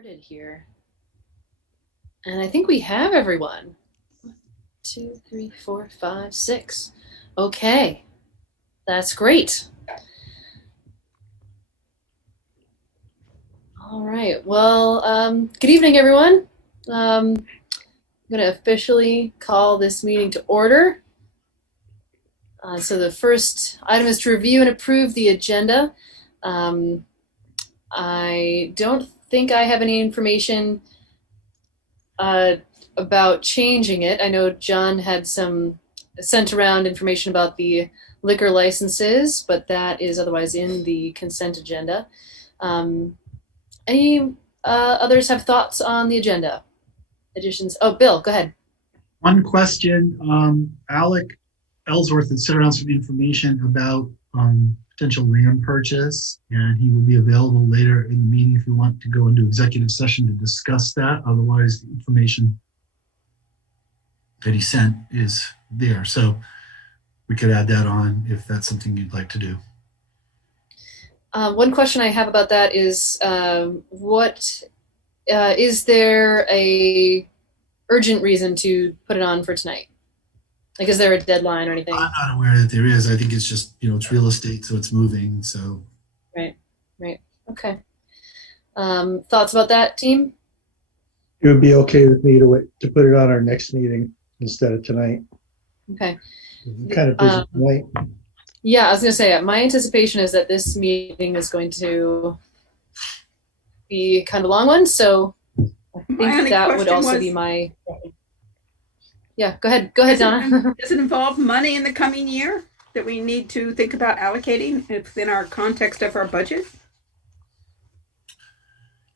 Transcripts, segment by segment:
Started here. And I think we have everyone. 1, 2, 3, 4, 5, 6. Okay, that's great. All right, well, good evening, everyone. I'm going to officially call this meeting to order. So the first item is to review and approve the agenda. I don't think I have any information about changing it. I know John had sent around information about the liquor licenses, but that is otherwise in the consent agenda. Any others have thoughts on the agenda? Additions? Oh, Bill, go ahead. One question. Alec Ellsworth had sent around some information about potential land purchase, and he will be available later in the meeting if you want to go into executive session to discuss that. Otherwise, the information that he sent is there. So we could add that on if that's something you'd like to do. One question I have about that is, is there a urgent reason to put it on for tonight? Like, is there a deadline or anything? I'm not aware that there is. I think it's just, it's real estate, so it's moving. So. Right. Okay. Thoughts about that, team? It would be okay with me to put it on our next meeting instead of tonight. Okay. Kind of busy tonight. Yeah, I was going to say, my anticipation is that this meeting is going to be kind of a long one, so I think that would also be my... Yeah, go ahead, Donna. Does it involve money in the coming year that we need to think about allocating within our context of our budget?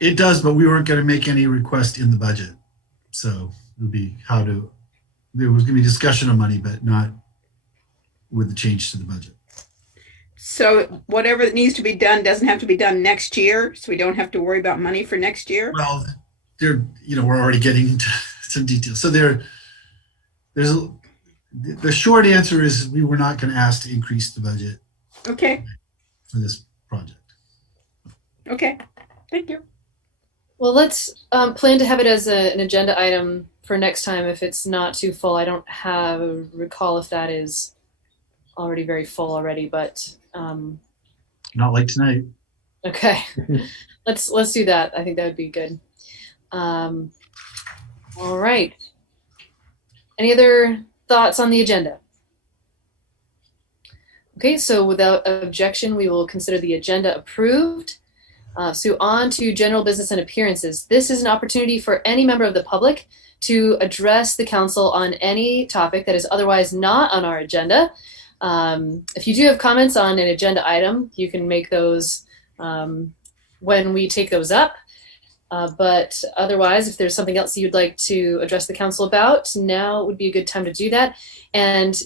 It does, but we weren't going to make any request in the budget. So it would be there was going to be discussion of money, but not with the change to the budget. So whatever that needs to be done doesn't have to be done next year, so we don't have to worry about money for next year? Well, we're already getting into some details. So the short answer is we were not going to ask to increase the budget. Okay. For this project. Okay, thank you. Well, let's plan to have it as an agenda item for next time if it's not too full. I don't recall if that is already very full already, but not like tonight. Okay. let's do that. I think that would be good. All right. Any other thoughts on the agenda? Okay, so without objection, we will consider the agenda approved. So on to general business and appearances. This is an opportunity for any member of the public to address the council on any topic that is otherwise not on our agenda. If you do have comments on an agenda item, you can make those when we take those up. But otherwise, if there's something else you'd like to address the council about, now would be a good time to do that. And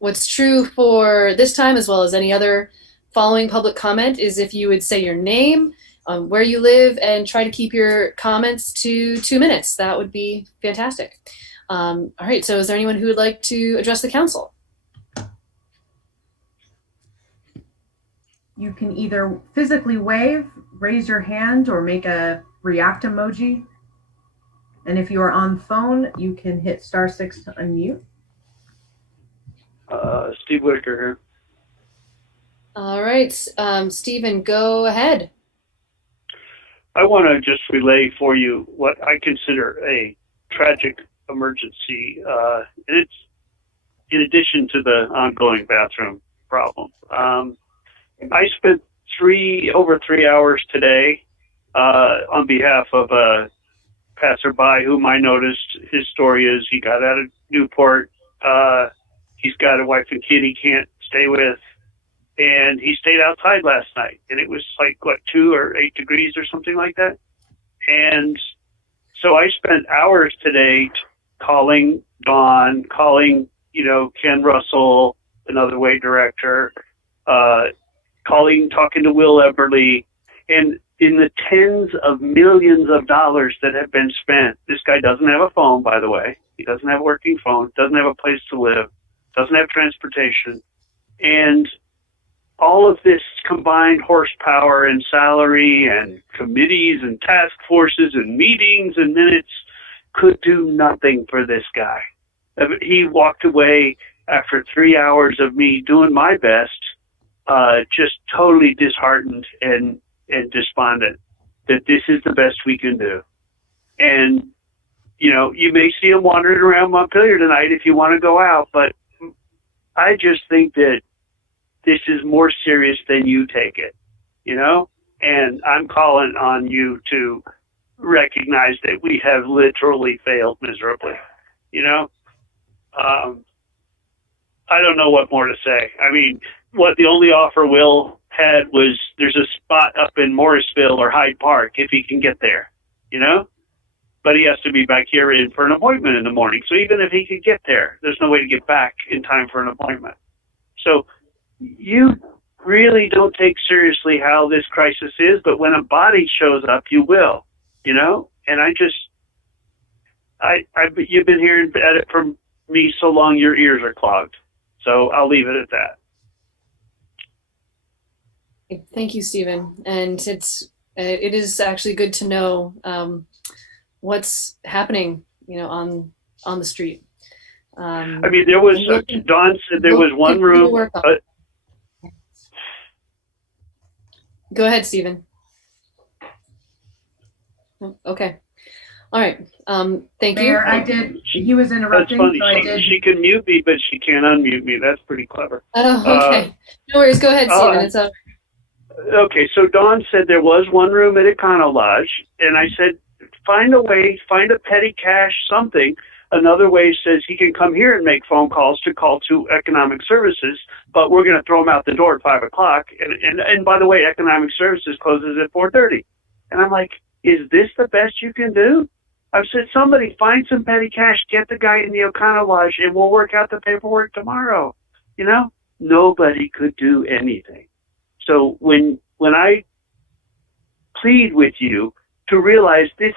what's true for this time, as well as any other following public comment, is if you would say your name, where you live, and try to keep your comments to 2 minutes. That would be fantastic. All right, so is there anyone who would like to address the council? You can either physically wave, raise your hand, or make a react emoji. And if you are on phone, you can hit *6 to unmute. Steve Whitaker here. All right, Stephen, go ahead. I want to just relay for you what I consider a tragic emergency. It's in addition to the ongoing bathroom problem. I spent over 3 hours today on behalf of a passerby whom I noticed. His story is he got out of Newport. He's got a wife and kid he can't stay with. And he stayed outside last night. And it was like, 2 or 8 degrees or something like that. And so I spent hours today calling Dawn, calling, Ken Russell, another way director, talking to Will Eberly, and in the tens of millions of dollars that have been spent. This guy doesn't have a phone, by the way. He doesn't have a working phone, doesn't have a place to live, doesn't have transportation. And all of this combined horsepower and salary and committees and task forces and meetings and minutes could do nothing for this guy. He walked away after 3 hours of me doing my best, just totally disheartened and despondent that this is the best we can do. And, you know, you may see him wandering around Montpelier tonight if you want to go out, but I just think that this is more serious than you take it, you know? And I'm calling on you to recognize that we have literally failed miserably, you know? I don't know what more to say. I mean, what the only offer Will had was there's a spot up in Morrisville or Hyde Park if he can get there, you know? But he has to be back here in for an appointment in the morning. So even if he could get there, there's no way to get back in time for an appointment. So you really don't take seriously how this crisis is, but when a body shows up, you will, you know? And you've been hearing at it from me so long, your ears are clogged. So I'll leave it at that. Thank you, Stephen. And it is actually good to know what's happening, you know, on the street. I mean, there was Dawn said there was one room. Go ahead, Stephen. Okay. All right. Thank Mayor, you. He was interrupting. That's funny. So I did. She can mute me, but she can't unmute me. That's pretty clever. Oh, okay. No worries. Go ahead, Stephen. It's up. Okay, so Dawn said there was one room at Econo Lodge, and I said, find a way, find a petty cash, something. Another way says he can come here and make phone calls to call to economic services, but we're going to throw him out the door at 5 o'clock. And by the way, economic services closes at 4:30. And I'm like, is this the best you can do? I've said, somebody find some petty cash, get the guy in the Econo Lodge, and we'll work out the paperwork tomorrow. You know, nobody could do anything. So when I plead with you to realize this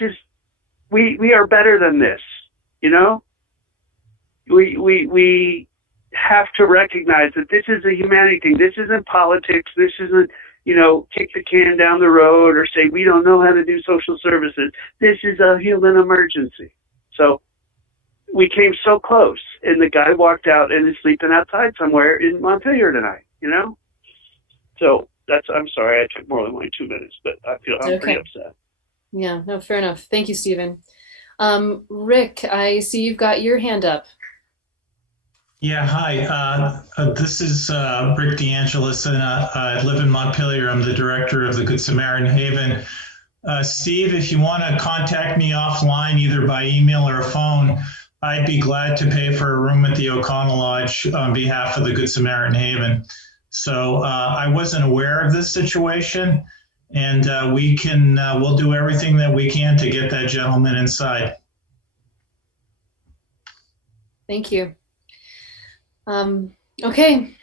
is we are better than this, you know, we have to recognize that this is a humanity thing. This isn't politics. This isn't, you know, kick the can down the road or say we don't know how to do social services. This is a human emergency. So we came so close, and the guy walked out and is sleeping outside somewhere in Montpelier tonight, you know? So I'm sorry, I took more than 2 minutes, but I'm pretty upset. Yeah, no, fair enough. Thank you, Stephen. Rick, I see you've got your hand up. Yeah, hi. This is Rick DeAngelis, and I live in Montpelier. I'm the director of the Good Samaritan Haven. Steve, if you want to contact me offline, either by email or phone, I'd be glad to pay for a room at the O'Connell Lodge on behalf of the Good Samaritan Haven. So I wasn't aware of this situation, and we'll do everything that we can to get that gentleman inside. Thank you. Okay.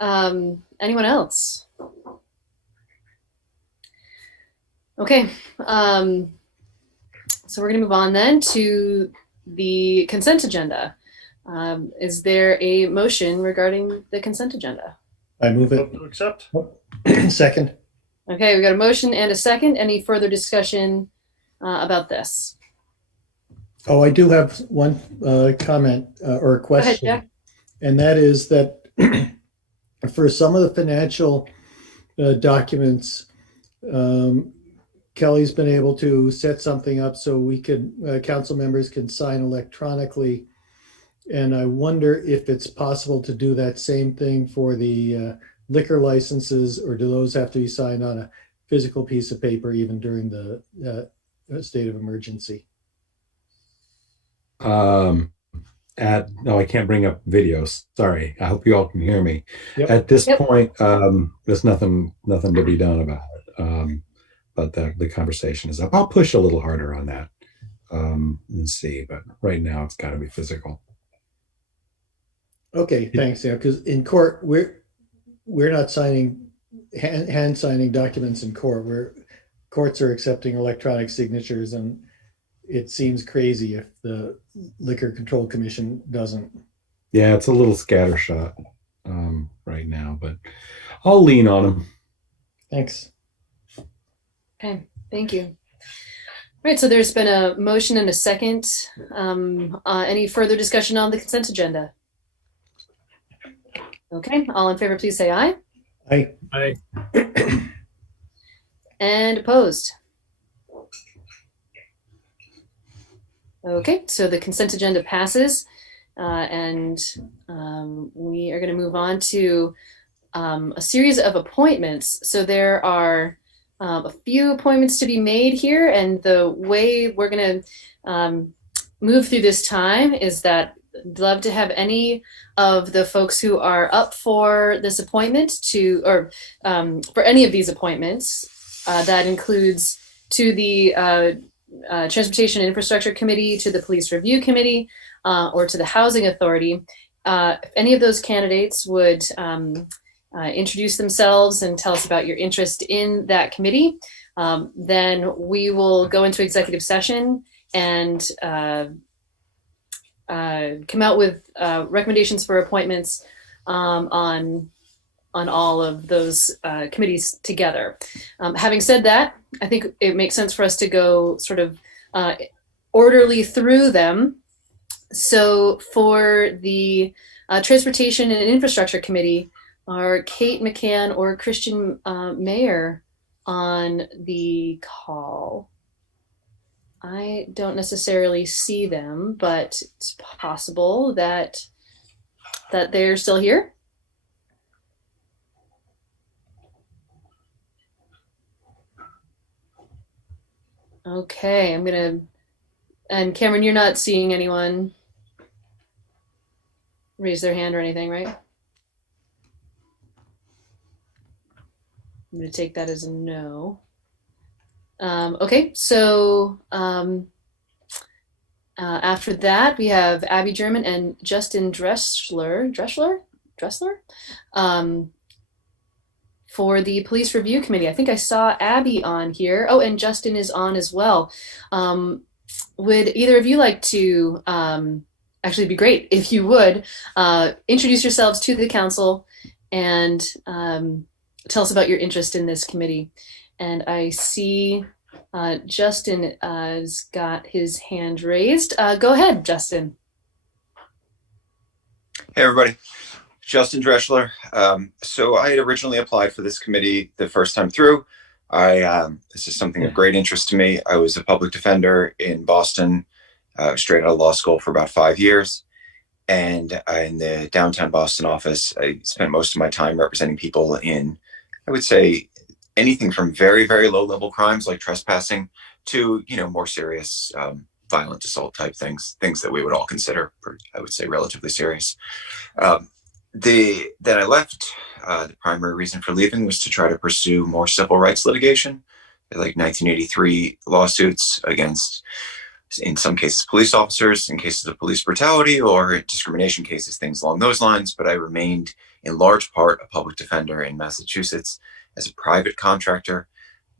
Anyone else? Okay. So we're going to move on then to the consent agenda. Is there a motion regarding the consent agenda? I move it. To accept. Second. Okay, we got a motion and a second. Any further discussion about this? Oh, I do have one comment or a question. Go ahead, Jack. And that is that for some of the financial documents, Kelly's been able to set something up so we could, council members can sign electronically. And I wonder if it's possible to do that same thing for the liquor licenses, or do those have to be signed on a physical piece of paper even during the state of emergency? No, I can't bring up videos. Sorry. I hope you all can hear me. Yep. At this point, there's nothing to be done about it. But the conversation is up. I'll push a little harder on that and see. But right now, it's got to be physical. Okay, thanks. Yeah, because in court we're not signing hand signing documents in court. Courts are accepting electronic signatures, and it seems crazy if the Liquor Control Commission doesn't. Yeah, it's a little scattershot. right now, but I'll lean on him. Thanks. Okay, thank you. All right, so there's been a motion and a second. Any further discussion on the consent agenda? Okay, all in favor, please say aye. Aye. And opposed? Okay, so the consent agenda passes, and we are going to move on to a series of appointments. So there are a few appointments to be made here, and the way we're going to move through this time is that I'd love to have any of the folks who are up for this appointment or for any of these appointments. That includes to the Transportation and Infrastructure Committee, to the Police Review Committee, or to the Housing Authority. If any of those candidates would introduce themselves and tell us about your interest in that committee, then we will go into executive session and come out with recommendations for appointments on all of those committees together. Having said that, I think it makes sense for us to go sort of orderly through them. So for the Transportation and Infrastructure Committee, are Kate McCann or Christian Mayer on the call? I don't necessarily see them, but it's possible that they're still here. Okay, and Cameron, you're not seeing anyone raise their hand or anything, right? I'm going to take that as a no. Okay, so after that, we have Abby German and Justin Dressler for the Police Review Committee. I think I saw Abby on here. Oh, and Justin is on as well. Would either of you like to, actually it'd be great if you would, introduce yourselves to the council and tell us about your interest in this committee. And I see Justin has got his hand raised. Go ahead, Justin. Hey, everybody. Justin Dreschler. So I had originally applied for this committee the first time through. This is something of great interest to me. I was a public defender in Boston, straight out of law school for about 5 years. And in the downtown Boston office, I spent most of my time representing people in, I would say, anything from very, very low level crimes like trespassing to, more serious violent assault type things that we would all consider, I would say, relatively serious. Then I left. The primary reason for leaving was to try to pursue more civil rights litigation, like 1983 lawsuits against, in some cases, police officers, in cases of police brutality or discrimination cases, things along those lines. But I remained in large part a public defender in Massachusetts as a private contractor.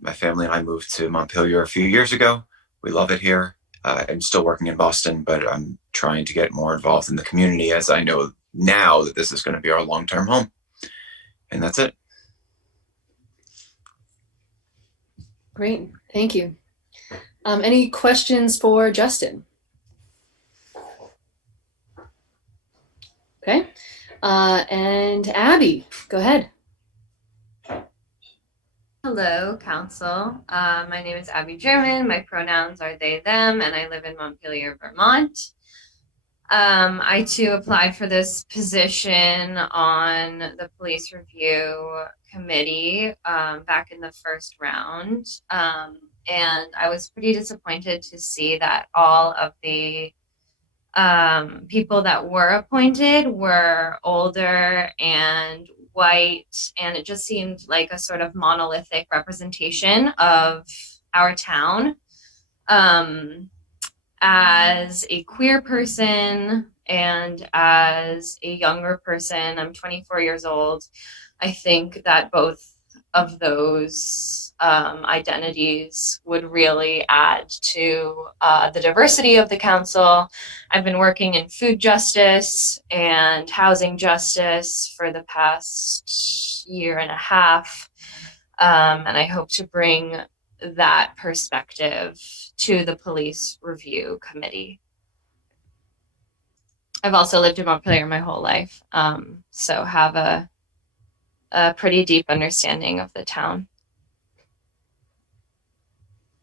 My family and I moved to Montpelier a few years ago. We love it here. I'm still working in Boston, but I'm trying to get more involved in the community, as I know now that this is going to be our long-term home. And that's it. Great, thank you. Any questions for Justin? Okay, and Abby, go ahead. Hello, Council. My name is Abby German. My pronouns are they, them, and I live in Montpelier, Vermont. I too applied for this position on the Police Review Committee back in the first round. And I was pretty disappointed to see that all of the people that were appointed were older and white, and it just seemed like a sort of monolithic representation of our town. As a queer person and as a younger person, I'm 24 years old, I think that both of those identities would really add to the diversity of the council. I've been working in food justice and housing justice for the past year and a half, and I hope to bring that perspective to the police review committee. I've also lived in Montpelier my whole life, so have a pretty deep understanding of the town.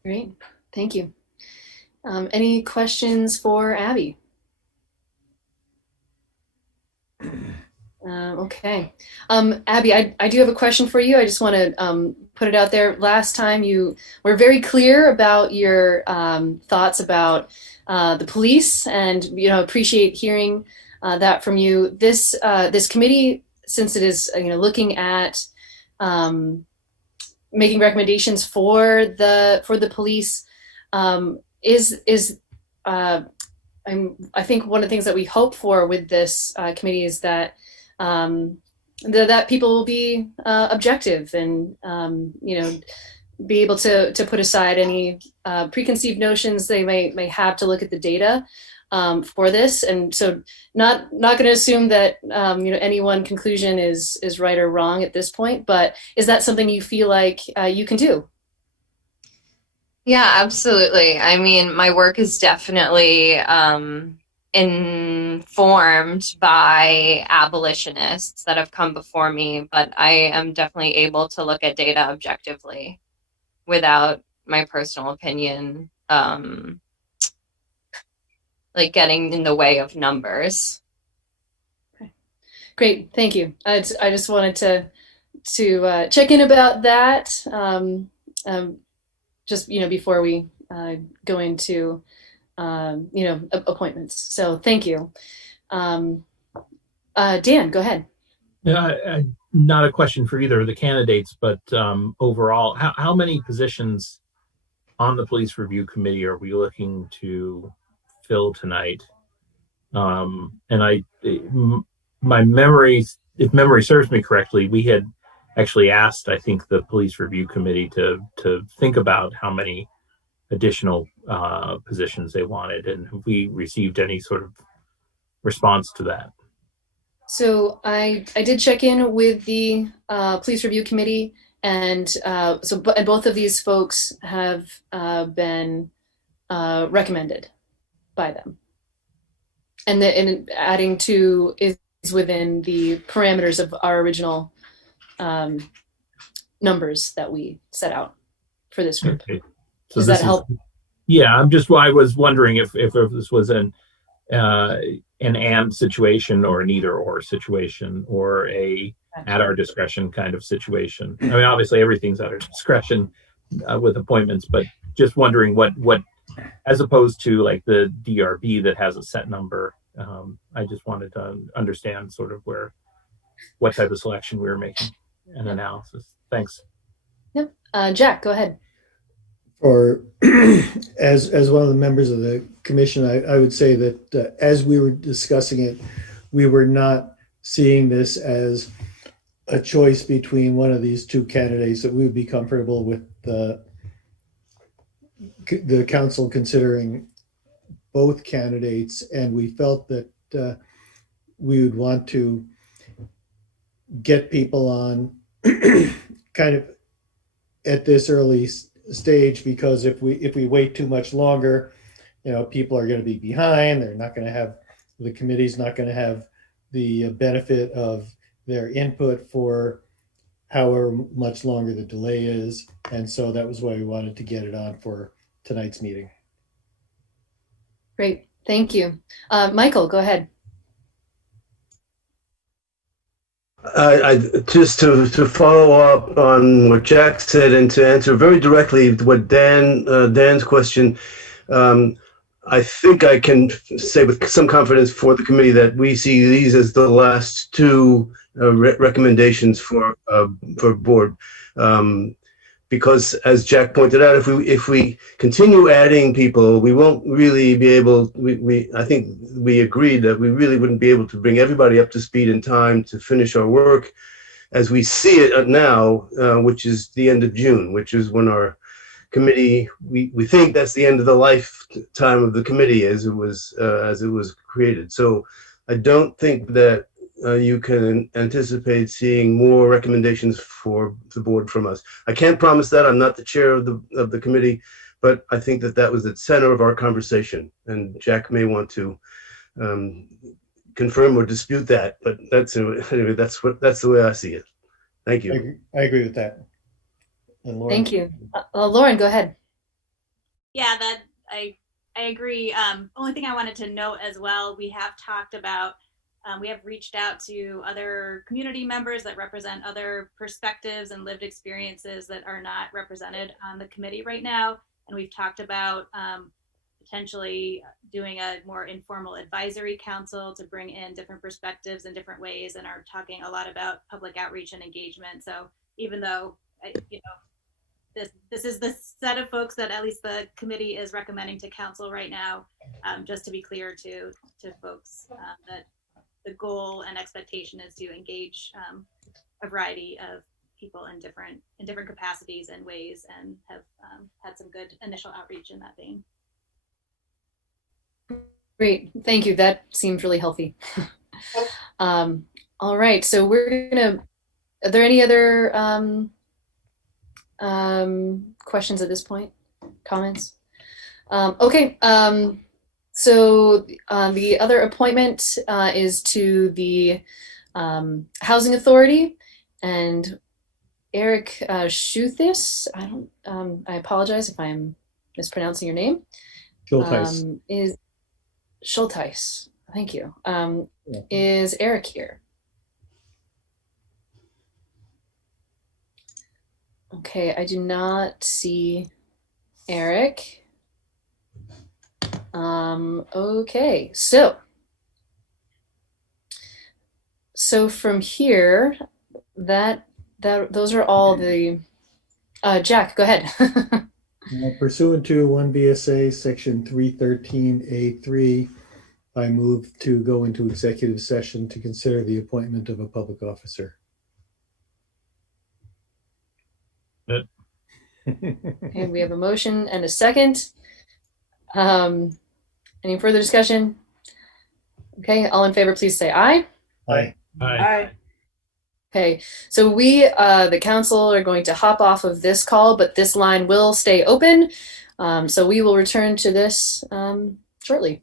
Great, thank you. Any questions for Abby? Okay. Abby, I do have a question for you. I just want to put it out there. Last time you were very clear about your thoughts about the police, and appreciate hearing that from you. This committee, since it is looking at making recommendations for the police, I think one of the things that we hope for with this committee is that that people will be objective and be able to put aside any preconceived notions they may have to look at the data for this. And so not going to assume that any one conclusion is right or wrong at this point, but is that something you feel like you can do? Yeah, absolutely. I mean, my work is definitely informed by abolitionists that have come before me, but I am definitely able to look at data objectively without my personal opinion getting in the way of numbers. Okay. Great, thank you. I just wanted to check in about that. Just before we go into appointments. So thank you. Dan, go ahead. Yeah, not a question for either of the candidates, but overall, how many positions on the police review committee are we looking to fill tonight? And my memory, if memory serves me correctly, we had actually asked, I think, the police review committee to think about how many additional positions they wanted, and have we received any sort of response to that? So I did check in with the police review committee, and and both of these folks have been recommended by them, and adding to is within the parameters of our original numbers that we set out for this group. Okay. So does that help? Yeah, I was wondering if this was an and situation, or an either or situation, or a at our discretion kind of situation. I mean, obviously everything's at our discretion with appointments, but just wondering what as opposed to like the DRB that has a set number. I just wanted to understand sort of what type of selection we were making and analysis. Thanks. Yep. Jack, go ahead. Or as one of the members of the commission, I would say that as we were discussing it, we were not seeing this as a choice between one of these two candidates, that we would be comfortable with the council considering both candidates, and we felt that we would want to get people on kind of at this early stage, because if we wait too much longer, people are going to be behind. They're not going to have, the committee's not going to have the benefit of their input for however much longer the delay is. And so that was why we wanted to get it on for tonight's meeting. Great, thank you. Michael, go ahead. I just to follow up on what Jack said, and to answer very directly what Dan's question, I think I can say with some confidence for the committee that we see these as the last two recommendations for board, because as Jack pointed out, if we continue adding people, we won't really be able. I think we agreed that we really wouldn't be able to bring everybody up to speed in time to finish our work, as we see it now, which is the end of June, which is when our committee, we think that's the end of the lifetime of the committee as it was created. So I don't think that you can anticipate seeing more recommendations for the board from us. I can't promise that. I'm not the chair of the committee, but I think that was the center of our conversation. And Jack may want to confirm or dispute that, but that's anyway. That's the way I see it. Thank you. I agree with that. And Lauren. Thank you. Lauren, go ahead. Yeah, I agree. Only thing I wanted to note as well, we have talked about, we have reached out to other community members that represent other perspectives and lived experiences that are not represented on the committee right now. And we've talked about potentially doing a more informal advisory council to bring in different perspectives in different ways, and are talking a lot about public outreach and engagement. So even though, this is the set of folks that at least the committee is recommending to council right now, just to be clear to folks that the goal and expectation is to engage a variety of people in different capacities and ways, and have had some good initial outreach in that vein. Great, thank you. That seemed really healthy. All right, so are there any other questions at this point? Comments? Okay, so the other appointment is to the Housing Authority, and Eric Schuthis, I apologize if I'm mispronouncing your name. Schultheis. Is Schultheis, thank you. Is Eric here? Okay, I do not see Eric. Okay, so from here, those are all the. Jack, go ahead. Pursuant to 1 VSA section 313A3, I move to go into executive session to consider the appointment of a public officer. Okay, we have a motion and a second. Any further discussion? Okay, all in favor, please say aye. Aye. Aye. Okay, so we, the council, are going to hop off of this call, but this line will stay open. So we will return to this shortly.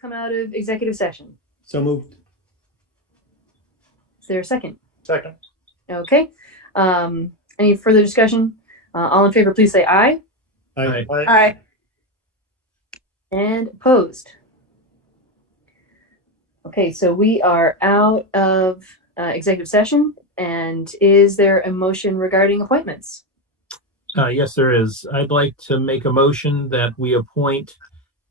come out of executive session. So moved. Is there a second? Second. Okay. Any further discussion? All in favor, please say aye. Aye. Aye. And opposed. Okay, so we are out of executive session. And is there a motion regarding appointments? Yes, there is. I'd like to make a motion that we appoint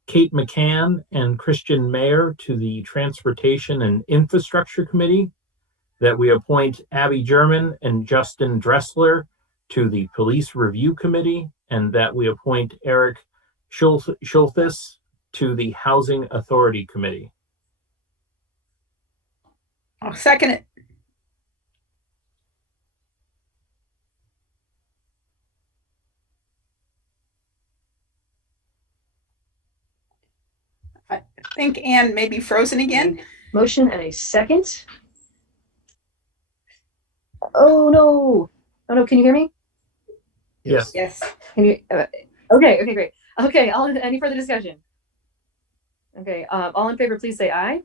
Kate McCann and Christian Mayer to the Transportation and Infrastructure Committee, that we appoint Abby German and Justin Dressler to the Police Review Committee, and that we appoint Eric Schulthis to the Housing Authority Committee. I'll second it. I think Anne may be frozen again. Motion and a second. Oh no! Oh no! Can you hear me? Yes. Yes. Can you? Okay. Okay. Great. Okay. Any further discussion? Okay. All in favor, please say aye.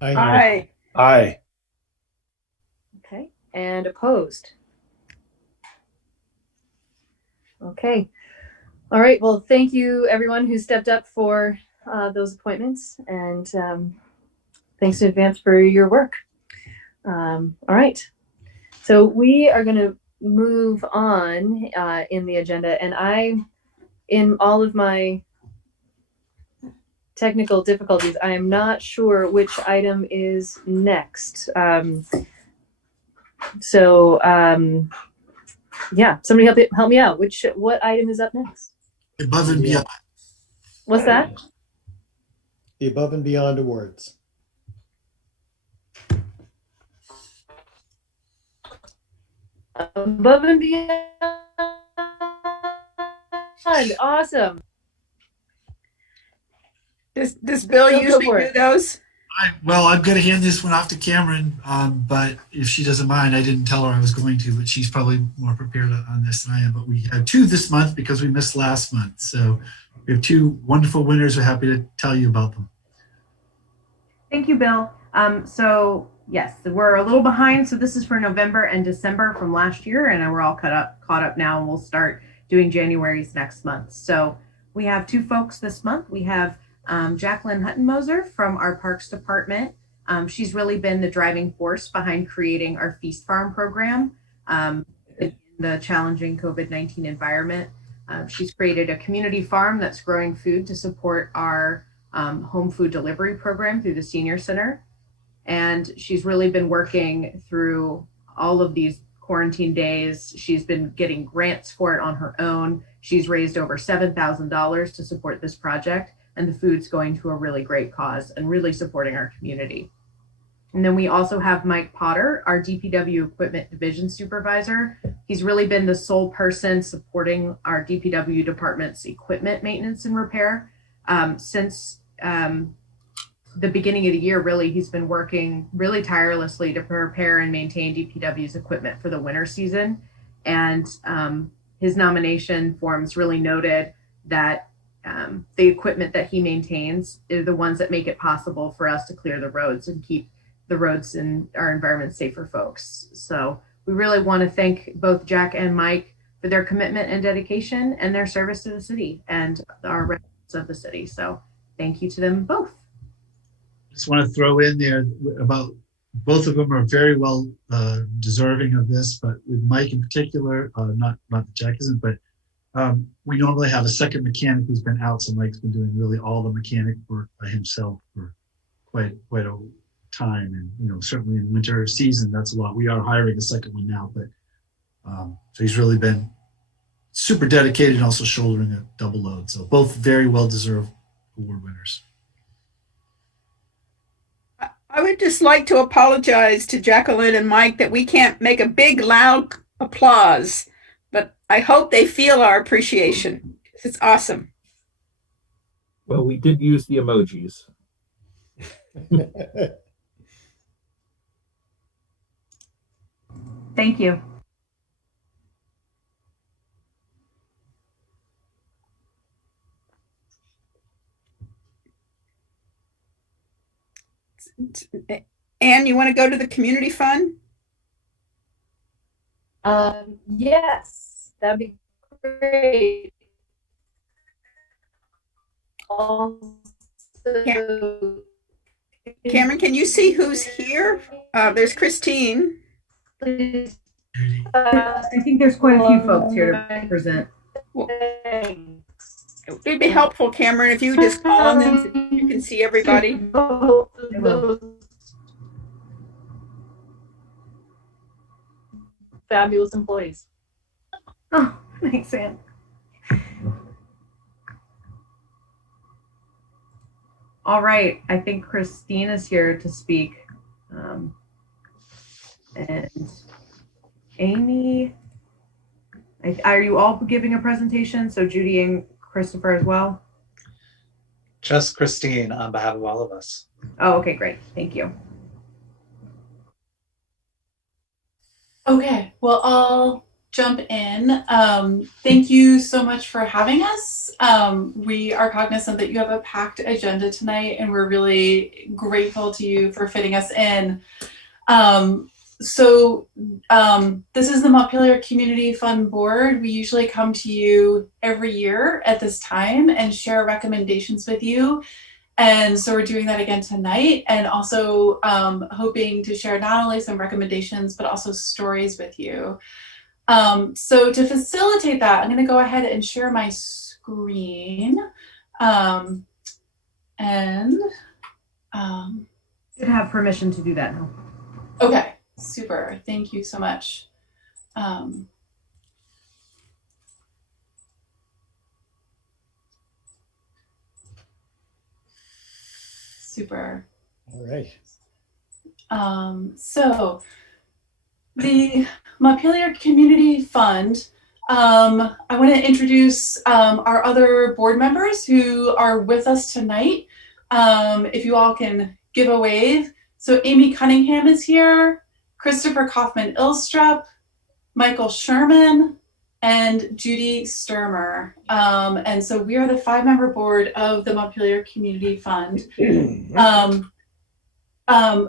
Aye. Aye. Okay. And opposed. Okay. All right. Well, thank you everyone who stepped up for those appointments, and thanks in advance for your work. All right. So we are going to move on in the agenda, and in all of my technical difficulties, I am not sure which item is next. Yeah, somebody help me out. What item is up next? Above and beyond. What's that? The Above and Beyond Awards. Above and Beyond. Awesome. Does Bill usually do those? Well, I'm going to hand this one off to Cameron, but if she doesn't mind, I didn't tell her I was going to, but she's probably more prepared on this than I am. But we have two this month because we missed last month. So we have two wonderful winners. We're happy to tell you about them. Thank you, Bill. So yes, we're a little behind. So this is for November and December from last year, and we're all caught up now, and we'll start doing January's next month. So we have two folks this month. We have Jacqueline Huttenmoser from our Parks Department. She's really been the driving force behind creating our Feast Farm program in the challenging COVID-19 environment. She's created a community farm that's growing food to support our home food delivery program through the Senior Center. And she's really been working through all of these quarantine days. She's been getting grants for it on her own. She's raised over $7,000 to support this project, and the food's going to a really great cause and really supporting our community. And then we also have Mike Potter, our DPW Equipment Division Supervisor. He's really been the sole person supporting our DPW department's equipment maintenance and repair. Since the beginning of the year, really, he's been working really tirelessly to prepare and maintain DPW's equipment for the winter season. And his nomination forms really noted that the equipment that he maintains is the ones that make it possible for us to clear the roads and keep the roads and our environment safe for folks. So we really want to thank both Jack and Mike for their commitment and dedication and their service to the city and our residents of the city. So thank you to them both. Just want to throw in there about both of them are very well deserving of this, but with Mike in particular, not that Jack isn't, but we normally have a second mechanic who's been out, so Mike's been doing really all the mechanic work by himself for quite a time, and certainly in winter season that's a lot. We are hiring a second one now, but so he's really been super dedicated and also shouldering a double load. So both very well deserved award winners. I would just like to apologize to Jacqueline and Mike that we can't make a big loud applause, but I hope they feel our appreciation. It's awesome. Well, we did use the emojis. Thank you. Anne, you want to go to the community fund? Yes, that'd be great. Also, Cameron, can you see who's here? There's Christine. please, I think there's quite a few folks here to present. It'd be helpful, Cameron, if you just call on them so you can see everybody. Fabulous employees. Oh, thanks, Anne. All right, I think Christine is here to speak. And Amy, are you all giving a presentation? So Judy and Christopher as well? Just Christine on behalf of all of us. Oh, okay, great. Thank you. Okay, well, I'll jump in. Thank you so much for having us. We are cognizant that you have a packed agenda tonight, and we're really grateful to you for fitting us in. This is the Montpelier Community Fund Board. We usually come to you every year at this time and share recommendations with you. And so we're doing that again tonight, and also hoping to share not only some recommendations, but also stories with you. So to facilitate that, I'm going to go ahead and share my screen. You should have permission to do that now. Okay, super. Thank you so much. Super. All right. So the Montpelier Community Fund, I want to introduce our other board members who are with us tonight. If you all can give a wave. So Amy Cunningham is here, Christopher Kaufman-Ilstrup, Michael Sherman, and Judy Sturmer. And so we are the 5-member board of the Montpelier Community Fund.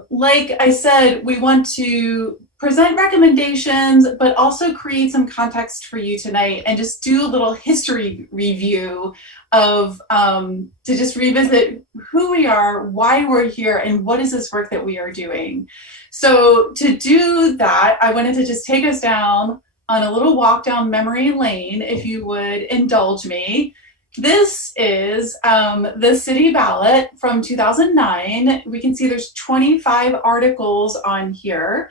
Like I said, we want to present recommendations, but also create some context for you tonight and just do a little history review of, to just revisit who we are, why we're here, and what is this work that we are doing. So to do that, I wanted to just take us down on a little walk down memory lane, if you would indulge me. This is the city ballot from 2009. We can see there's 25 articles on here.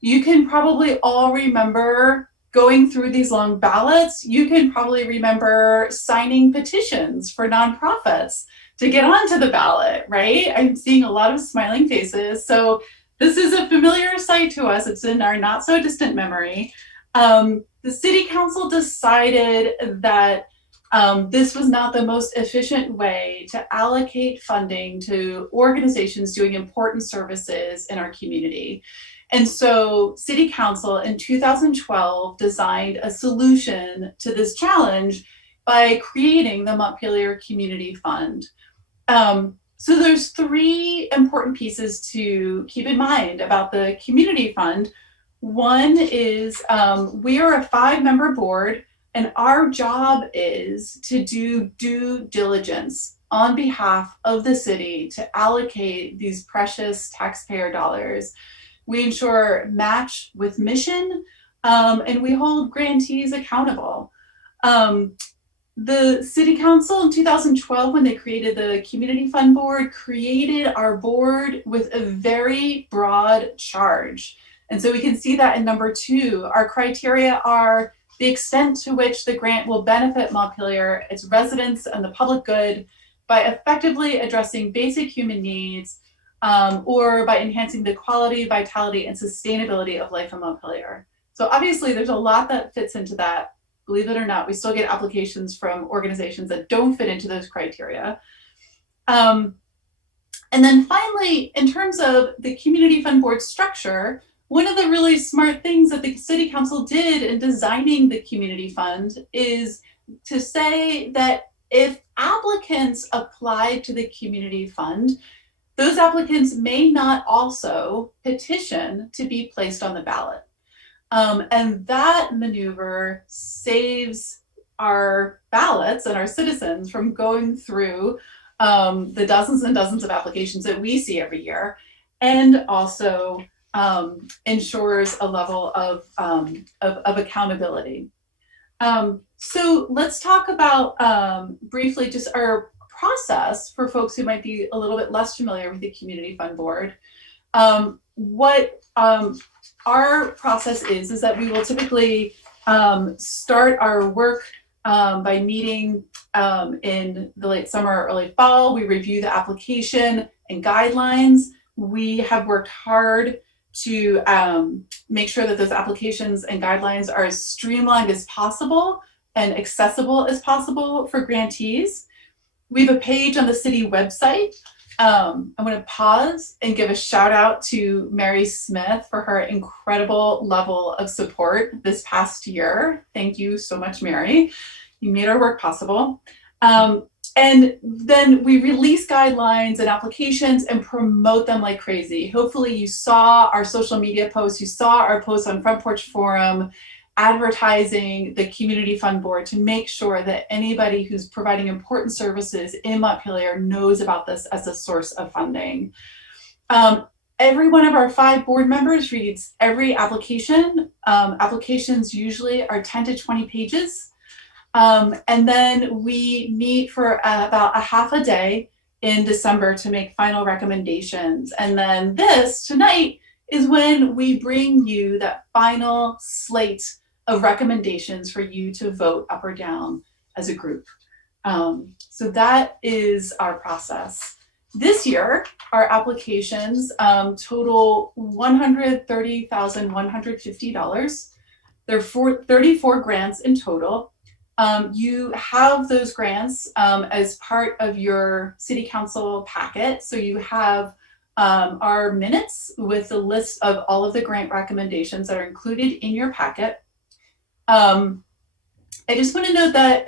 You can probably all remember going through these long ballots. You can probably remember signing petitions for nonprofits to get onto the ballot, right? I'm seeing a lot of smiling faces. So this is a familiar sight to us. It's in our not so distant memory. The city council decided that this was not the most efficient way to allocate funding to organizations doing important services in our community. And so City Council in 2012 designed a solution to this challenge by creating the Montpelier Community Fund. So there's 3 important pieces to keep in mind about the Community Fund. One is we are a 5-member board, and our job is to do due diligence on behalf of the city to allocate these precious taxpayer dollars. We ensure match with mission, and we hold grantees accountable. The City Council in 2012, when they created the Community Fund Board, created our board with a very broad charge. And so we can see that in number 2. Our criteria are the extent to which the grant will benefit Montpelier, its residents, and the public good by effectively addressing basic human needs, or by enhancing the quality, vitality, and sustainability of life in Montpelier. So obviously there's a lot that fits into that. Believe it or not, we still get applications from organizations that don't fit into those criteria. And then finally, in terms of the Community Fund Board structure, one of the really smart things that the City Council did in designing the Community Fund is to say that if applicants applied to the Community Fund, those applicants may not also petition to be placed on the ballot. And that maneuver saves our ballots and our citizens from going through the dozens and dozens of applications that we see every year, and also ensures a level of accountability. So let's talk about briefly just our process for folks who might be a little bit less familiar with the Community Fund Board. What our process is that we will typically start our work by meeting in the late summer or early fall. We review the application and guidelines. We have worked hard to make sure that those applications and guidelines are as streamlined as possible and accessible as possible for grantees. We have a page on the city website. I'm going to pause and give a shout out to Mary Smith for her incredible level of support this past year. Thank you so much, Mary. You made our work possible. And then we release guidelines and applications and promote them like crazy. Hopefully you saw our social media posts, you saw our posts on Front Porch Forum, advertising the Community Fund Board to make sure that anybody who's providing important services in Montpelier knows about this as a source of funding. Every one of our 5 board members reads every application. Applications usually are 10 to 20 pages. And then we meet for about a half a day in December to make final recommendations. And then tonight is when we bring you that final slate of recommendations for you to vote up or down as a group. So that is our process. This year, our applications total $130,150. There are 34 grants in total. You have those grants as part of your city council packet. So you have our minutes with a list of all of the grant recommendations that are included in your packet. I just want to note that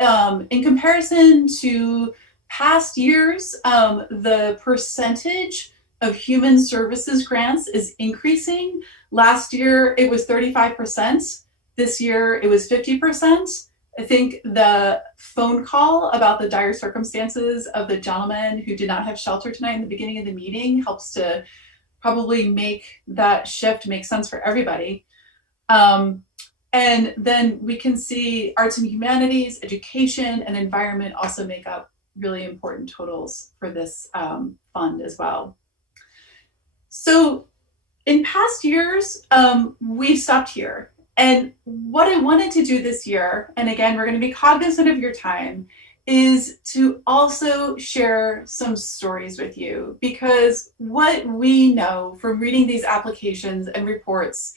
in comparison to past years, the percentage of human services grants is increasing. Last year, it was 35%. This year, it was 50%. I think the phone call about the dire circumstances of the gentleman who did not have shelter tonight in the beginning of the meeting helps to probably make that shift make sense for everybody. And then we can see arts and humanities, education, and environment also make up really important totals for this fund as well. So in past years, we've stopped here. And what I wanted to do this year, and again, we're going to be cognizant of your time, is to also share some stories with you, because what we know from reading these applications and reports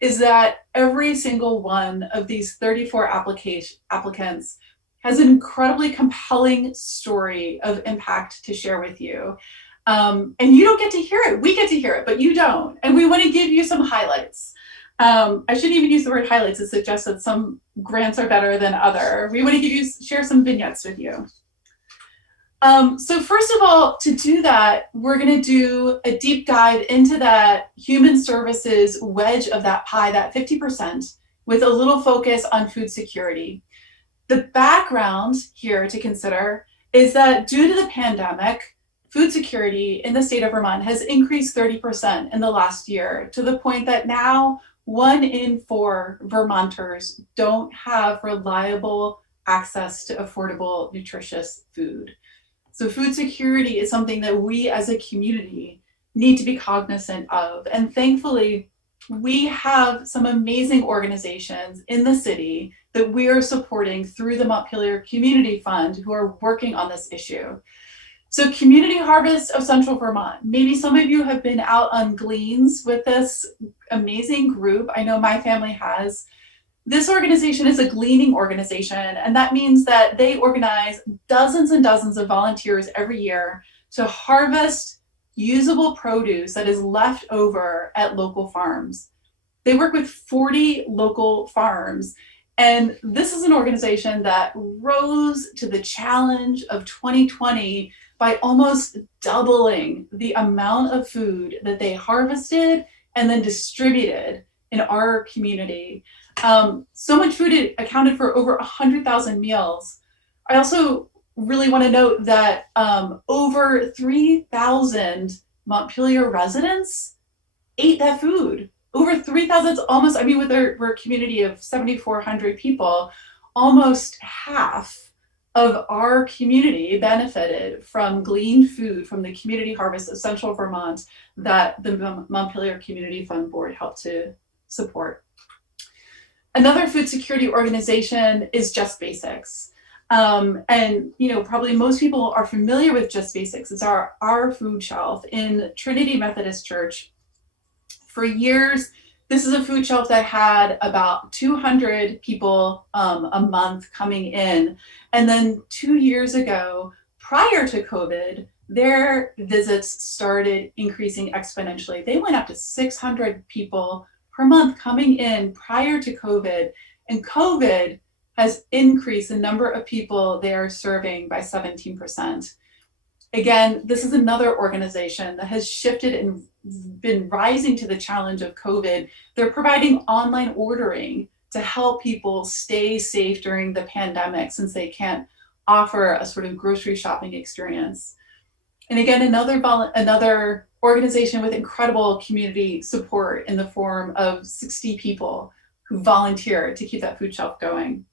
is that every single one of these 34 applicants has an incredibly compelling story of impact to share with you. And you don't get to hear it. We get to hear it, but you don't. And we want to give you some highlights. I shouldn't even use the word highlights to suggest that some grants are better than other. We want to share some vignettes with you. So first of all, to do that, we're going to do a deep dive into that human services wedge of that pie, that 50%, with a little focus on food security. The background here to consider is that due to the pandemic, food security in the state of Vermont has increased 30% in the last year, to the point that now 1 in 4 Vermonters don't have reliable access to affordable, nutritious food. So food security is something that we as a community need to be cognizant of. And thankfully, we have some amazing organizations in the city that we are supporting through the Montpelier Community Fund who are working on this issue. So Community Harvest of Central Vermont. Maybe some of you have been out on gleans with this amazing group. I know my family has. This organization is a gleaning organization, and that means that they organize dozens and dozens of volunteers every year to harvest usable produce that is left over at local farms. They work with 40 local farms, and this is an organization that rose to the challenge of 2020 by almost doubling the amount of food that they harvested and then distributed in our community. So much food, it accounted for over 100,000 meals. I also really want to note that over 3,000 Montpelier residents ate that food. Over 3,000, almost, I mean, we're a community of 7,400 people, almost half of our community benefited from gleaned food from the community harvest of Central Vermont that the Montpelier Community Fund Board helped to support. Another food security organization is Just Basics. And probably most people are familiar with Just Basics. It's our food shelf in Trinity Methodist Church. For years, this is a food shelf that had about 200 people a month coming in. And then 2 years ago, prior to COVID, their visits started increasing exponentially. They went up to 600 people per month coming in prior to COVID. And COVID has increased the number of people they are serving by 17%. Again, this is another organization that has shifted and been rising to the challenge of COVID. They're providing online ordering to help people stay safe during the pandemic, since they can't offer a sort of grocery shopping experience. And again, another organization with incredible community support in the form of 60 people who volunteer to keep that food shelf going.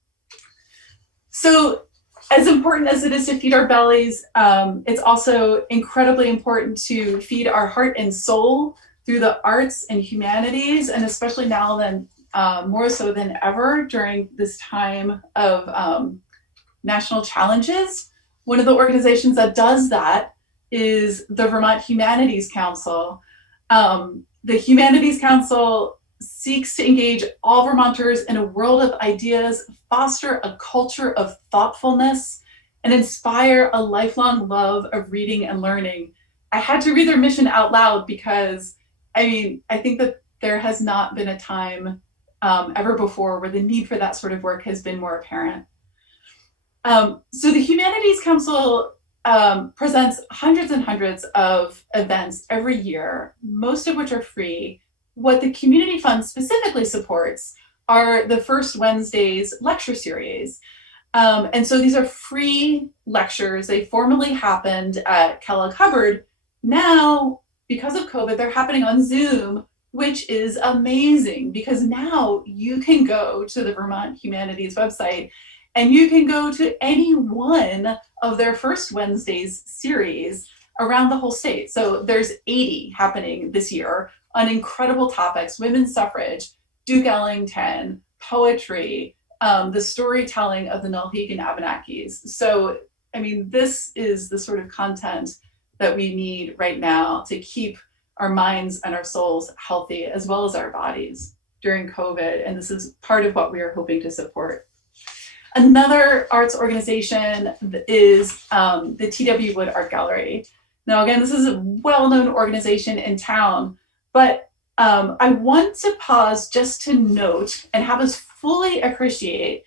So, as important as it is to feed our bellies, it's also incredibly important to feed our heart and soul through the arts and humanities, and especially now than more so than ever during this time of national challenges. One of the organizations that does that is the Vermont Humanities Council. The Humanities Council seeks to engage all Vermonters in a world of ideas, foster a culture of thoughtfulness, and inspire a lifelong love of reading and learning. I had to read their mission out loud because, I think that there has not been a time ever before where the need for that sort of work has been more apparent. So the Humanities Council presents hundreds and hundreds of events every year, most of which are free. What the Community Fund specifically supports are the First Wednesdays lecture series. And so these are free lectures. They formerly happened at Kellogg Hubbard. Now, because of COVID, they're happening on Zoom, which is amazing because now you can go to the Vermont Humanities website and you can go to any one of their First Wednesdays series around the whole state. So there's 80 happening this year on incredible topics: women's suffrage, Duke Ellington, poetry, the storytelling of the Nulhegan Abenakis. So, this is the sort of content that we need right now to keep our minds and our souls healthy, as well as our bodies during COVID. And this is part of what we are hoping to support. Another arts organization is the T.W. Wood Art Gallery. Now, again, this is a well-known organization in town, but I want to pause just to note and have us fully appreciate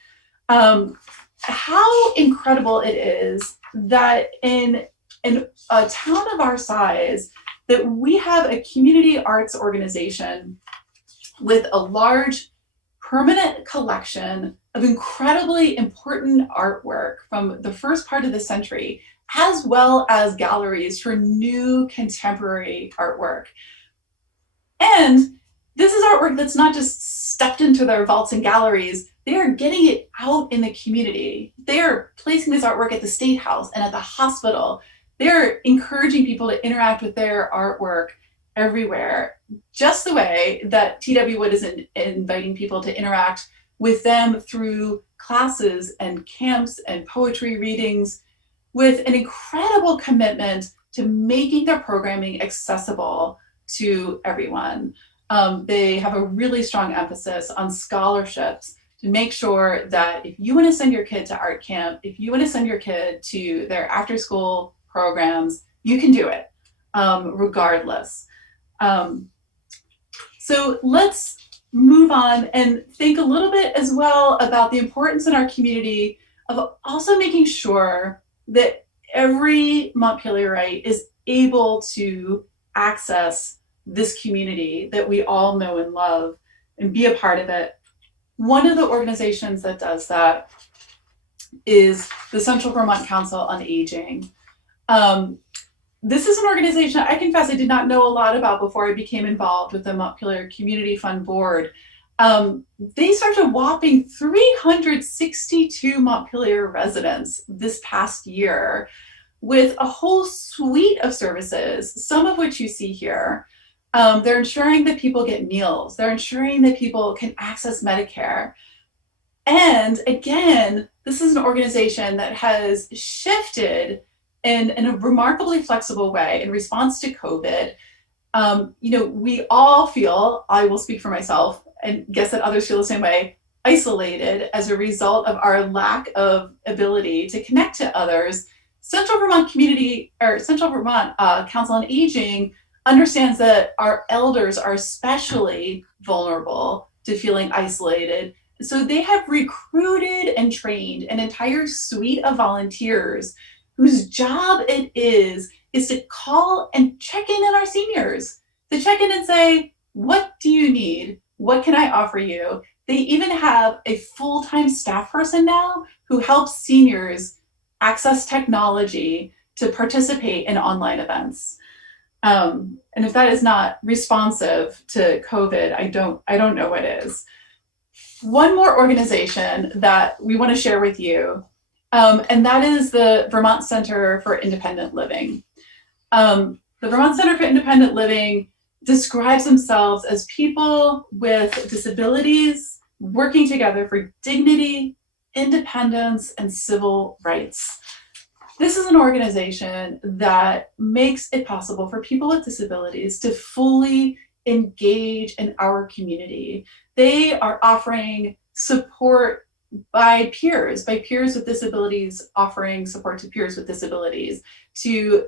how incredible it is that in a town of our size, that we have a community arts organization with a large permanent collection of incredibly important artwork from the first part of the century, as well as galleries for new contemporary artwork. And this is artwork that's not just stuffed into their vaults and galleries. They are getting it out in the community. They are placing this artwork at the State House and at the hospital. They're encouraging people to interact with their artwork everywhere, just the way that T.W. Wood is inviting people to interact with them through classes and camps and poetry readings, with an incredible commitment to making their programming accessible to everyone. They have a really strong emphasis on scholarships to make sure that if you want to send your kid to art camp, if you want to send your kid to their after-school programs, you can do it, regardless. So let's move on and think a little bit as well about the importance in our community of also making sure that every Montpelierite is able to access this community that we all know and love and be a part of it. One of the organizations that does that is the Central Vermont Council on Aging. This is an organization I confess I did not know a lot about before I became involved with the Montpelier Community Fund Board. They served a whopping 362 Montpelier residents this past year with a whole suite of services, some of which you see here. They're ensuring that people get meals. They're ensuring that people can access Medicare. And again, this is an organization that has shifted in a remarkably flexible way in response to COVID. We all feel, I will speak for myself, and guess that others feel the same way, isolated as a result of our lack of ability to connect to others. Central Vermont Council on Aging understands that our elders are especially vulnerable to feeling isolated. So they have recruited and trained an entire suite of volunteers whose job it is to call and check in on our seniors, to check in and say, what do you need? What can I offer you? They even have a full-time staff person now who helps seniors access technology to participate in online events. And if that is not responsive to COVID, I don't know what is. One more organization that we want to share with you, and that is the Vermont Center for Independent Living. The Vermont Center for Independent Living describes themselves as people with disabilities working together for dignity, independence, and civil rights. This is an organization that makes it possible for people with disabilities to fully engage in our community. They are offering support by peers with disabilities, offering support to peers with disabilities to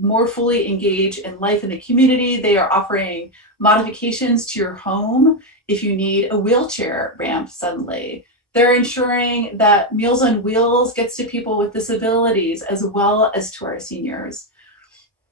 more fully engage in life in the community. They are offering modifications to your home if you need a wheelchair ramp suddenly. They're ensuring that Meals on Wheels gets to people with disabilities as well as to our seniors.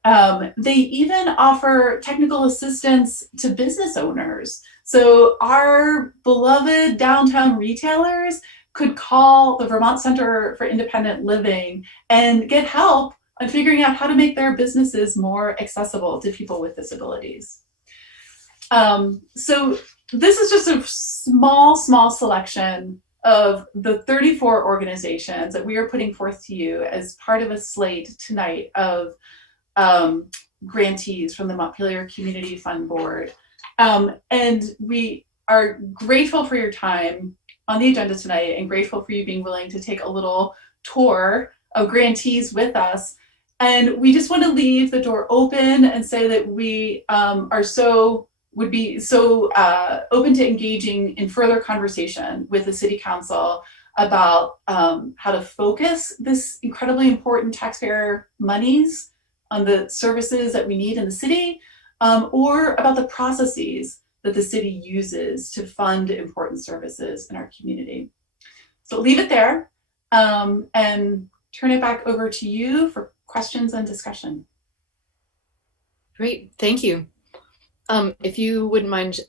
They even offer technical assistance to business owners. So our beloved downtown retailers could call the Vermont Center for Independent Living and get help on figuring out how to make their businesses more accessible to people with disabilities. So this is just a small selection of the 34 organizations that we are putting forth to you as part of a slate tonight of grantees from the Montpelier Community Fund Board. And we are grateful for your time on the agenda tonight and grateful for you being willing to take a little tour of grantees with us. And we just want to leave the door open and say that we would be so open to engaging in further conversation with the City Council about how to focus this incredibly important taxpayer monies on the services that we need in the city, or about the processes that the city uses to fund important services in our community. So leave it there and turn it back over to you for questions and discussion. Great, thank you. If you wouldn't mind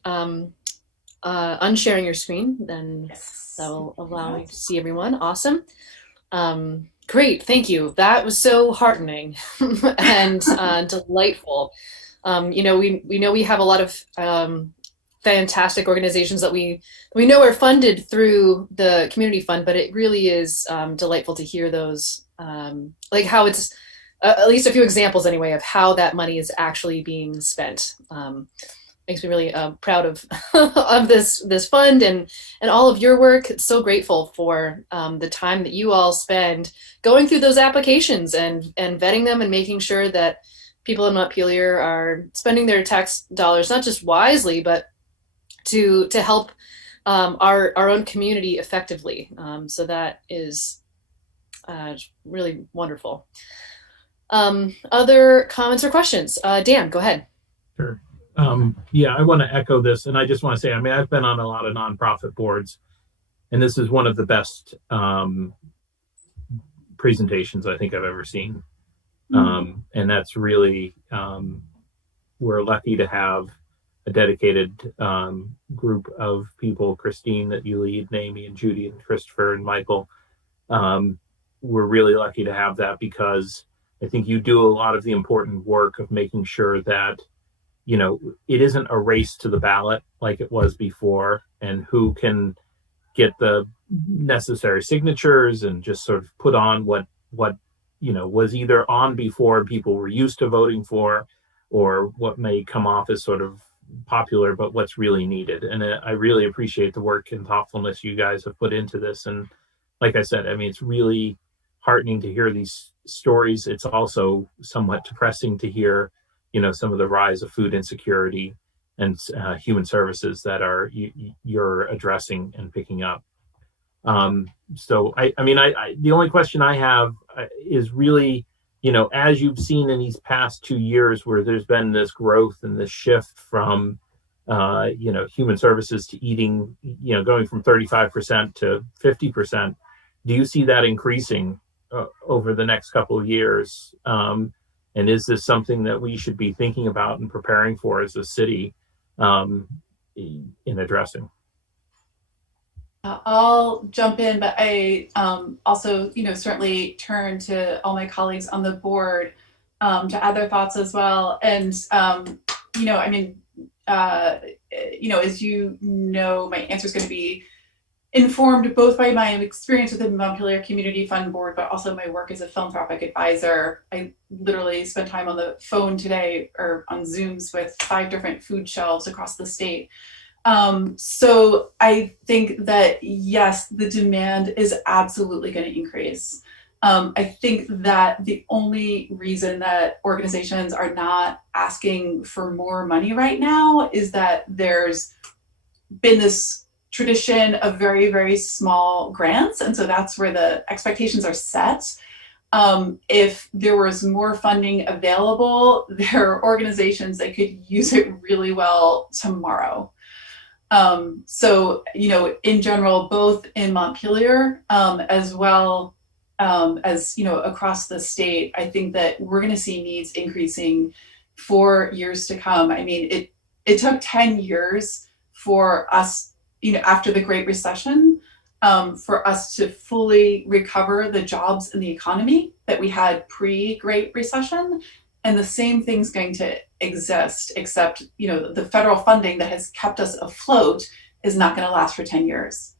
unsharing your screen, then yes, that will allow me to see everyone. Awesome. Great, thank you. That was so heartening and delightful. We know we have a lot of fantastic organizations that we know are funded through the community fund, but it really is delightful to hear those, like how it's at least a few examples anyway of how that money is actually being spent. Makes me really proud of of this fund and all of your work. It's so grateful for the time that you all spend going through those applications and vetting them and making sure that people in Montpelier are spending their tax dollars not just wisely, but to help our own community effectively. So that is really wonderful. Other comments or questions? Dan, go ahead. Sure. Yeah, I want to echo this, and I just want to say, I mean, I've been on a lot of nonprofit boards, and this is one of the best presentations I think I've ever seen. And that's really, we're lucky to have a dedicated group of people, Christine that you lead, and Amy and Judy and Christopher and Michael. We're really lucky to have that because I think you do a lot of the important work of making sure that, you know, it isn't a race to the ballot like it was before, and who can get the necessary signatures and just sort of put on what you know was either on before people were used to voting for, or what may come off as sort of popular, but what's really needed. And I really appreciate the work and thoughtfulness you guys have put into this. And like I said, I mean, it's really heartening to hear these stories. It's also somewhat depressing to hear, you know, some of the rise of food insecurity and human services that are you're addressing and picking up. So I mean, the only question I have is really, you know, as you've seen in these past 2 years where there's been this growth and this shift from, you know, human services to eating, you know, going from 35% to 50%, do you see that increasing over the next couple of years? And is this something that we should be thinking about and preparing for as a city in addressing? I'll jump in, but I also, you know, certainly turn to all my colleagues on the board to add their thoughts as well. And, you know, I mean, you know, as you know, my answer is going to be informed both by my experience with the Montpelier Community Fund Board, but also my work as a philanthropic advisor. I literally spent time on the phone today or on Zooms with 5 different food shelves across the state. So I think that, yes, the demand is absolutely going to increase. I think that the only reason that organizations are not asking for more money right now is that there's been this tradition of very, very small grants. And so that's where the expectations are set. If there was more funding available, there are organizations that could use it really well tomorrow. So, you know, in general, both in Montpelier as well as, you know, across the state, I think that we're going to see needs increasing for years to come. I mean, it took 10 years for us, you know, after the Great Recession, for us to fully recover the jobs in the economy that we had pre-Great Recession. And the same thing's going to exist, except, you know, the federal funding that has kept us afloat is not going to last for 10 years,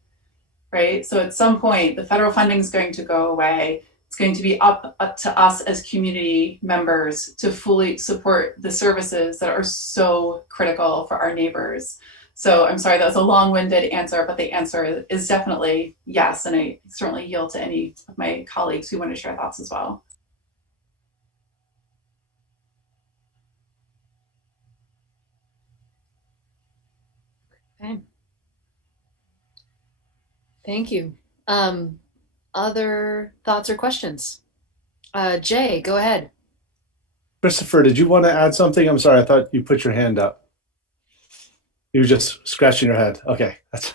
right? So at some point, the federal funding is going to go away. It's going to be up to us as community members to fully support the services that are so critical for our neighbors. So I'm sorry, that was a long-winded answer, but the answer is definitely yes. And I certainly yield to any of my colleagues who want to share thoughts as well. Okay. Thank you. Other thoughts or questions? Jay, go ahead. Christopher, did you want to add something? I'm sorry, I thought you put your hand up. You were just scratching your head. Okay, that's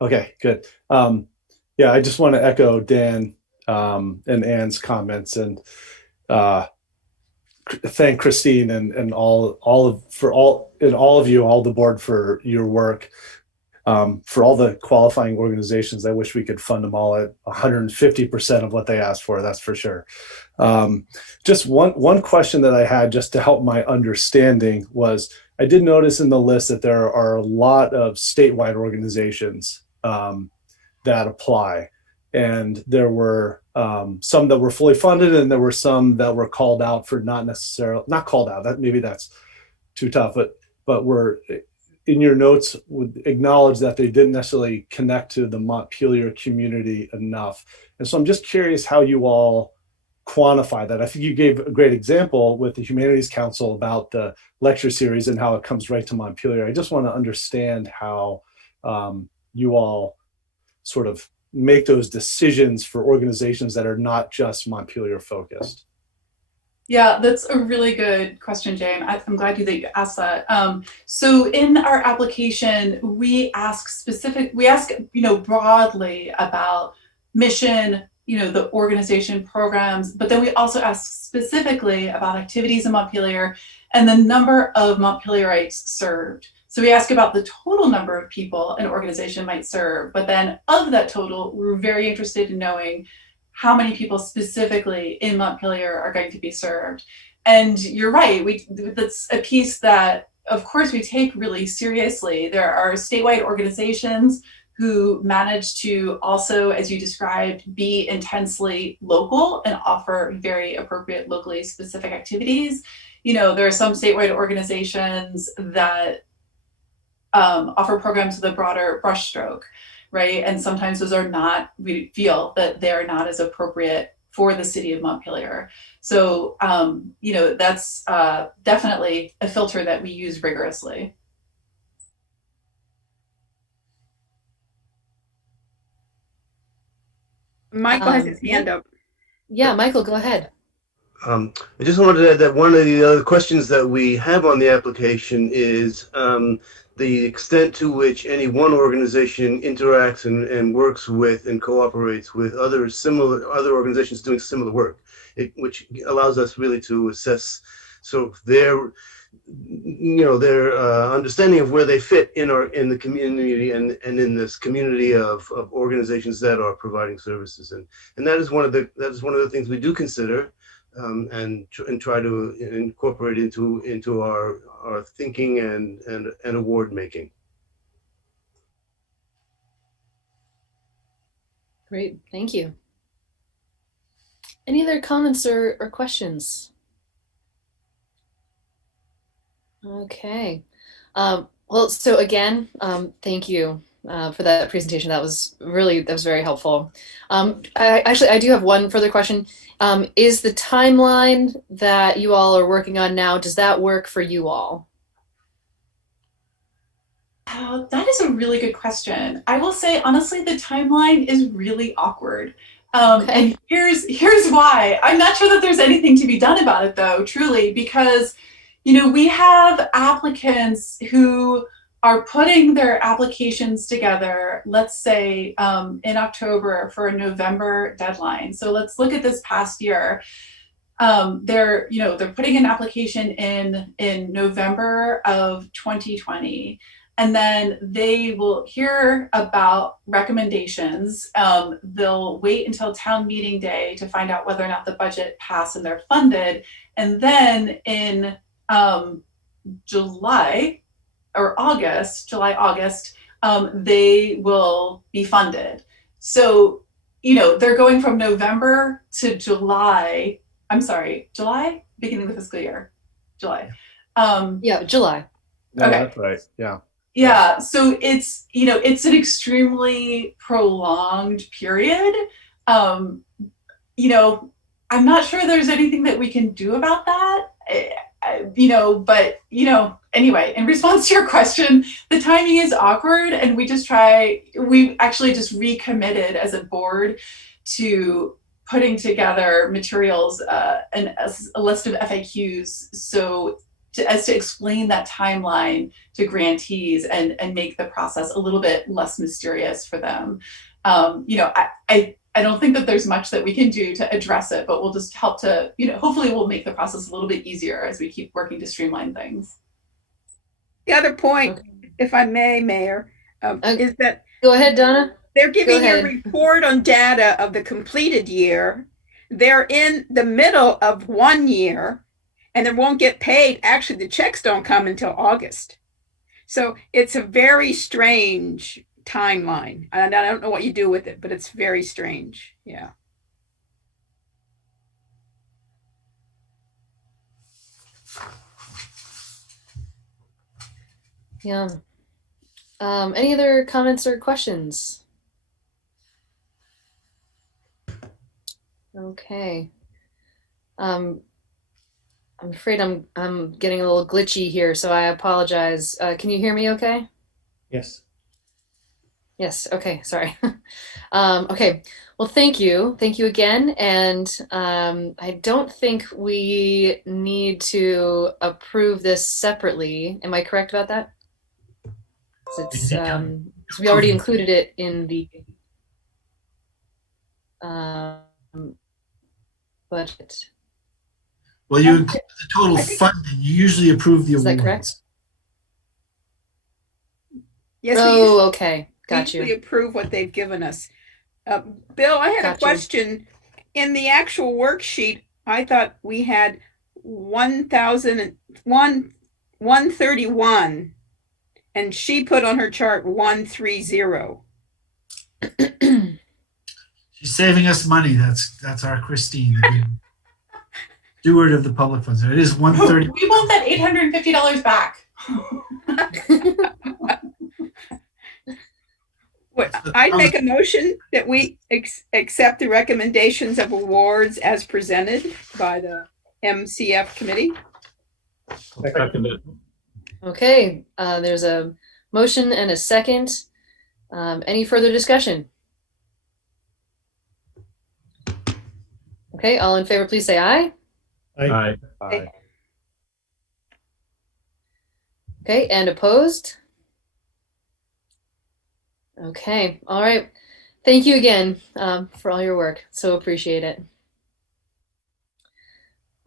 okay, good. Yeah, I just want to echo Dan and Ann's comments and thank Christine and all of you, all the board for your work. For all the qualifying organizations, I wish we could fund them all at 150% of what they asked for, that's for sure. Just one question that I had just to help my understanding was, I did notice in the list that there are a lot of statewide organizations that apply. And there were some that were fully funded, and there were some that were called out for not called out, that maybe that's too tough, but were in your notes would acknowledge that they didn't necessarily connect to the Montpelier community enough. And so I'm just curious how you all quantify that. I think you gave a great example with the Humanities Council about the lecture series and how it comes right to Montpelier. I just want to understand how you all sort of make those decisions for organizations that are not just Montpelier focused. Yeah, that's a really good question, Jay. I'm glad that you asked that. So in our application, we ask broadly about mission, the organization programs, but then we also ask specifically about activities in Montpelier and the number of Montpelierites served. So we ask about the total number of people an organization might serve, but then of that total, we're very interested in knowing how many people specifically in Montpelier are going to be served. And you're right, that's a piece that, of course, we take really seriously. There are statewide organizations who manage to also, as you described, be intensely local and offer very appropriate locally specific activities. There are some statewide organizations that offer programs with a broader brushstroke, right? And sometimes those are not, we feel that they're not as appropriate for the city of Montpelier. So, that's definitely a filter that we use rigorously. Michael has his hand up. Yeah, Michael, go ahead. I just wanted to add that one of the other questions that we have on the application is the extent to which any one organization interacts and works with and cooperates with other organizations doing similar work, which allows us really to assess sort of their understanding of where they fit in the community and in this community of organizations that are providing services, and that is one of the things we do consider. And try to incorporate into our thinking and award making. Great, thank you. Any other comments or questions? Okay. Well, so again, thank you for that presentation. That was very helpful. I do have one further question. Is the timeline that you all are working on now, does that work for you all? That is a really good question. I will say, honestly, the timeline is really awkward. And here's why. I'm not sure that there's anything to be done about it, though, truly, because we have applicants who are putting their applications together, let's say in October for a November deadline. So let's look at this past year. They're putting an application in November of 2020, and then they will hear about recommendations. They'll wait until town meeting day to find out whether or not the budget passed and they're funded. And then in July, August, they will be funded. So, they're going from November to July. I'm sorry, July? Beginning of the fiscal year. July. Yeah, July. No, okay. That's right. Yeah. Yeah. So it's an extremely prolonged period. I'm not sure there's anything that we can do about that. Anyway, in response to your question, the timing is awkward, and we actually just recommitted as a board to putting together materials and a list of FAQs as to explain that timeline to grantees and make the process a little bit less mysterious for them. I don't think that there's much that we can do to address it, but we'll just help to, hopefully we'll make the process a little bit easier as we keep working to streamline things. The other point, if I may, Mayor, is that— Go ahead, Donna. They're giving a report on data of the completed year. They're in the middle of 1 year, and they won't get paid. Actually, the checks don't come until August. So it's a very strange timeline. And I don't know what you do with it, but it's very strange. Yeah. Yeah. Any other comments or questions? Okay. I'm afraid I'm getting a little glitchy here, so I apologize. Can you hear me okay? Yes. Yes, okay, sorry. Okay, well, thank you. Thank you again. And I don't think we need to approve this separately. Am I correct about that? It's, we already included it in the... budget. Well, you include the total funding. You usually approve the Is that awards. correct? Yes, Oh, okay. Got usually you. approve what they've given us. Bill, I had a Got you. question. In the actual worksheet, I thought we had 131, and she put on her chart 130. She's saving us money. That's our Christine, the good steward of the public funds. It is 130. We want that $850 back. I'd make a motion that we accept the recommendations of awards as presented by the MCF committee. Second it. Okay, there's a motion and a second. Any further discussion? Okay, all in favor, please say aye. Aye. Okay, and opposed? Okay, all right. Thank you again for all your work. So appreciate it.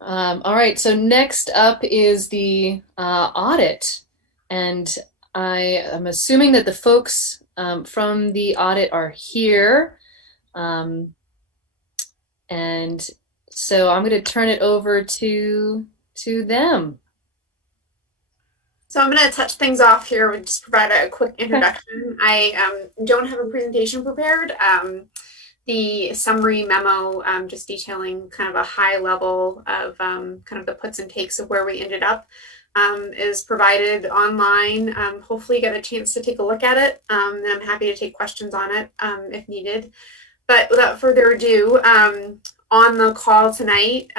All right, so next up is the audit. And I am assuming that the folks from the audit are here. And so I'm going to turn it over to them. So I'm going to touch things off here and just provide a quick introduction. I don't have a presentation prepared. The summary memo just detailing kind of a high level of kind of the puts and takes of where we ended up is provided online. Hopefully you get a chance to take a look at it, and I'm happy to take questions on it if needed. But without further ado, on the call tonight,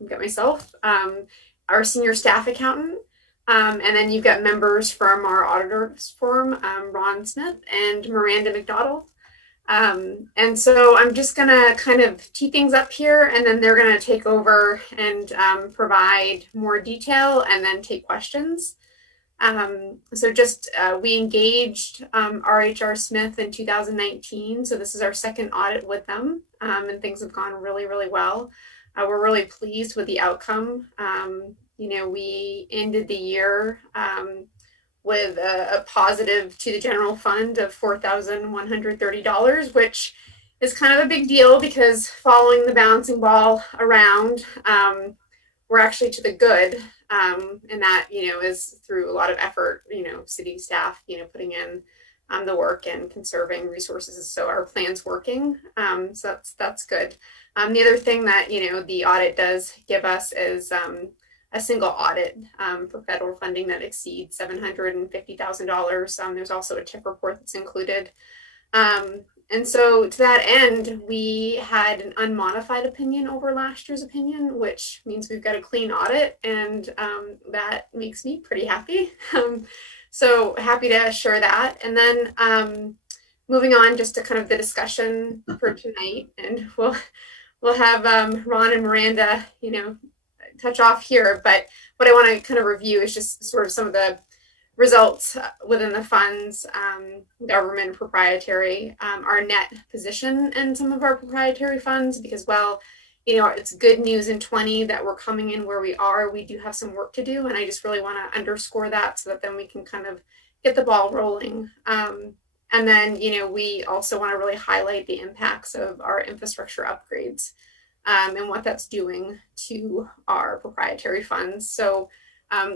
we've got myself, our senior staff accountant, and then you've got members from our auditors forum, Ron Smith and Miranda McDonald. And so I'm just going to kind of tee things up here, and then they're going to take over and provide more detail and then take questions. So just we engaged RHR Smith in 2019. So this is our second audit with them, and things have gone really, really well. We're really pleased with the outcome. You know, we ended the year with a positive to the general fund of $4,130, which is kind of a big deal because following the bouncing ball around, we're actually to the good. And that, you know, is through a lot of effort, you know, city staff, you know, putting in the work and conserving resources. So our plan's working. So that's good. The other thing that, you know, the audit does give us is a single audit for federal funding that exceeds $750,000. There's also a tip report that's included. And so to that end, we had an unmodified opinion over last year's opinion, which means we've got a clean audit, and that makes me pretty happy. So happy to share that. And then moving on just to kind of the discussion for tonight, and we'll have Ron and Miranda, you know, touch off here, but what I want to kind of review is just sort of some of the results within the funds, government proprietary, our net position in some of our proprietary funds, because, well, you know, it's good news in 20 that we're coming in where we are. We do have some work to do, and I just really want to underscore that so that then we can kind of get the ball rolling. And then, you know, we also want to really highlight the impacts of our infrastructure upgrades and what that's doing to our proprietary funds. So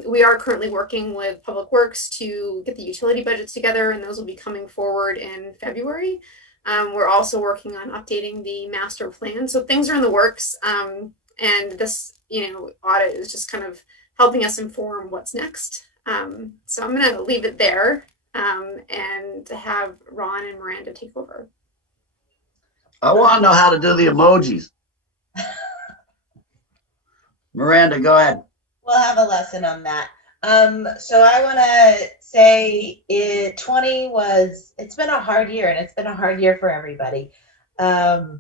we are currently working with Public Works to get the utility budgets together, and those will be coming forward in February. We're also working on updating the master plan. So things are in the works, and this, you know, audit is just kind of helping us inform what's next. So I'm going to leave it there and have Ron and Miranda take over. I want to know how to do the emojis. Miranda, go ahead. We'll have a lesson on that. So I want to say 20 was, it's been a hard year, and it's been a hard year for everybody. I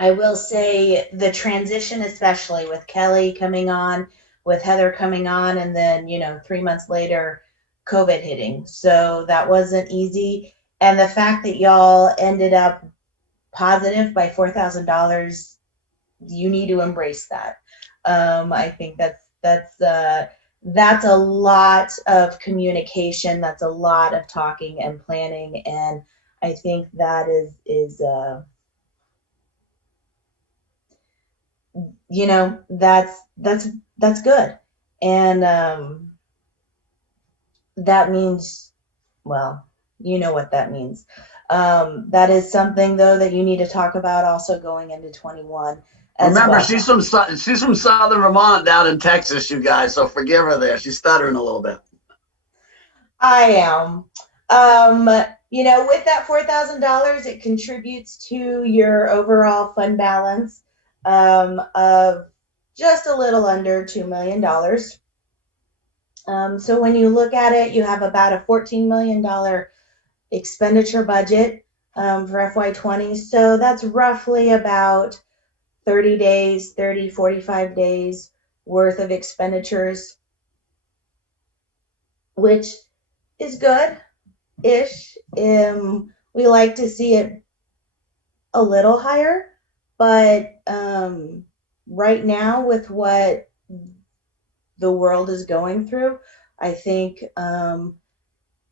will say the transition, especially with Kelly coming on, with Heather coming on, and then, you know, 3 months later, COVID hitting. So that wasn't easy. And the fact that y'all ended up positive by $4,000, you need to embrace that. I think that's a lot of communication. That's a lot of talking and planning, and I think that is you know, that's good, and that means, well, you know what that means. That is something though that you need to talk about also going into 21. Remember, well. she's from Southern Vermont down in Texas, you guys. So forgive her there. She's stuttering a little bit. I am. You know, with that $4,000, it contributes to your overall fund balance of just a little under $2 million. So when you look at it, you have about a $14 million expenditure budget for FY20. So that's roughly about 45 days worth of expenditures, which is good-ish. We like to see it a little higher, but right now with what the world is going through, I think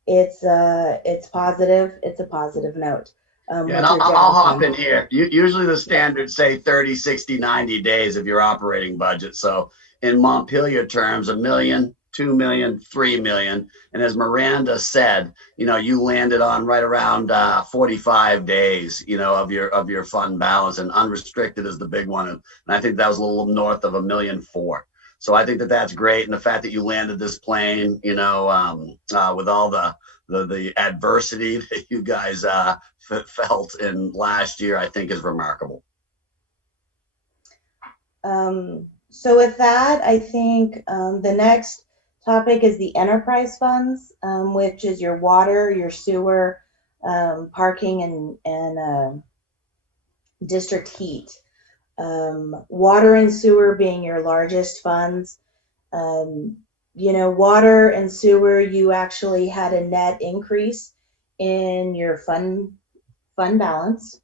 it's positive. It's a positive note. Yeah, and I'll hop in here. Usually the standards say 30, 60, 90 days of your operating budget. So in Montpelier terms, $1 million, $2 million, $3 million. And as Miranda said, you know, you landed on right around 45 days, you know, of your fund balance, and unrestricted is the big one. And I think that was a little north of $1.4 million. So I think that's great. And the fact that you landed this plane, you know, with all the adversity that you guys felt in last year, I think is remarkable. So with that, I think the next topic is the enterprise funds, which is your water, your sewer, parking, and district heat. Water and sewer being your largest funds. You know, water and sewer, you actually had a net increase in your fund balance.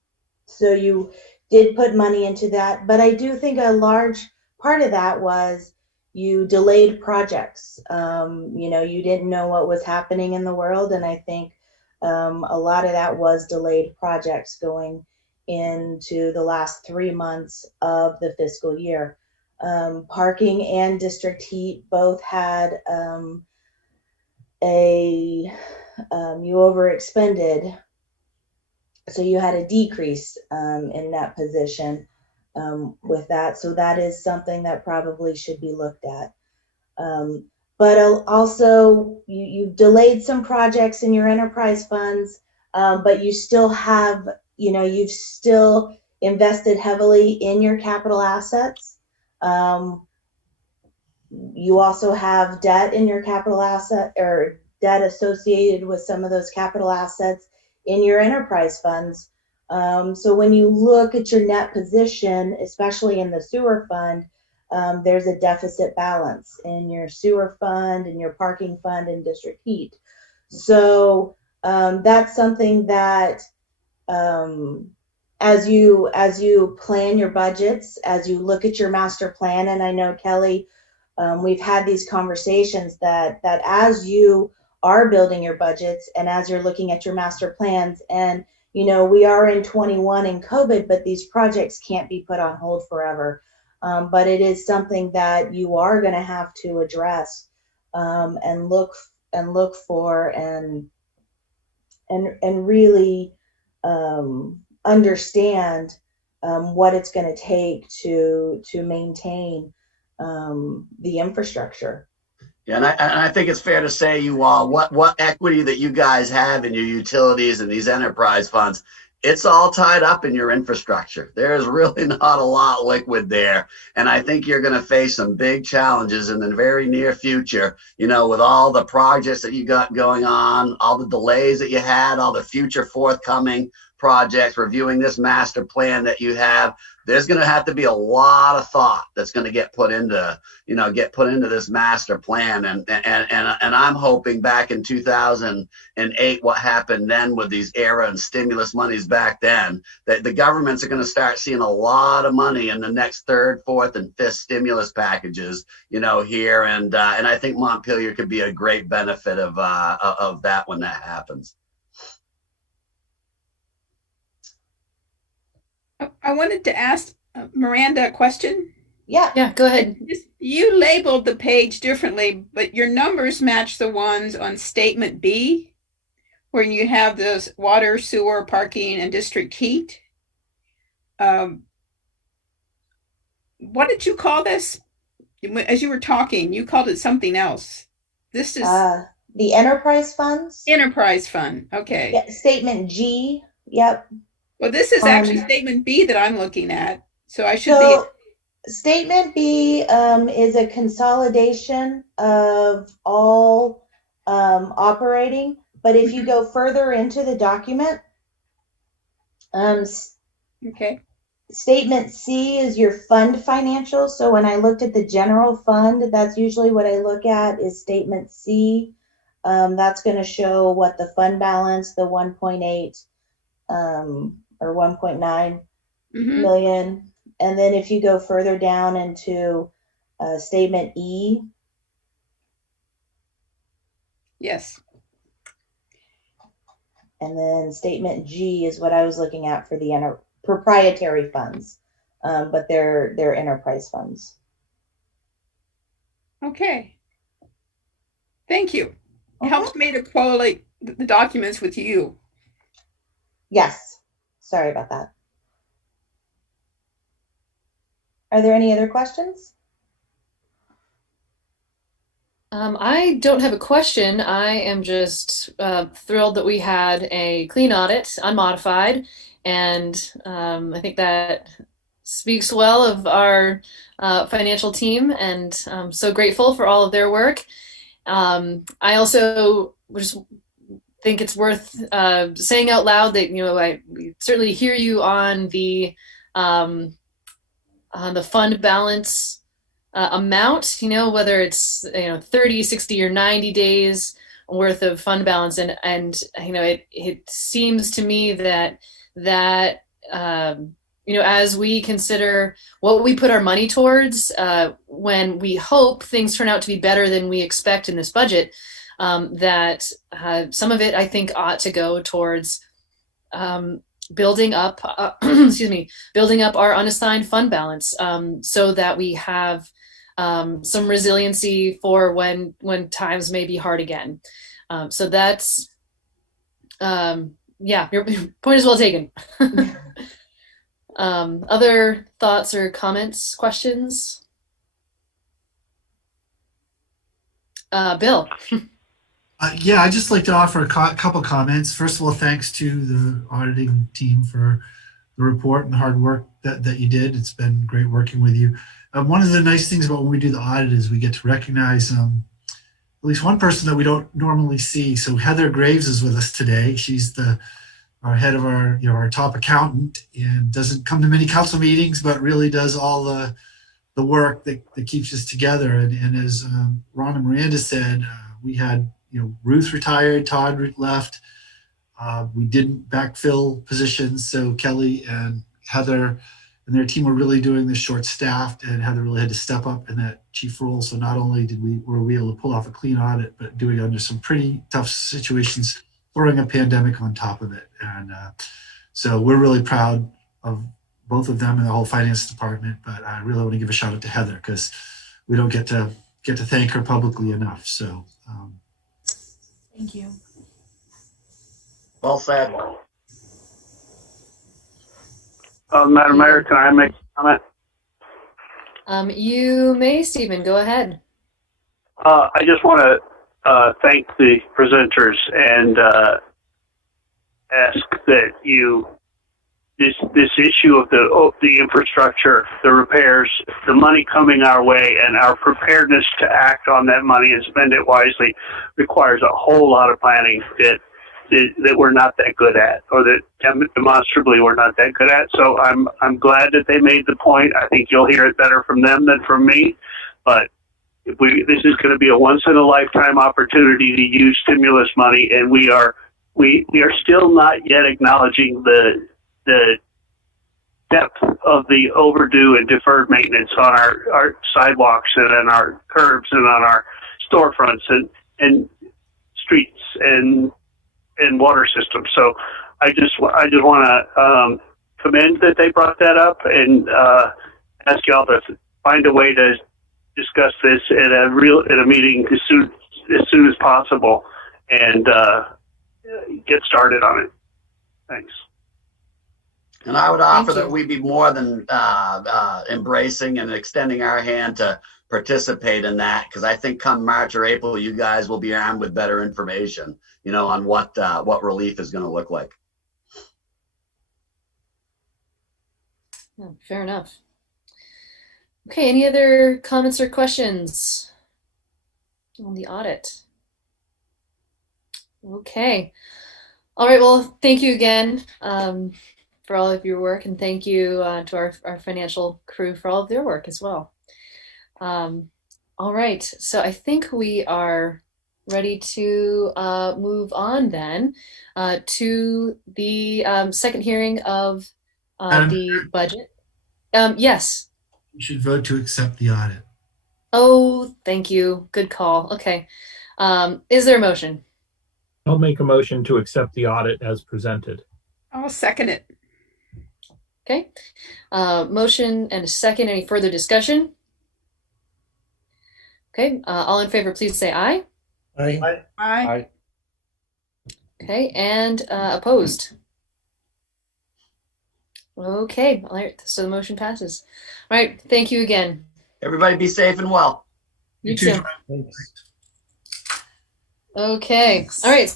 So you did put money into that. But I do think a large part of that was you delayed projects. You know, you didn't know what was happening in the world. And I think a lot of that was delayed projects going into the last 3 months of the fiscal year. Parking and district heat both had you overexpended, so you had a decrease in that position with that. So that is something that probably should be looked at. But also you've delayed some projects in your enterprise funds, but you still have, you know, you've still invested heavily in your capital assets. You also have debt in your capital asset, or debt associated with some of those capital assets in your enterprise funds. So when you look at your net position, especially in the sewer fund, there's a deficit balance in your sewer fund and your parking fund and district heat. So that's something that as you plan your budgets, as you look at your master plan, and I know Kelly, we've had these conversations that as you are building your budgets and as you're looking at your master plans, and you know, we are in 21 in COVID, but these projects can't be put on hold forever. But it is something that you are going to have to address and look for and really understand what it's going to take to maintain the infrastructure. Yeah, and I think it's fair to say, you all, what equity that you guys have in your utilities and these enterprise funds, it's all tied up in your infrastructure. There's really not a lot liquid there. And I think you're going to face some big challenges in the very near future, you know, with all the projects that you got going on, all the delays that you had, all the future forthcoming projects, reviewing this master plan that you have. There's going to have to be a lot of thought that's going to get put into this master plan. And I'm hoping back in 2008, what happened then with these ERA and stimulus monies back then, that the governments are going to start seeing a lot of money in the next third, fourth, and fifth stimulus packages, here. And I think Montpelier could be a great benefit of that when that happens. I wanted to ask Miranda a question. Yeah, go ahead. You labeled the page differently, but your numbers match the ones on statement B, where you have those water, sewer, parking, and district heat. What did you call this? As you were talking, you called it something else. This is the enterprise funds. Enterprise fund. Okay. Yeah, statement G. Yep. Well, this is actually statement B that I'm looking at. So I should be. Statement B is a consolidation of all operating. But if you go further into the document, okay. Statement C is your fund financials. So when I looked at the general fund, that's usually what I look at is statement C. That's going to show what the fund balance, the 1.8 or 1.9 million. And then if you go further down into statement E. Yes. And then statement G is what I was looking at for the proprietary funds, but they're enterprise funds. Okay. Thank you. It helps me to correlate the documents with you. Yes. Sorry about that. Are there any other questions? I don't have a question. I am just thrilled that we had a clean audit, unmodified, and I think that speaks well of our financial team, and I'm so grateful for all of their work. I also just think it's worth saying out loud that we certainly hear you on the fund balance amount, whether it's 30, 60, or 90 days worth of fund balance, and it seems to me that as we consider what we put our money towards, when we hope things turn out to be better than we expect in this budget, that some of it I think ought to go towards building up our unassigned fund balance, so that we have some resiliency for when times may be hard again. So that's your point is well taken. Other thoughts or comments, questions? Bill. I'd just like to offer a couple comments. First of all, thanks to the auditing team for the report and the hard work that you did. It's been great working with you. One of the nice things about when we do the audit is we get to recognize at least one person that we don't normally see. So Heather Graves is with us today. She's our head of our top accountant, and doesn't come to many council meetings, but really does all the work that keeps us together. And as Ron and Miranda said, we had Ruth retired, Todd left. We didn't backfill positions, so Kelly and Heather and their team were really doing this short-staffed, and Heather really had to step up in that chief role. So not only were we able to pull off a clean audit, but doing it under some pretty tough situations, throwing a pandemic on top of it. And so we're really proud of both of them and the whole finance department. But I really want to give a shout out to Heather, because we don't get to thank her publicly enough. So. Thank you. Well said. Madam Mayor, can I make a comment? You may, Stephen. Go ahead. I just want to thank the presenters and ask that this issue of the infrastructure, the repairs, the money coming our way, and our preparedness to act on that money and spend it wisely requires a whole lot of planning that that we're not that good at, or that demonstrably we're not that good at. So I'm glad that they made the point. I think you'll hear it better from them than from me. But this is going to be a once in a lifetime opportunity to use stimulus money, and we are still not yet acknowledging the depth of the overdue and deferred maintenance on our sidewalks and on our curbs and on our storefronts and streets and water systems. So I just want to commend that they brought that up, and ask y'all to find a way to discuss this at a meeting as soon as possible, and get started on it. Thanks. And I would offer that we be more than embracing and extending our hand to participate in that, because I think come March or April, you guys will be armed with better information, on what relief is going to look like. Yeah, fair enough. Okay, any other comments or questions on the audit? Okay. All right, well, thank you again for all of your work, and thank you to our financial crew for all of their work as well. All right, so I think we are ready to move on then to the second hearing of the budget. Yes. You should vote to accept the audit. Oh, thank you. Good call. Okay. Is there a motion? I'll make a motion to accept the audit as presented. I'll second it. Okay. Motion and a second. Any further discussion? Okay. All in favor, please say aye. Aye. Aye. Aye. Okay. And opposed? Okay. All right. So the motion passes. All right. Thank you again. Everybody be safe and well. You too. Okay. All right.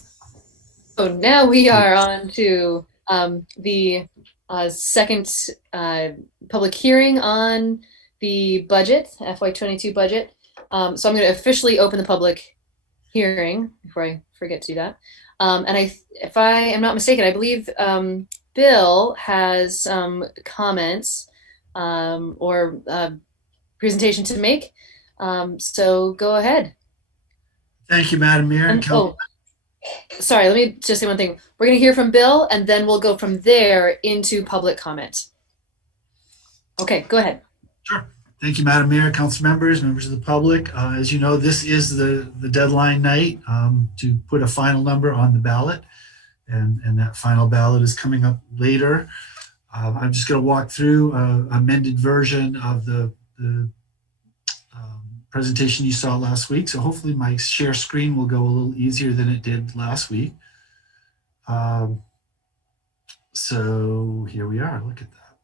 So now we are on to the second public hearing on the budget, FY22 budget. So I'm going to officially open the public hearing before I forget to do that. And if I am not mistaken, I believe Bill has some comments or presentation to make. So go ahead. Thank you, Madam Mayor. Sorry, let me just say one thing. We're going to hear from Bill, and then we'll go from there into public comment. Okay, go ahead. Sure. Thank you, Madam Mayor, council members, members of the public. As you know, this is the deadline night to put a final number on the ballot, and that final ballot is coming up later. I'm just going to walk through an amended version of the presentation you saw last week. So hopefully my share screen will go a little easier than it did last week. So here we are, look at that.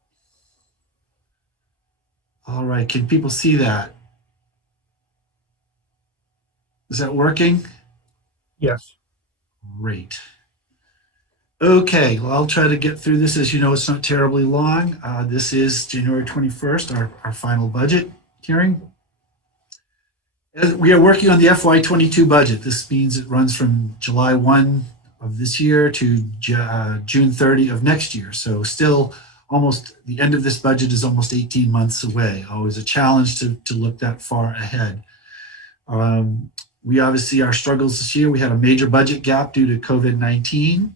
All right, can people see that? Is that working? Yes. Great. Okay, well, I'll try to get through this. As you know, it's not terribly long. This is January 21st, our final budget hearing. We are working on the FY22 budget. This means it runs from July 1 of this year to June 30 of next year. So still almost the end of this budget is almost 18 months away. Always a challenge to look that far ahead. We obviously, our struggles this year, we had a major budget gap due to COVID-19.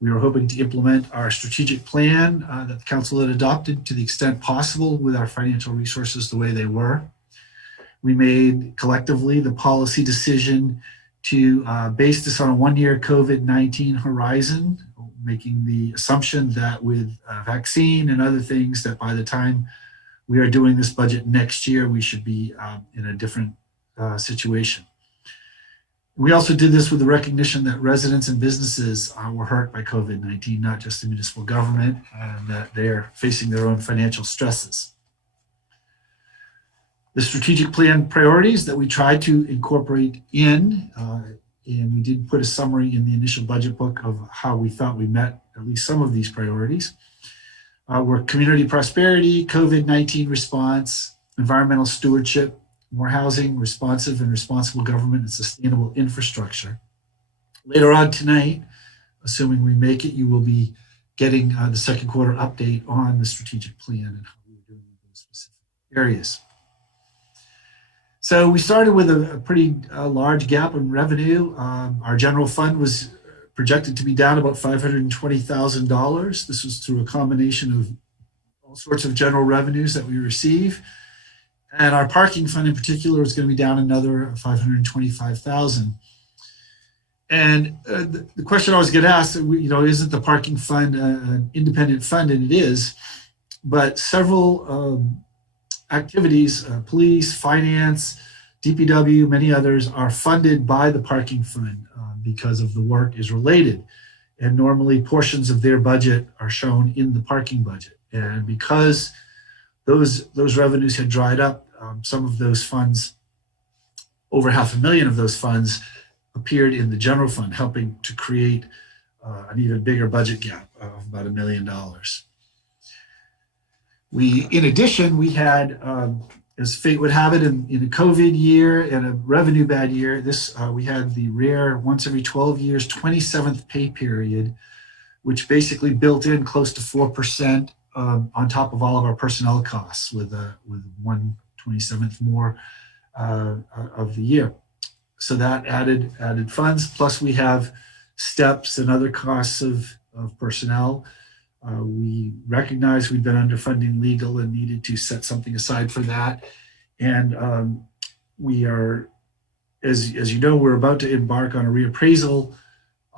We were hoping to implement our strategic plan that the council had adopted to the extent possible with our financial resources the way they were. We made collectively the policy decision to base this on a one-year COVID-19 horizon, making the assumption that with a vaccine and other things that by the time we are doing this budget next year, we should be in a different situation. We also did this with the recognition that residents and businesses were hurt by COVID-19, not just the municipal government, and that they're facing their own financial stresses. The strategic plan priorities that we tried to incorporate in, and we did put a summary in the initial budget book of how we thought we met at least some of these priorities, were community prosperity, COVID-19 response, environmental stewardship, more housing, responsive and responsible government, and sustainable infrastructure. Later on tonight, assuming we make it, you will be getting the second quarter update on the strategic plan and how we're doing in those specific areas. So we started with a pretty large gap in revenue. Our general fund was projected to be down about $520,000. This was through a combination of all sorts of general revenues that we receive. And our parking fund in particular is going to be down another $525,000. And the question I was going to ask, isn't the parking fund an independent fund? And it is, but several activities, police, finance, DPW, many others are funded by the parking fund because of the work is related. And normally portions of their budget are shown in the parking budget. And because those revenues had dried up, some of those funds, over $500,000 of those funds, appeared in the general fund, helping to create an even bigger budget gap of about $1 million. In addition, we had, as fate would have it, in a COVID year and a revenue bad year, we had the rare once every 12 years, 27th pay period, which basically built in close to 4% on top of all of our personnel costs with 1/27th more of the year. So that added funds, plus we have steps and other costs of personnel. We recognized we'd been underfunding legal and needed to set something aside for that. And we are, as you know, we're about to embark on a reappraisal,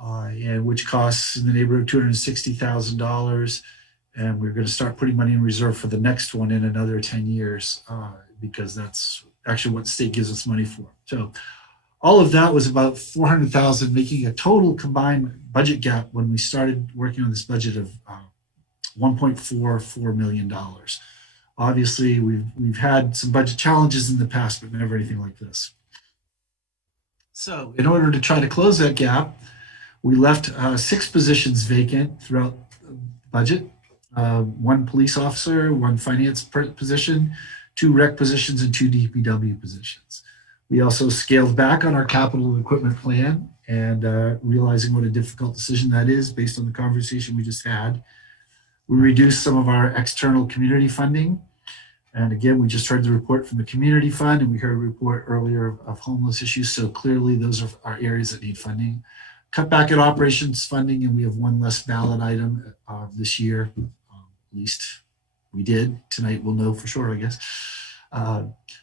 and which costs in the neighborhood of $260,000. And we're going to start putting money in reserve for the next one in another 10 years, because that's actually what the state gives us money for. So all of that was about $400,000, making a total combined budget gap when we started working on this budget of $1.44 million. Obviously, we've had some budget challenges in the past, but never anything like this. So in order to try to close that gap, we left 6 positions vacant throughout the budget. 1 police officer, 1 finance position, 2 rec positions, and 2 DPW positions. We also scaled back on our capital equipment plan, and realizing what a difficult decision that is based on the conversation we just had. We reduced some of our external community funding. And again, we just heard the report from the community fund, and we heard a report earlier of homeless issues. So clearly those are areas that need funding. Cut back at operations funding, and we have 1 less ballot item this year. At least we did. Tonight we'll know for sure, I guess.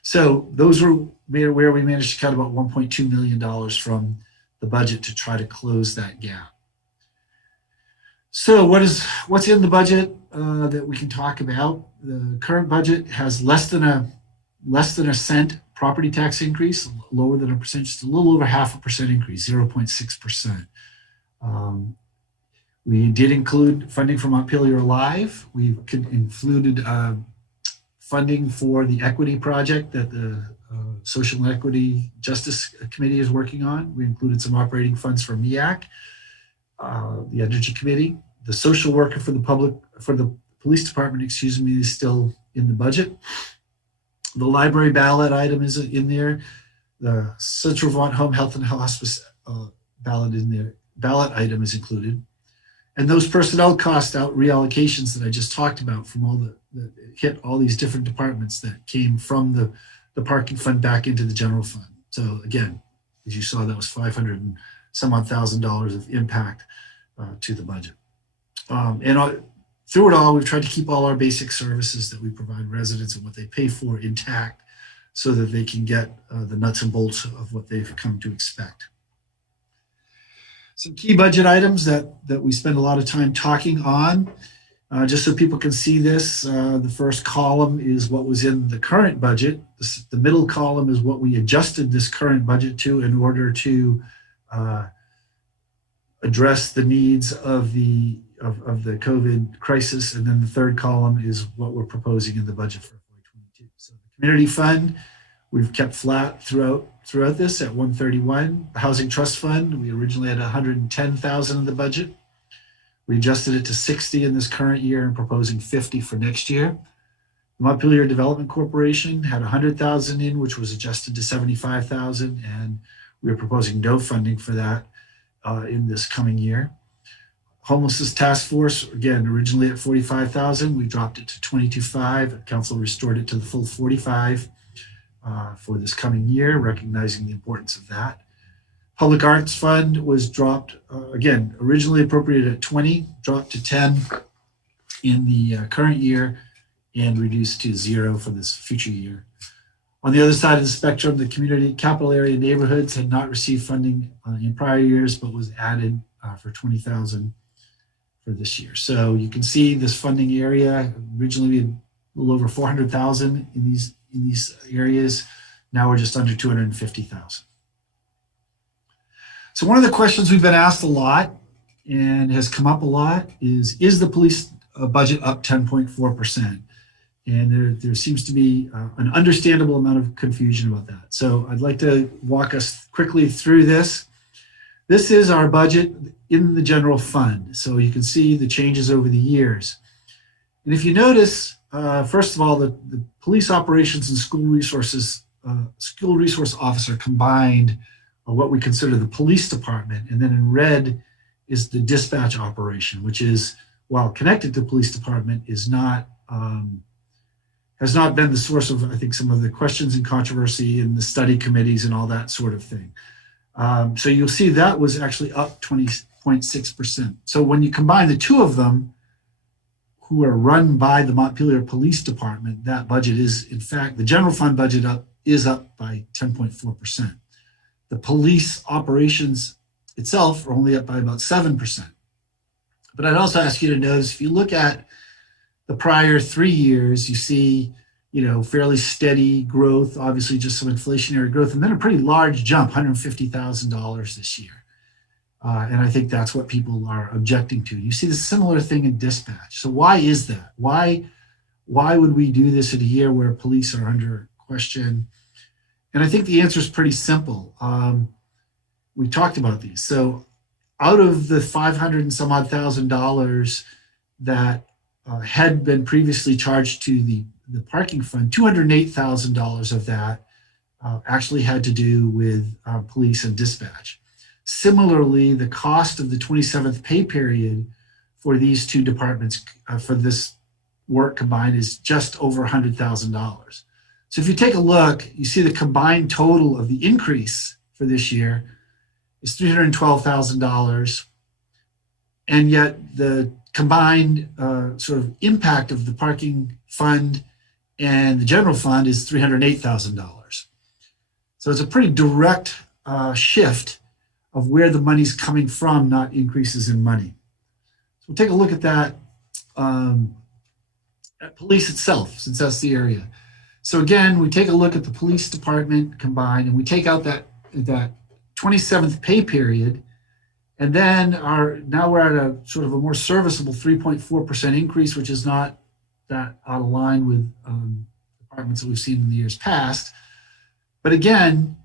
So those were where we managed to cut about $1.2 million from the budget to try to close that gap. So what's in the budget that we can talk about? The current budget has less than a cent property tax increase, lower than a percent, just a little over 0.5% increase, 0.6%. We did include funding from Montpelier Alive. We've included funding for the equity project that the Social and Equity Justice Committee is working on. We included some operating funds for MEAC, the Energy Committee. The social worker for the police department, is still in the budget. The library ballot item is in there. The Central Vermont Home Health and Hospice ballot item is included. And those personnel cost reallocations that I just talked about from all that hit all these different departments that came from the parking fund back into the general fund. So again, as you saw, that was $500 and some odd $1,000 of impact to the budget. Through it all, we've tried to keep all our basic services that we provide residents and what they pay for intact so that they can get the nuts and bolts of what they've come to expect. Some key budget items that we spend a lot of time talking on, just so people can see this. The first column is what was in the current budget. The middle column is what we adjusted this current budget to in order to address the needs of the COVID crisis. And then the third column is what we're proposing in the budget for FY22. So the community fund, we've kept flat throughout this at 131. The housing trust fund, we originally had 110,000 in the budget. We adjusted it to 60 in this current year and proposing 50 for next year. The Montpelier Development Corporation had 100,000 in, which was adjusted to 75,000, and we are proposing no funding for that in this coming year. Homelessness Task Force, again, originally at 45,000, we dropped it to 22.5. Council restored it to the full 45 for this coming year, recognizing the importance of that. Public Arts Fund was dropped, again, originally appropriated at 20, dropped to 10 in the current year, and reduced to 0 for this future year. On the other side of the spectrum, the community capital area neighborhoods had not received funding in prior years, but was added for 20,000 for this year. So you can see this funding area. Originally we had a little over 400,000 in these areas. Now we're just under 250,000. So one of the questions we've been asked a lot and has come up a lot is the police budget up 10.4%? And there seems to be an understandable amount of confusion about that. So I'd like to walk us quickly through this. This is our budget in the general fund. So you can see the changes over the years. And if you notice, first of all, the police operations and school resource officer combined are what we consider the police department. And then in red is the dispatch operation, which is, while connected to police department, is not, has not been the source of, I think, some of the questions and controversy in the study committees and all that sort of thing. So you'll see that was actually up 20.6%. So when you combine the two of them, who are run by the Montpelier Police Department, that budget is, in fact, the general fund budget is up by 10.4%. The police operations itself are only up by about 7%. But I'd also ask you to notice, if you look at the prior 3 years, you see, fairly steady growth, obviously just some inflationary growth, and then a pretty large jump, $150,000 this year. And I think that's what people are objecting to. You see the similar thing in dispatch. So why is that? Why would we do this in a year where police are under question? And I think the answer is pretty simple. We talked about these. So out of the $500 and some odd thousand that had been previously charged to the parking fund, $208,000 of that actually had to do with police and dispatch. Similarly, the cost of the 27th pay period for these two departments for this work combined is just over $100,000. So if you take a look, you see the combined total of the increase for this year is $312,000. And yet the combined sort of impact of the parking fund and the general fund is $308,000. So it's a pretty direct shift of where the money's coming from, not increases in money. So we'll take a look at that at police itself, since that's the area. So again, we take a look at the police department combined, and we take out that 27th pay period, and then now we're at a sort of a more serviceable 3.4% increase, which is not that out of line with departments that we've seen in the years past. But again,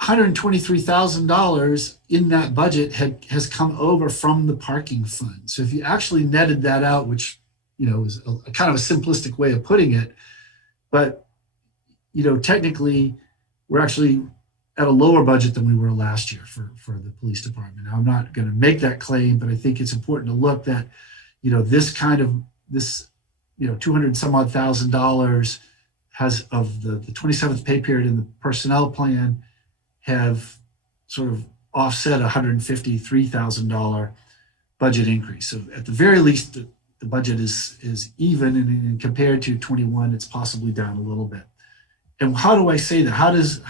$123,000 in that budget has come over from the parking fund. So if you actually netted that out, which is a kind of a simplistic way of putting it, but technically we're actually at a lower budget than we were last year for the police department. Now, I'm not going to make that claim, but I think it's important to look that this 200 some odd thousand dollars has of the 27th pay period in the personnel plan have sort of offset $153,000 budget increase. So at the very least, the budget is even, and compared to 21, it's possibly down a little bit. And how do I say that? How does,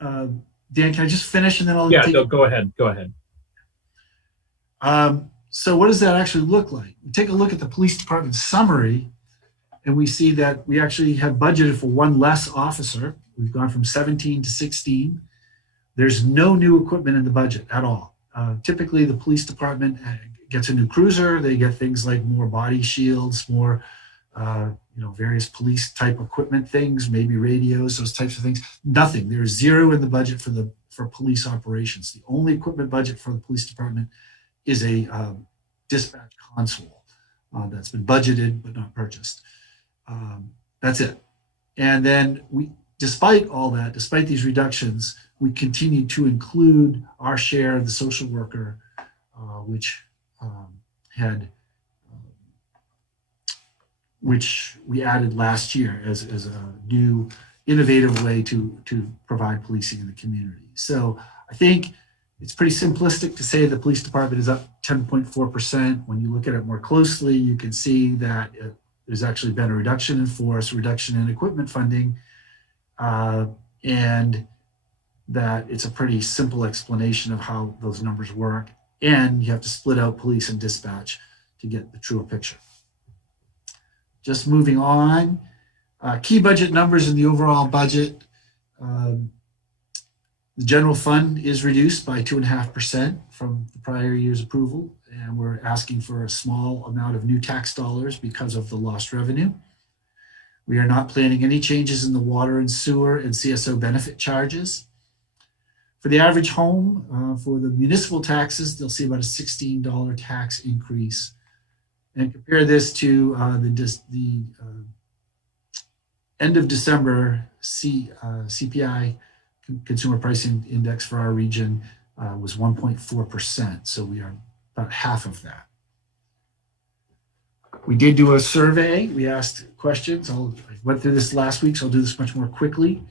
Dan, can I just finish and then I'll go ahead. Go ahead. So what does that actually look like? We take a look at the police department summary, and we see that we actually have budgeted for one less officer. We've gone from 17 to 16. There's no new equipment in the budget at all. Typically, the police department gets a new cruiser. They get things like more body shields, more various police type equipment things, maybe radios, those types of things. Nothing. There's zero in the budget for police operations. The only equipment budget for the police department is a dispatch console that's been budgeted but not purchased. That's it. And then despite all that, despite these reductions, we continue to include our share of the social worker, which had, which we added last year as a new innovative way to provide policing in the community. So I think it's pretty simplistic to say the police department is up 10.4%. When you look at it more closely, you can see that there's actually been a reduction in force, reduction in equipment funding, and that it's a pretty simple explanation of how those numbers work. And you have to split out police and dispatch to get the truer picture. Just moving on, key budget numbers in the overall budget. The general fund is reduced by 2.5% from the prior year's approval, and we're asking for a small amount of new tax dollars because of the lost revenue. We are not planning any changes in the water and sewer and CSO benefit charges. For the average home, for the municipal taxes, they'll see about a $16 tax increase. And compare this to the end of December CPI, Consumer Price Index for our region, was 1.4%. So we are about half of that. We did do a survey. We asked questions. I went through this last week, so I'll do this much more quickly.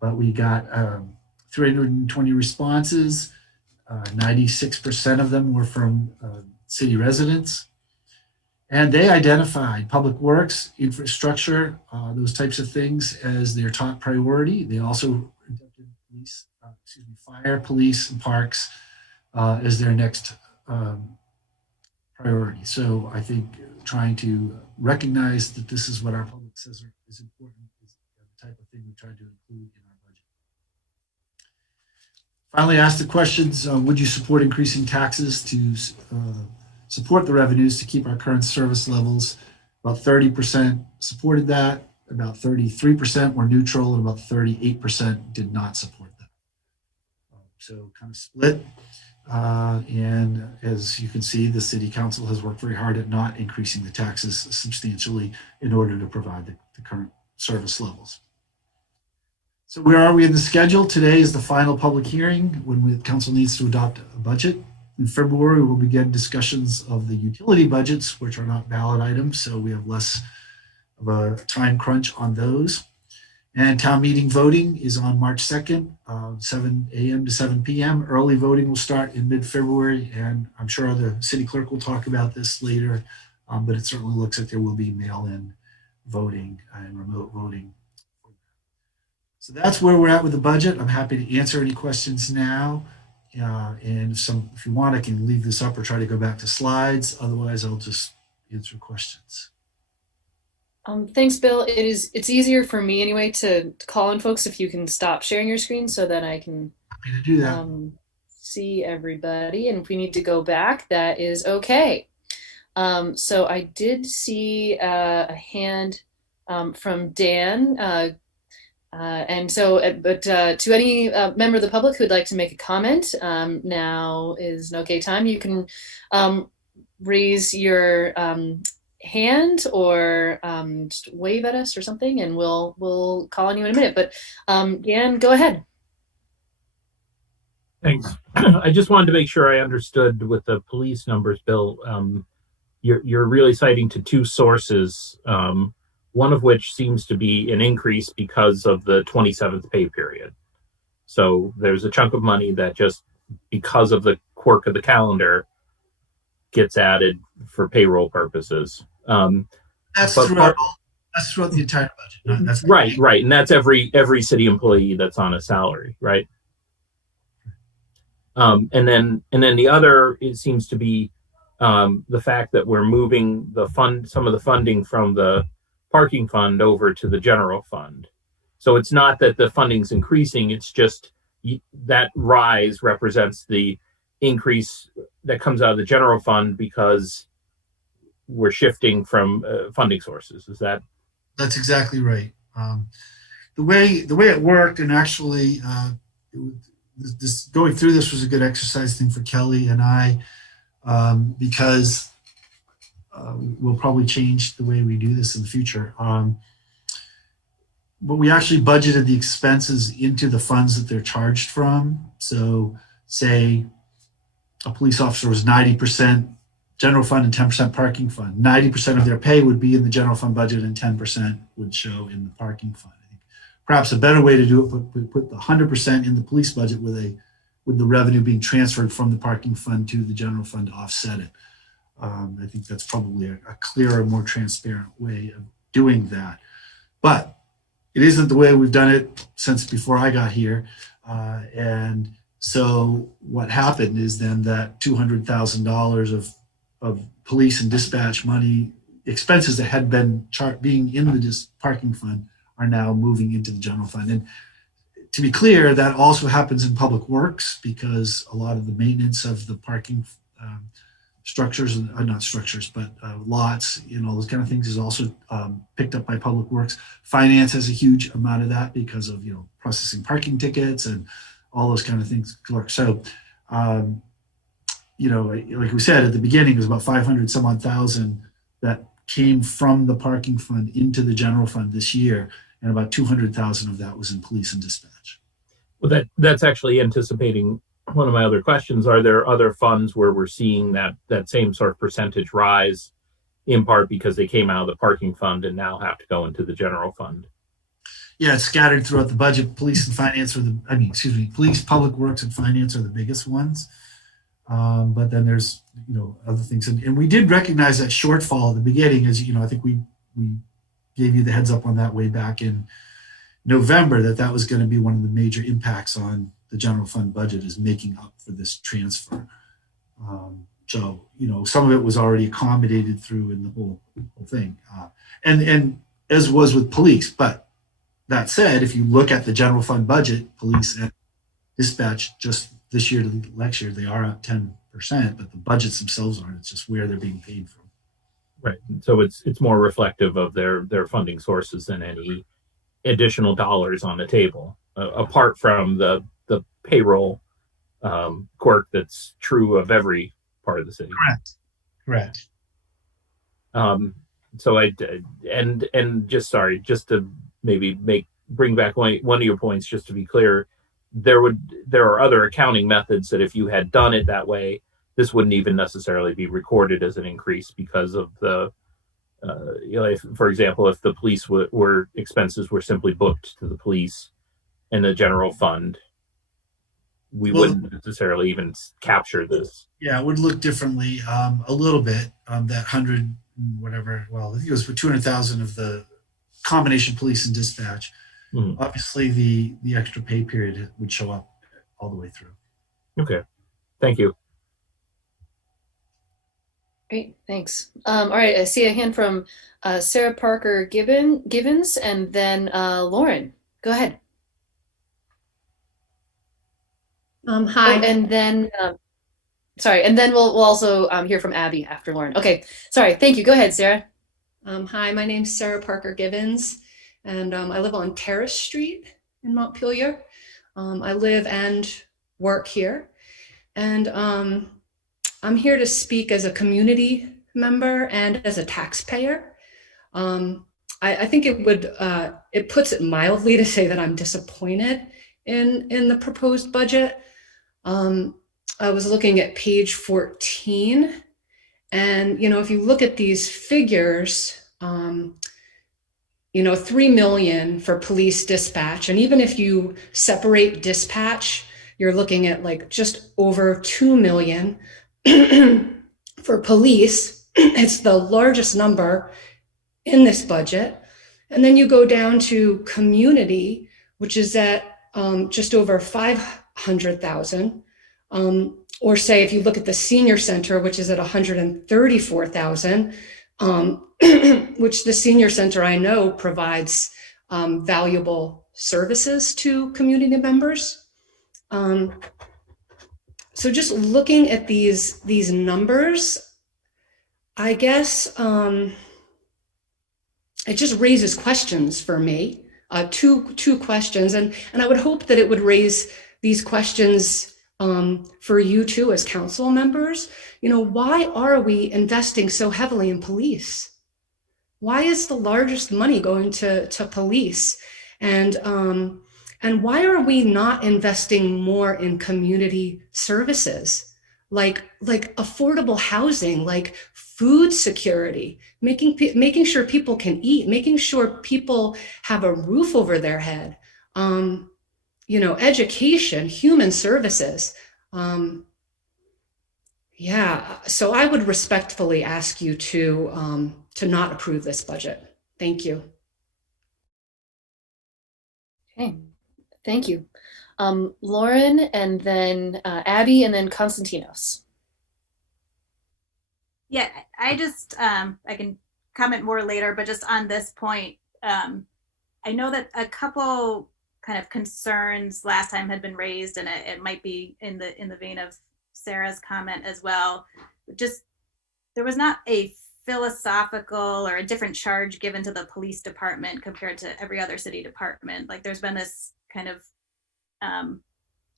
But we got 320 responses. 96% of them were from city residents. And they identified public works, infrastructure, those types of things as their top priority. They also inducted fire, police, and parks as their next priority. So I think trying to recognize that this is what our public says is important is the type of thing we try to include in our budget. Finally, asked the questions, would you support increasing taxes to support the revenues to keep our current service levels? About 30% supported that, about 33% were neutral, and about 38% did not support that. So kind of split. And as you can see, the city council has worked very hard at not increasing the taxes substantially in order to provide the current service levels. So where are we in the schedule? Today is the final public hearing when the council needs to adopt a budget. In February, we'll begin discussions of the utility budgets, which are not ballot items, so we have less of a time crunch on those. And town meeting voting is on March 2nd, 7 a.m. to 7 p.m. Early voting will start in mid-February, and I'm sure the city clerk will talk about this later, but it certainly looks like there will be mail-in voting and remote voting. So that's where we're at with the budget. I'm happy to answer any questions now. And if you want, I can leave this up or try to go back to slides. Otherwise, I'll just answer questions. Thanks, Bill. It's easier for me anyway to call on folks if you can stop sharing your screen so that I can happy to do that. See everybody. And if we need to go back, that is okay. So I did see a hand from Dan. To any member of the public who'd like to make a comment, now is an okay time. You can raise your hand or just wave at us or something, and we'll call on you in a minute. But Dan, go ahead. Thanks. I just wanted to make sure I understood with the police numbers, Bill. You're really citing to two sources. One of which seems to be an increase because of the 27th pay period. So there's a chunk of money that just because of the quirk of the calendar gets added for payroll purposes. That's throughout the entire budget. That's right. And that's every city employee that's on a salary, right? And then the other, it seems to be the fact that we're moving some of the funding from the parking fund over to the general fund. So it's not that the funding's increasing, it's just that rise represents the increase that comes out of the general fund because we're shifting from funding sources. Is that? That's exactly right. The way it worked, and actually this going through this was a good exercise thing for Kelly and I, because we'll probably change the way we do this in the future. But we actually budgeted the expenses into the funds that they're charged from. So say a police officer was 90% general fund and 10% parking fund. 90% of their pay would be in the general fund budget and 10% would show in the parking fund. I think perhaps a better way to do it, put the 100% in the police budget with the revenue being transferred from the parking fund to the general fund to offset it. I think that's probably a clearer, more transparent way of doing that. But it isn't the way we've done it since before I got here. And so what happened is then that $200,000 of police and dispatch money, expenses that had been being in the parking fund are now moving into the general fund. And to be clear, that also happens in public works because a lot of the maintenance of the parking structures, not structures, but lots, all those kind of things is also picked up by public works. Finance has a huge amount of that because of, processing parking tickets and all those kind of things. Clerk. So, like we said at the beginning, it was about 500 some odd thousand that came from the parking fund into the general fund this year. And about 200,000 of that was in police and dispatch. Well, that's actually anticipating one of my other questions. Are there other funds where we're seeing that same sort of percentage rise, in part because they came out of the parking fund and now have to go into the general fund? Yeah, it's scattered throughout the budget. Police and finance police, public works and finance are the biggest ones. But then there's, other things. And we did recognize that shortfall at the beginning, as I think we gave you the heads up on that way back in November, that was going to be one of the major impacts on the general fund budget, is making up for this transfer. So, some of it was already accommodated through in the whole thing. And as was with police. But that said, if you look at the general fund budget, police and dispatch just this year to next year, they are up 10%, but the budgets themselves aren't. It's just where they're being paid from. Right. So it's more reflective of their funding sources than any additional dollars on the table, apart from the payroll quirk that's true of every part of the city. Correct. So just to maybe bring back one of your points, just to be clear, there are other accounting methods that if you had done it that way, this wouldn't even necessarily be recorded as an increase because of the, for example, if the police were expenses were simply booked to the police and the general fund, we wouldn't necessarily even capture this. Yeah, it would look differently a little bit. That 100 whatever. Well, I think it was for 200,000 of the combination police and dispatch. Mm-hmm. Obviously, the extra pay period would show up all the way through. Okay, thank you. Great, thanks. All right, I see a hand from Sarah Parker Givens, and then Lauren. Go ahead. Hi. Oh, and then, sorry, and then we'll also hear from Abby after Lauren. Okay, sorry, thank you. Go ahead, Sarah. Hi, my name's Sarah Parker Givens, and I live on Terrace Street in Montpelier. I live and work here, and I'm here to speak as a community member and as a taxpayer. I think it puts it mildly to say that I'm disappointed in the proposed budget. I was looking at page 14, and if you look at these figures, 3 million for police dispatch, and even if you separate dispatch, you're looking at like just over 2 million for police. It's the largest number in this budget. And then you go down to community, which is at just over 500,000. Or say, if you look at the senior center, which is at 134,000, which the senior center I know provides valuable services to community members. So just looking at these numbers, I guess it just raises questions for me, two questions. And I would hope that it would raise these questions for you too, as council members. Why are we investing so heavily in police? Why is the largest money going to police? And why are we not investing more in community services? like affordable housing, like food security, making sure people can eat, making sure people have a roof over their head, education, human services. So I would respectfully ask you to not approve this budget. Thank you. Okay, thank you. Lauren, and then Abby, and then Konstantinos. Yeah, I just, I can comment more later, but just on this point, I know that a couple kind of concerns last time had been raised, and it might be in the vein of Sarah's comment as well. Just, there was not a philosophical or a different charge given to the police department compared to every other city department. Like, there's been this kind of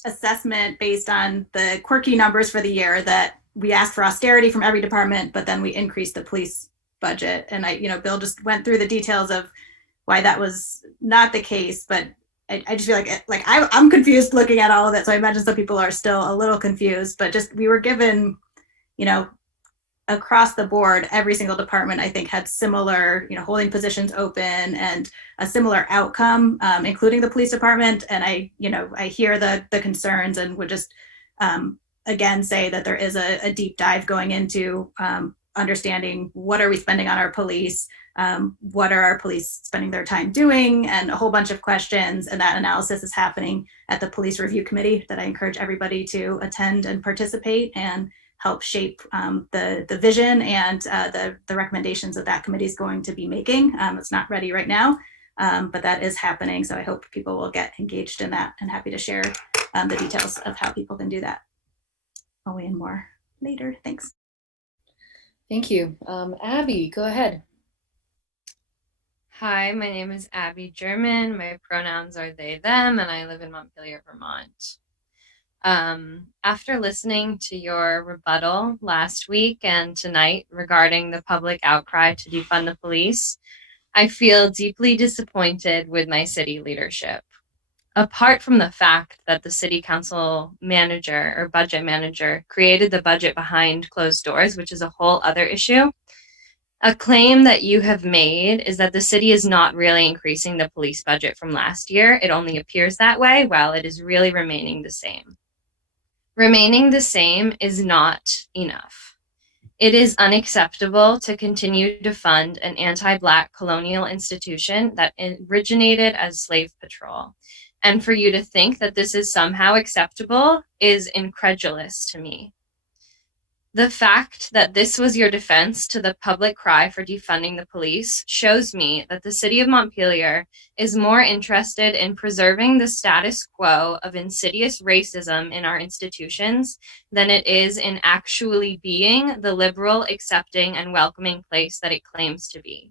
assessment based on the quirky numbers for the year that we asked for austerity from every department, but then we increased the police budget. And Bill just went through the details of why that was not the case, but I just feel like I'm confused looking at all of it. So I imagine some people are still a little confused, but just, we were given, across the board, every single department, I think, had similar, holding positions open and a similar outcome, including the police department. And I hear the concerns, and would just, again, say that there is a deep dive going into understanding what are we spending on our police, what are our police spending their time doing, and a whole bunch of questions. And that analysis is happening at the Police Review Committee that I encourage everybody to attend and participate and help shape the vision and the recommendations that committee is going to be making. It's not ready right now, but that is happening. So I hope people will get engaged in that, and happy to share the details of how people can do that. I'll weigh in more later. Thanks. Thank you. Abby, go ahead. Hi, my name is Abby German. My pronouns are they, them, and I live in Montpelier, Vermont. After listening to your rebuttal last week and tonight regarding the public outcry to defund the police, I feel deeply disappointed with my city leadership. Apart from the fact that the city council manager or budget manager created the budget behind closed doors, which is a whole other issue, a claim that you have made is that the city is not really increasing the police budget from last year. It only appears that way, while it is really remaining the same. Remaining the same is not enough. It is unacceptable to continue to fund an anti-Black colonial institution that originated as slave patrol. And for you to think that this is somehow acceptable is incredulous to me. The fact that this was your defense to the public cry for defunding the police shows me that the city of Montpelier is more interested in preserving the status quo of insidious racism in our institutions than it is in actually being the liberal, accepting, and welcoming place that it claims to be.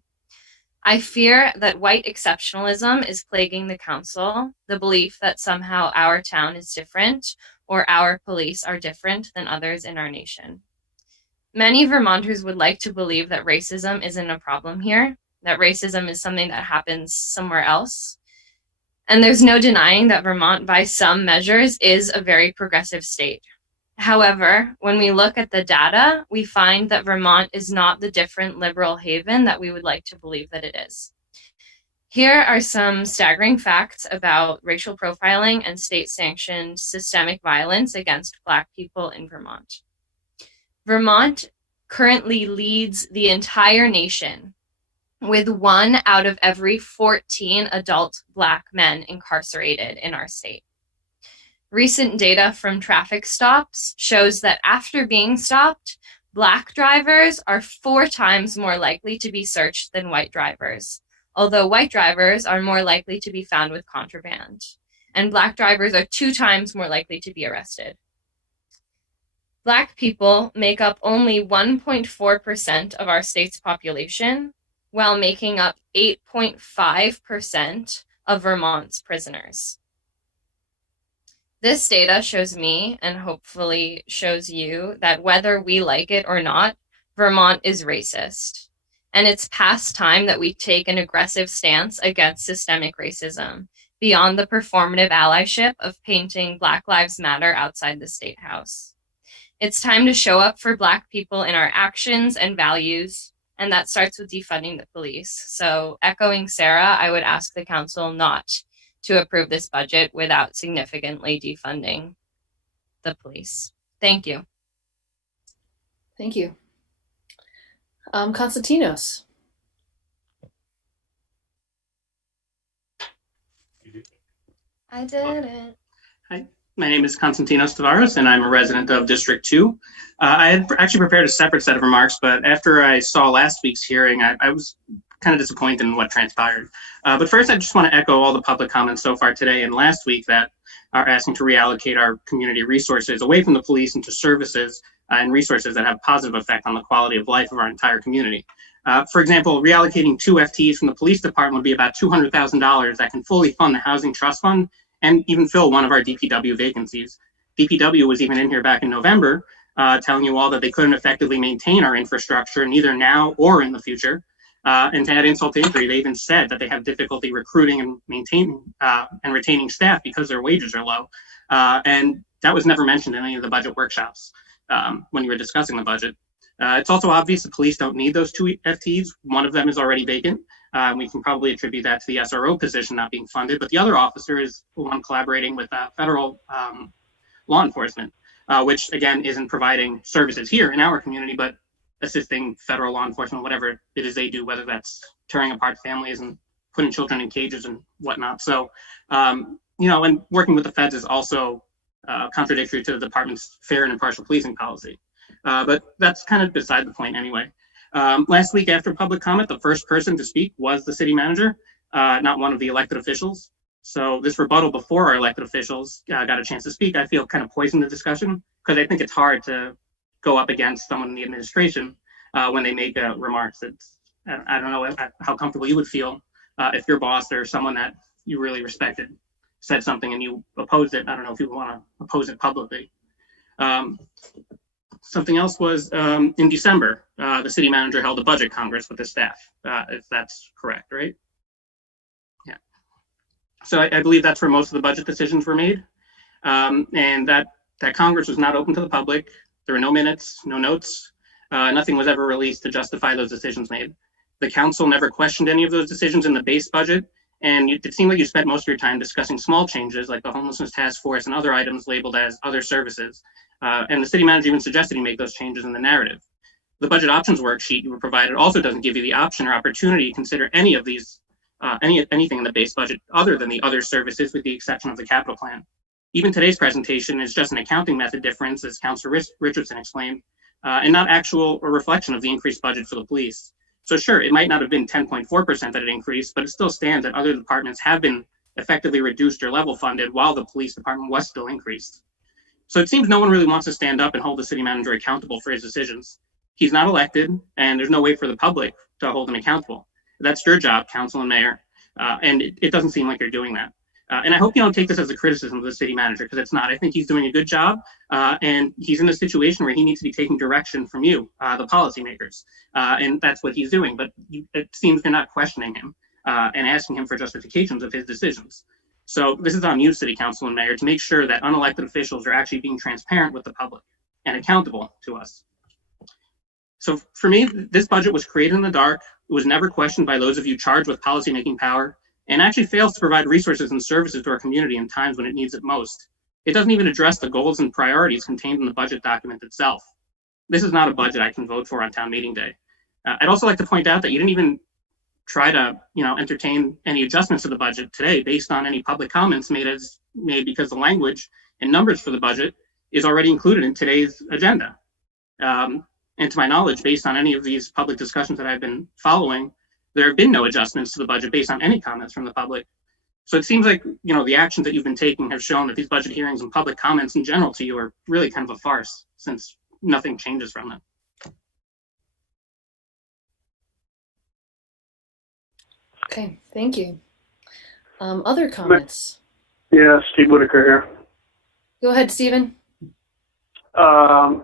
I fear that white exceptionalism is plaguing the council, the belief that somehow our town is different or our police are different than others in our nation. Many Vermonters would like to believe that racism isn't a problem here, that racism is something that happens somewhere else. And there's no denying that Vermont, by some measures, is a very progressive state. However, when we look at the data, we find that Vermont is not the different liberal haven that we would like to believe that it is. Here are some staggering facts about racial profiling and state-sanctioned systemic violence against Black people in Vermont. Vermont currently leads the entire nation with 1 out of every 14 adult Black men incarcerated in our state. Recent data from traffic stops shows that after being stopped, Black drivers are 4 times more likely to be searched than white drivers, although white drivers are more likely to be found with contraband, and Black drivers are 2 times more likely to be arrested. Black people make up only 1.4% of our state's population, while making up 8.5% of Vermont's prisoners. This data shows me, and hopefully shows you, that whether we like it or not, Vermont is racist. And it's past time that we take an aggressive stance against systemic racism, beyond the performative allyship of painting Black Lives Matter outside the State House. It's time to show up for Black people in our actions and values, and that starts with defunding the police. So echoing Sarah, I would ask the council not to approve this budget without significantly defunding the police. Thank you. Thank you. Konstantinos. I did it. Hi, my name is Konstantinos Tavares, and I'm a resident of District 2. I had actually prepared a separate set of remarks, but after I saw last week's hearing, I was kind of disappointed in what transpired. But first, I just want to echo all the public comments so far today and last week that are asking to reallocate our community resources away from the police into services and resources that have a positive effect on the quality of life of our entire community. For example, reallocating 2 FTEs from the police department would be about $200,000 that can fully fund the Housing Trust Fund and even fill one of our DPW vacancies. DPW was even in here back in November telling you all that they couldn't effectively maintain our infrastructure, neither now or in the future. And to add insult to injury, they even said that they have difficulty recruiting and maintaining and retaining staff because their wages are low. And that was never mentioned in any of the budget workshops when you were discussing the budget. It's also obvious the police don't need those 2 FTEs. One of them is already vacant. We can probably attribute that to the SRO position not being funded, but the other officer is the one collaborating with federal law enforcement, which again isn't providing services here in our community, but assisting federal law enforcement, whatever it is they do, whether that's tearing apart families and putting children in cages and whatnot. So, and working with the feds is also contradictory to the department's fair and impartial policing policy. But that's kind of beside the point anyway. Last week after public comment, the first person to speak was the city manager, not one of the elected officials. So this rebuttal before our elected officials got a chance to speak, I feel kind of poisoned the discussion because I think it's hard to go up against someone in the administration when they make remarks. I don't know how comfortable you would feel if your boss or someone that you really respected said something and you opposed it. I don't know if you want to oppose it publicly. Something else was in December, the city manager held a budget congress with the staff, if that's correct, right? Yeah. So I believe that's where most of the budget decisions were made. And that congress was not open to the public. There were no minutes, no notes. Nothing was ever released to justify those decisions made. The council never questioned any of those decisions in the base budget. And it seemed like you spent most of your time discussing small changes like the homelessness task force and other items labeled as other services. And the city manager even suggested you make those changes in the narrative. The budget options worksheet you were provided also doesn't give you the option or opportunity to consider any of these, anything in the base budget other than the other services with the exception of the capital plan. Even today's presentation is just an accounting method difference, as Councilor Richardson explained, and not actual or reflection of the increased budget for the police. So sure, it might not have been 10.4% that it increased, but it still stands that other departments have been effectively reduced or level funded while the police department was still increased. So it seems no one really wants to stand up and hold the city manager accountable for his decisions. He's not elected, and there's no way for the public to hold him accountable. That's your job, council and mayor, and it doesn't seem like you're doing that. And I hope you don't take this as a criticism of the city manager, because it's not. I think he's doing a good job, and he's in a situation where he needs to be taking direction from you, the policymakers, and that's what he's doing. But it seems you're not questioning him and asking him for justifications of his decisions. So this is on you, city council and mayor, to make sure that unelected officials are actually being transparent with the public and accountable to us. So for me, this budget was created in the dark. It was never questioned by those of you charged with policymaking power, and actually fails to provide resources and services to our community in times when it needs it most. It doesn't even address the goals and priorities contained in the budget document itself. This is not a budget I can vote for on town meeting day. I'd also like to point out that you didn't even try to, entertain any adjustments to the budget today based on any public comments made because the language and numbers for the budget is already included in today's agenda. And to my knowledge, based on any of these public discussions that I've been following, there have been no adjustments to the budget based on any comments from the public. So it seems like, the actions that you've been taking have shown that these budget hearings and public comments in general to you are really kind of a farce, since nothing changes from them. Okay, thank you. Other comments? Yeah, Steve Whitaker here. Go ahead, Stephen. I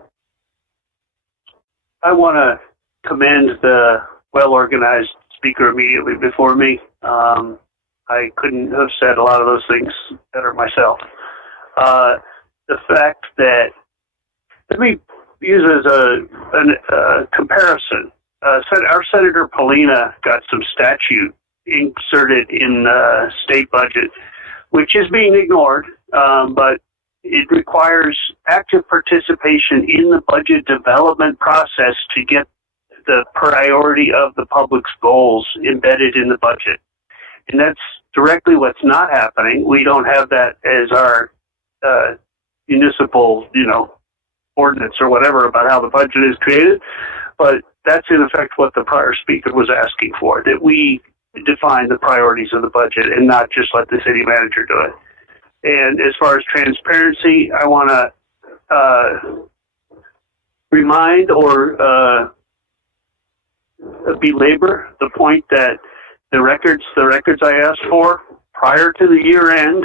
want to commend the well-organized speaker immediately before me. I couldn't have said a lot of those things better myself. The fact that Let me use as a comparison. Our Senator Polina got some statute inserted in the state budget, which is being ignored, but it requires active participation in the budget development process to get the priority of the public's goals embedded in the budget. And that's directly what's not happening. We don't have that as our municipal, ordinance or whatever about how the budget is created. But that's in effect what the prior speaker was asking for, that we define the priorities of the budget and not just let the city manager do it. And as far as transparency, I want to remind or belabor the point that the records I asked for prior to the year end,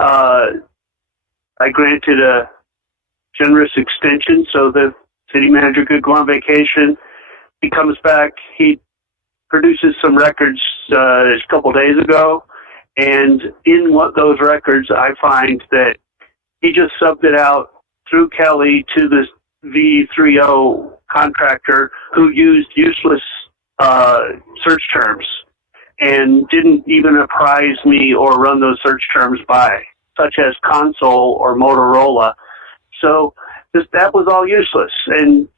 I granted a generous extension so the city manager could go on vacation. He comes back, he produces some records a couple days ago, and in those records I find that he just subbed it out through Kelly to the V30 contractor who used useless search terms and didn't even apprise me or run those search terms by, such as console or Motorola. So that was all useless, and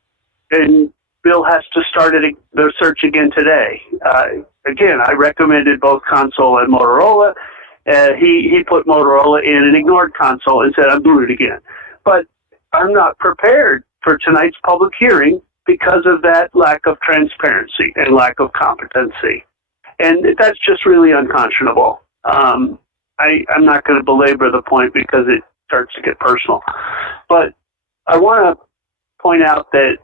Bill has to start the search again today. Again, I recommended both console and Motorola. He put Motorola in and ignored console and said, I'm doing it again. But I'm not prepared for tonight's public hearing because of that lack of transparency and lack of competency. And that's just really unconscionable. I'm not going to belabor the point because it starts to get personal. But I want to point out that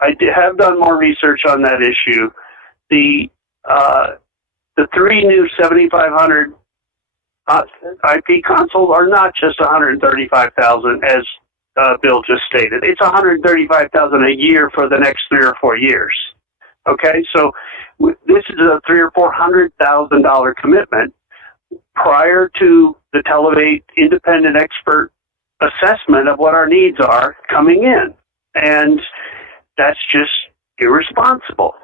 I have done more research on that issue. The 3 new 7,500 IP consoles are not just 135,000 as Bill just stated. It's 135,000 a year for the next 3 or 4 years. Okay, so this is a $300,000 or $400,000 commitment prior to the Televate independent expert assessment of what our needs are coming in, and that's just irresponsible.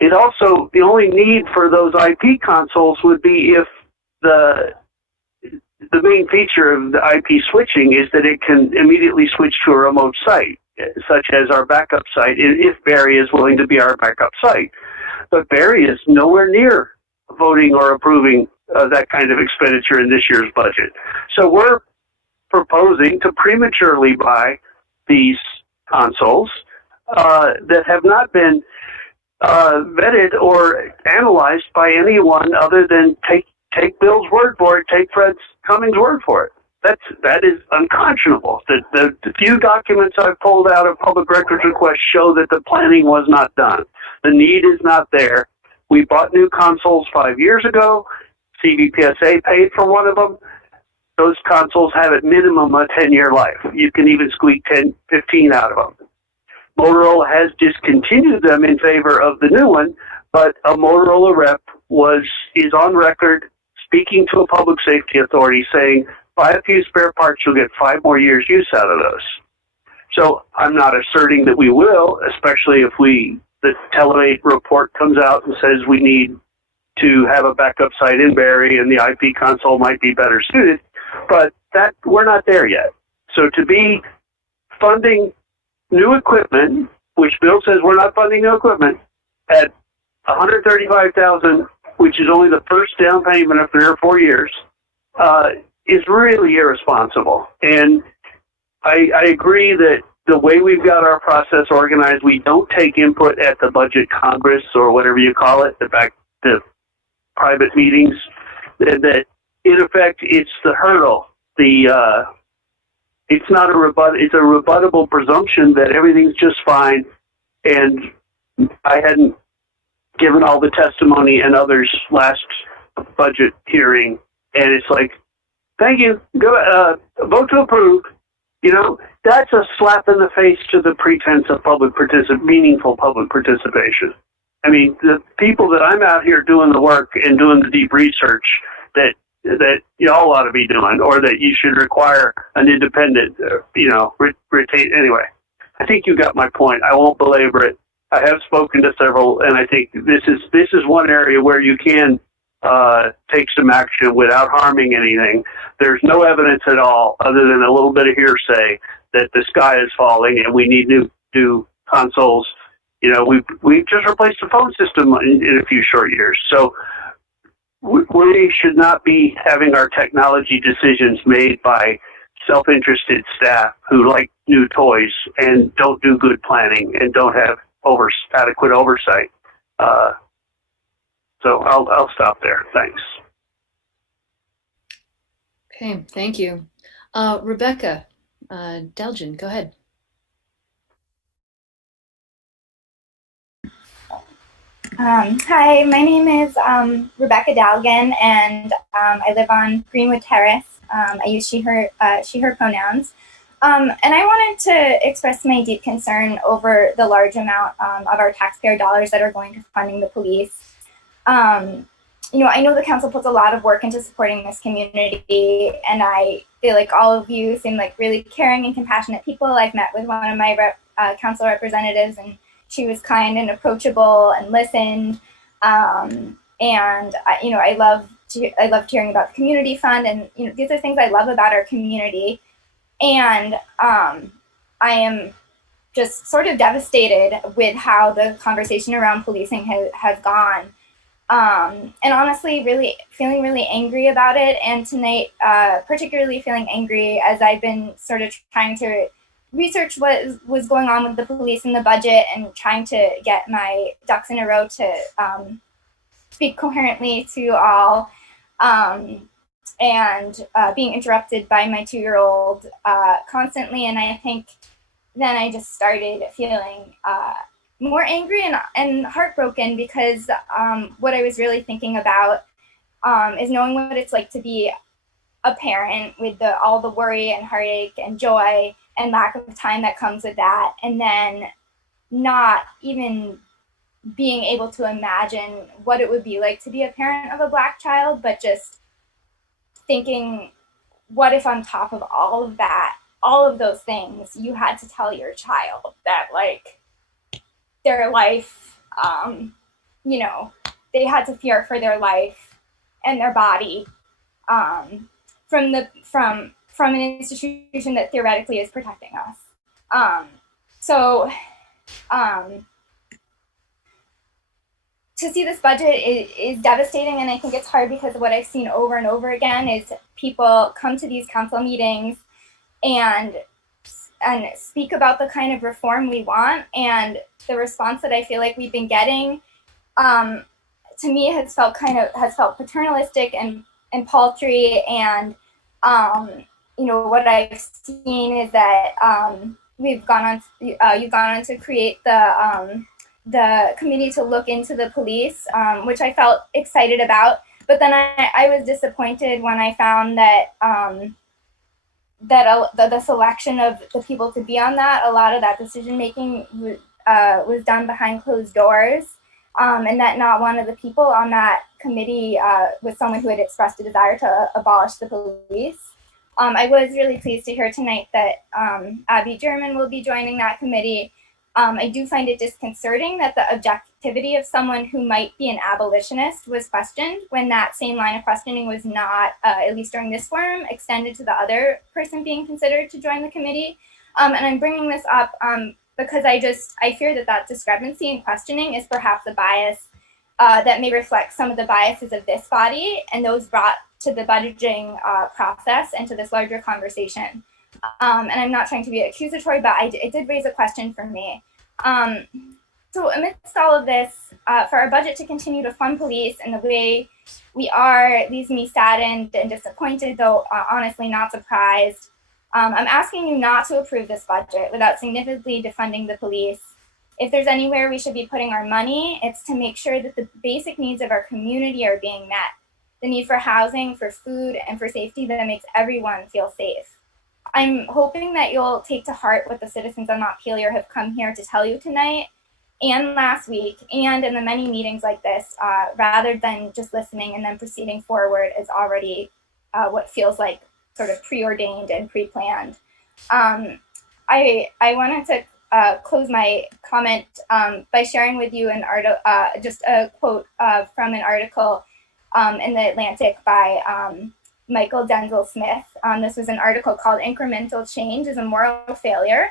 It also, the only need for those IP consoles would be if the main feature of the IP switching is that it can immediately switch to a remote site, such as our backup site, if Barry is willing to be our backup site. But Barry is nowhere near voting or approving that kind of expenditure in this year's budget. So we're proposing to prematurely buy these consoles that have not been vetted or analyzed by anyone other than take Bill's word for it, take Fred Cummings' word for it. That is unconscionable. The few documents I've pulled out of public records requests show that the planning was not done. The need is not there. We bought new consoles 5 years ago. CVPSA paid for one of them. Those consoles have at minimum a 10-year life. You can even squeak 10, 15 out of them. Motorola has discontinued them in favor of the new one, but a Motorola rep is on record speaking to a public safety authority saying, buy a few spare parts, you'll get 5 more years use out of those. So I'm not asserting that we will, especially if the Televate report comes out and says we need to have a backup site in Barry and the IP console might be better suited, but we're not there yet. So to be funding new equipment, which Bill says we're not funding new equipment, at $135,000, which is only the first down payment of 3 or 4 years, is really irresponsible. And I agree that the way we've got our process organized, we don't take input at the budget congress or whatever you call it, the private meetings, that in effect it's the hurdle. It's not it's a rebuttable presumption that everything's just fine, and I hadn't given all the testimony and others last budget hearing, and it's like, thank you, go vote to approve. That's a slap in the face to the pretense of meaningful public participation. I mean, the people that I'm out here doing the work and doing the deep research that y'all ought to be doing, or that you should require an independent, retain. Anyway, I think you got my point. I won't belabor it. I have spoken to several, and I think this is one area where you can take some action without harming anything. There's no evidence at all, other than a little bit of hearsay, that the sky is falling and we need new consoles. You know, we've just replaced the phone system in a few short years. So we should not be having our technology decisions made by self-interested staff who like new toys and don't do good planning and don't have adequate oversight. So I'll stop there. Thanks. Okay, thank you. Rebecca Delgin, go ahead. Hi, my name is Rebecca Dalgan, and I live on Greenwood Terrace. I use she, her pronouns. And I wanted to express my deep concern over the large amount of our taxpayer dollars that are going to funding the police. You know, I know the council puts a lot of work into supporting this community, and I feel like all of you seem like really caring and compassionate people. I've met with one of my council representatives, and she was kind and approachable and listened. And you know, I loved hearing about the community fund, and you know, these are things I love about our community. And I am just sort of devastated with how the conversation around policing has gone. And honestly, feeling really angry about it. And tonight, particularly feeling angry as I've been sort of trying to research what was going on with the police and the budget, and trying to get my ducks in a row to speak coherently to all, and being interrupted by my 2-year-old constantly. And I think then I just started feeling more angry and heartbroken, because what I was really thinking about is knowing what it's like to be a parent with all the worry and heartache and joy and lack of time that comes with that, and then not even being able to imagine what it would be like to be a parent of a Black child, but just thinking, what if on top of all of that, all of those things, you had to tell your child that, like, their life, you know, they had to fear for their life and their body from an institution that theoretically is protecting us. To see this budget is devastating, and I think it's hard because what I've seen over and over again is people come to these council meetings and speak about the kind of reform we want, and the response that I feel like we've been getting, to me, has felt paternalistic and paltry. And you know, what I've seen is that you've gone on to create the committee to look into the police, which I felt excited about. But then I was disappointed when I found that the selection of the people to be on that, a lot of that decision making was done behind closed doors, and that not one of the people on that committee was someone who had expressed a desire to abolish the police. I was really pleased to hear tonight that Abby German will be joining that committee. I do find it disconcerting that the objectivity of someone who might be an abolitionist was questioned when that same line of questioning was not, at least during this forum, extended to the other person being considered to join the committee. And I'm bringing this up because I fear that discrepancy in questioning is perhaps a bias that may reflect some of the biases of this body and those brought to the budgeting process and to this larger conversation. And I'm not trying to be accusatory, but it did raise a question for me. So amidst all of this, for our budget to continue to fund police in the way we are leaves me saddened and disappointed, though honestly not surprised. I'm asking you not to approve this budget without significantly defunding the police. If there's anywhere we should be putting our money, it's to make sure that the basic needs of our community are being met. The need for housing, for food, and for safety that makes everyone feel safe. I'm hoping that you'll take to heart what the citizens of Montpelier have come here to tell you tonight and last week, and in the many meetings like this, rather than just listening and then proceeding forward is already what feels like sort of preordained and pre-planned. I wanted to close my comment by sharing with you just a quote from an article in the Atlantic by Michael Denzel Smith. This was an article called "Incremental Change is a Moral Failure."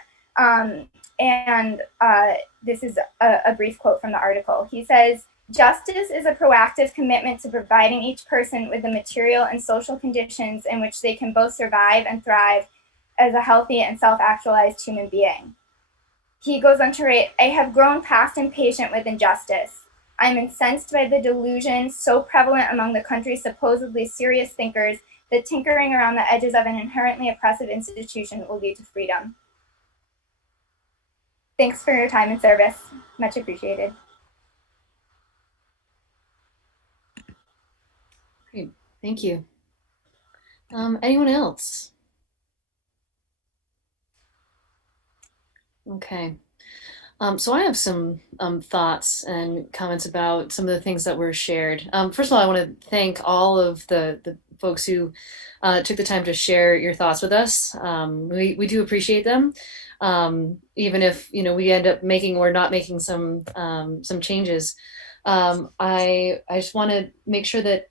This is a brief quote from the article. He says, "Justice is a proactive commitment to providing each person with the material and social conditions in which they can both survive and thrive as a healthy and self-actualized human being." He goes on to write, "I have grown past impatient with injustice. I am incensed by the delusion so prevalent among the country's supposedly serious thinkers that tinkering around the edges of an inherently oppressive institution will lead to freedom." Thanks for your time and service. Much appreciated. Great, thank you. Anyone else? Okay. So I have some thoughts and comments about some of the things that were shared. First of all, I want to thank all of the folks who took the time to share your thoughts with us. We do appreciate them, even if we end up making or not making some changes. I just want to make sure that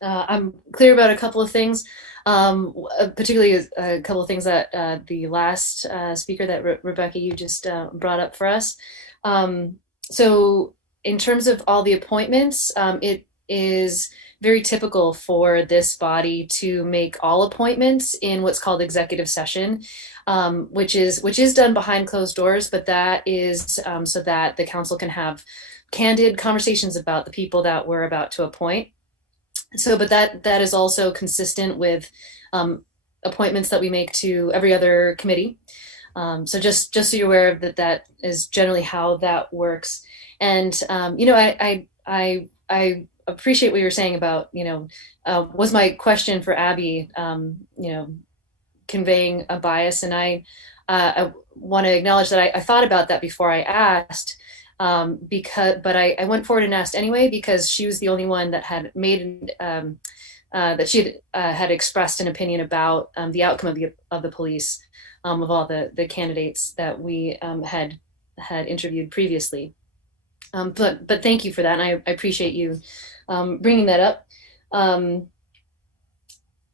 I'm clear about a couple of things. Particularly a couple of things that the last speaker that Rebecca, you just brought up for us. So in terms of all the appointments, it is very typical for this body to make all appointments in what's called executive session, which is done behind closed doors, but that is so that the council can have candid conversations about the people that we're about to appoint. So, but that is also consistent with appointments that we make to every other committee. So just so you're aware of that is generally how that works. And I appreciate what you were saying about was my question for Abby conveying a bias, and I want to acknowledge that I thought about that before I asked. But I went forward and asked anyway, because she was the only one that had made that she had expressed an opinion about the outcome of the police of all the candidates that we had interviewed previously. But thank you for that, and I appreciate you bringing that up.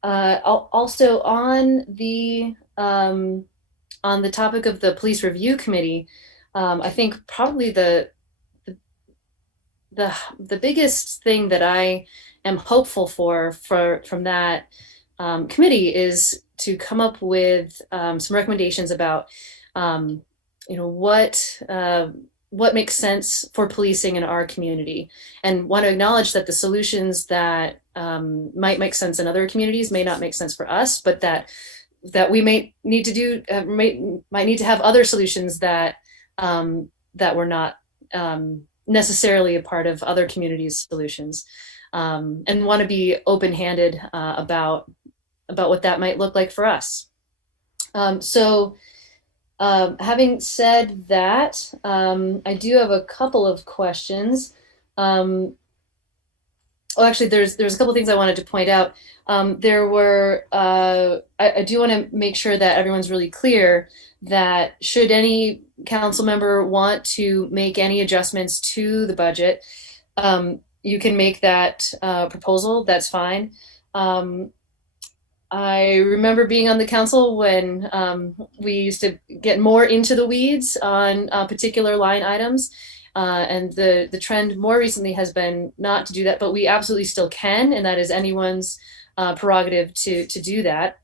Also on the topic of the police review committee. I think probably the biggest thing that I am hopeful from that committee is to come up with some recommendations about what makes sense for policing in our community, and want to acknowledge that the solutions that might make sense in other communities may not make sense for us, but that we may need to might need to have other solutions that were not necessarily a part of other communities' solutions, and want to be open-handed about what that might look like for us. Having said that, I do have a couple of questions. Actually, there's a couple of things I wanted to point out. There were, I do want to make sure that everyone's really clear that should any council member want to make any adjustments to the budget, you can make that proposal. That's fine. I remember being on the council when we used to get more into the weeds on particular line items. And the trend more recently has been not to do that, but we absolutely still can, and that is anyone's prerogative to do that.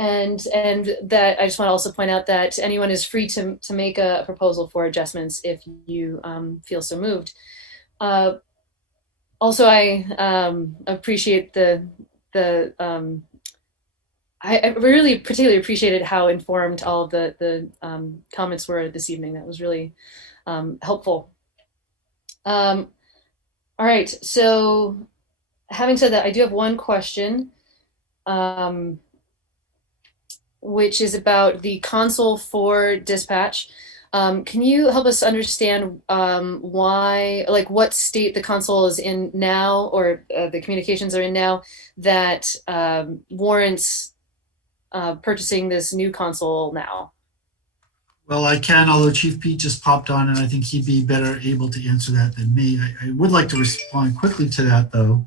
And that I just want to also point out that anyone is free to make a proposal for adjustments if you feel so moved. Also, I appreciate I really particularly appreciated how informed all of the comments were this evening. That was really helpful. All right, so having said that, I do have one question, which is about the console for dispatch. Can you help us understand why, like what state the console is in now, or the communications are in now, that warrants purchasing this new console now? Well, I can, although Chief Pete just popped on, and I think he'd be better able to answer that than me. I would like to respond quickly to that, though,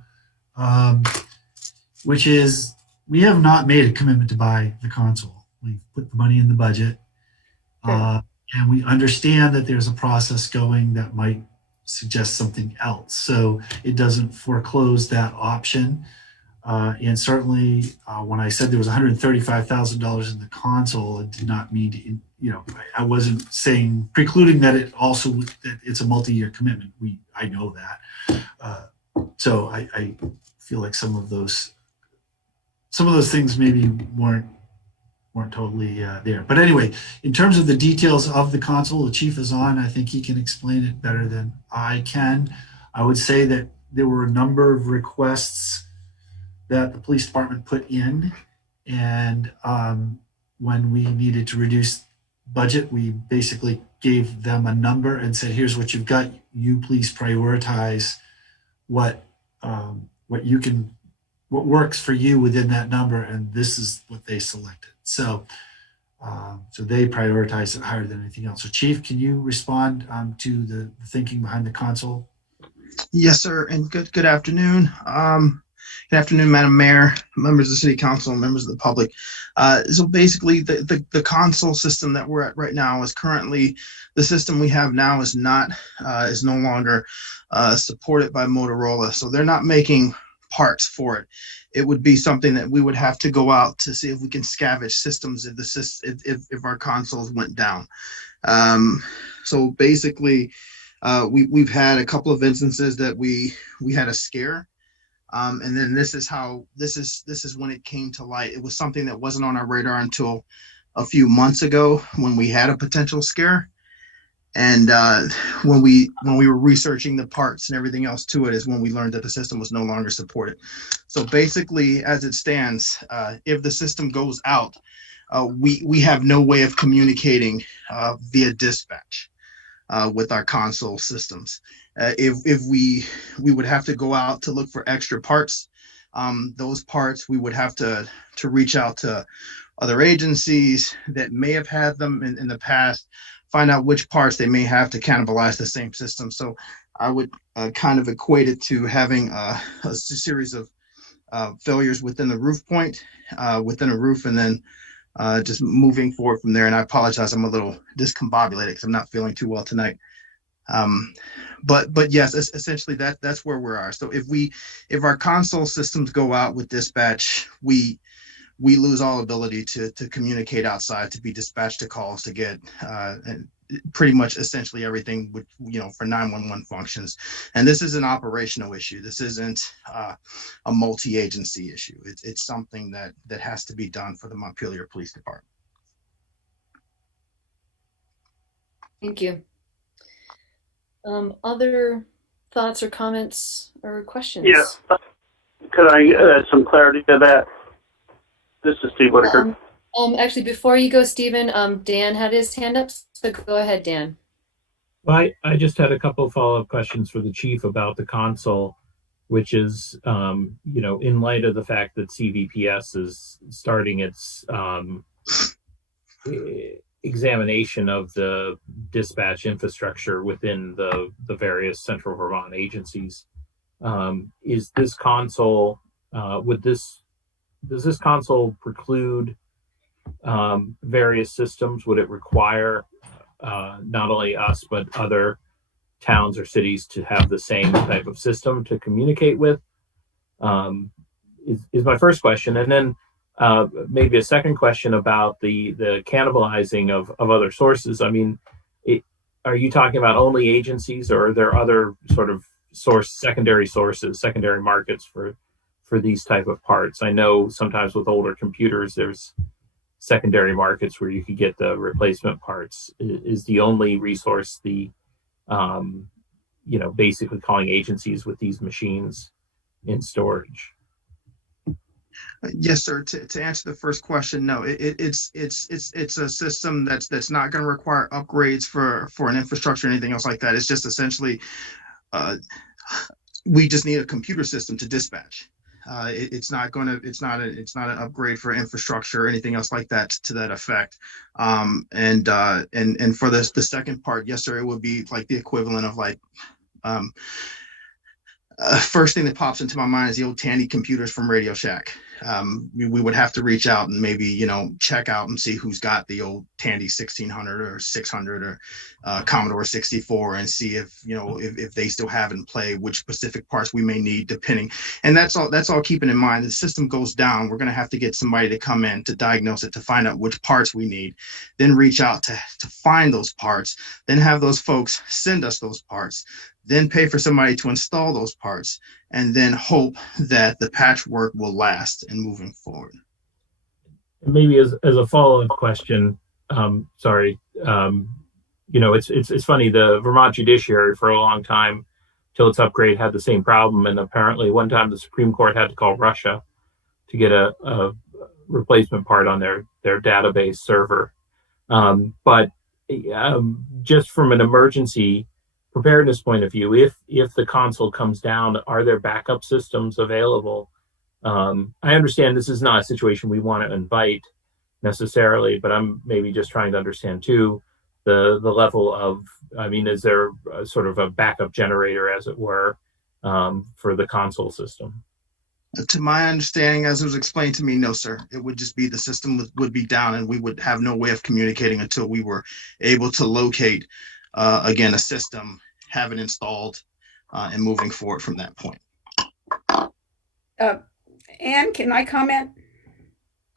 which is we have not made a commitment to buy the console. We've put the money in the budget, and we understand that there's a process going that might suggest something else. So it doesn't foreclose that option. And certainly when I said there was $135,000 in the console, it did not mean to, I wasn't saying precluding that that it's a multi-year commitment. I know that. So I feel like some of those things maybe weren't totally there. But anyway, in terms of the details of the console, the chief is on. I think he can explain it better than I can. I would say that there were a number of requests that the police department put in, and when we needed to reduce budget, we basically gave them a number and said, here's what you've got. You please prioritize what works for you within that number, and this is what they selected. So they prioritized it higher than anything else. So Chief, can you respond to the thinking behind the console? Yes, sir, and good afternoon. Good afternoon, Madam Mayor, members of the City Council, members of the public. So basically, the console system that we're at right now is currently, the system we have now is no longer supported by Motorola. So they're not making parts for it. It would be something that we would have to go out to see if we can scavenge systems if our consoles went down. So basically, we've had a couple of instances that we had a scare. And then this is when it came to light. It was something that wasn't on our radar until a few months ago when we had a potential scare. And when we were researching the parts and everything else to it is when we learned that the system was no longer supported. So basically, as it stands, if the system goes out, we have no way of communicating via dispatch with our console systems. If we would have to go out to look for extra parts, those parts we would have to reach out to other agencies that may have had them in the past, find out which parts they may have to cannibalize the same system. So I would kind of equate it to having a series of failures within the roof point, within a roof, and then just moving forward from there. And I apologize, I'm a little discombobulated because I'm not feeling too well tonight. But yes, essentially that's where we are. So if our console systems go out with dispatch, we lose all ability to communicate outside, to be dispatched to calls, to get pretty much essentially everything with, for 911 functions. And this is an operational issue. This isn't a multi-agency issue. It's something that has to be done for the Montpelier Police Department. Thank you. Other thoughts or comments or questions? Yeah. Could I add some clarity to that? This is Steve Whitaker. Actually, before you go, Stephen, Dan had his hand up, so go ahead, Dan. Well, I just had a couple of follow-up questions for the chief about the console, which is, in light of the fact that CVPS is starting its examination of the dispatch infrastructure within the various Central Vermont agencies. Is this console, does this console preclude various systems? Would it require not only us, but other towns or cities to have the same type of system to communicate with? Is my first question. And then maybe a second question about the cannibalizing of other sources. I mean, are you talking about only agencies, or are there other sort of secondary sources, secondary markets for these type of parts? I know sometimes with older computers, there's secondary markets where you could get the replacement parts. Is the only resource basically calling agencies with these machines in storage? Yes, sir. To answer the first question, no. It's a system that's not going to require upgrades for an infrastructure or anything else like that. It's just essentially we just need a computer system to dispatch. It's not an upgrade for infrastructure or anything else like that to that effect. And for the second part, yes, sir, it would be like the equivalent of like, first thing that pops into my mind is the old Tandy computers from Radio Shack. We would have to reach out and maybe, check out and see who's got the old Tandy 1600 or 600 or Commodore 64 and see if they still have in play which specific parts we may need depending. And that's all keeping in mind. The system goes down. We're going to have to get somebody to come in to diagnose it, to find out which parts we need, then reach out to find those parts, then have those folks send us those parts, then pay for somebody to install those parts, and then hope that the patchwork will last and moving forward. Maybe as a follow-up question, it's funny, the Vermont judiciary for a long time, till its upgrade, had the same problem, and apparently one time the Supreme Court had to call Russia to get a replacement part on their database server. But just from an emergency preparedness point of view, if the console comes down, are there backup systems available? I understand this is not a situation we want to invite necessarily, but I'm maybe just trying to understand too the level of, is there a sort of a backup generator, as it were, for the console system? To my understanding, as it was explained to me, no, sir. It would just be the system would be down and we would have no way of communicating until we were able to locate again, a system, have it installed, and moving forward from that point. Anne, can I comment?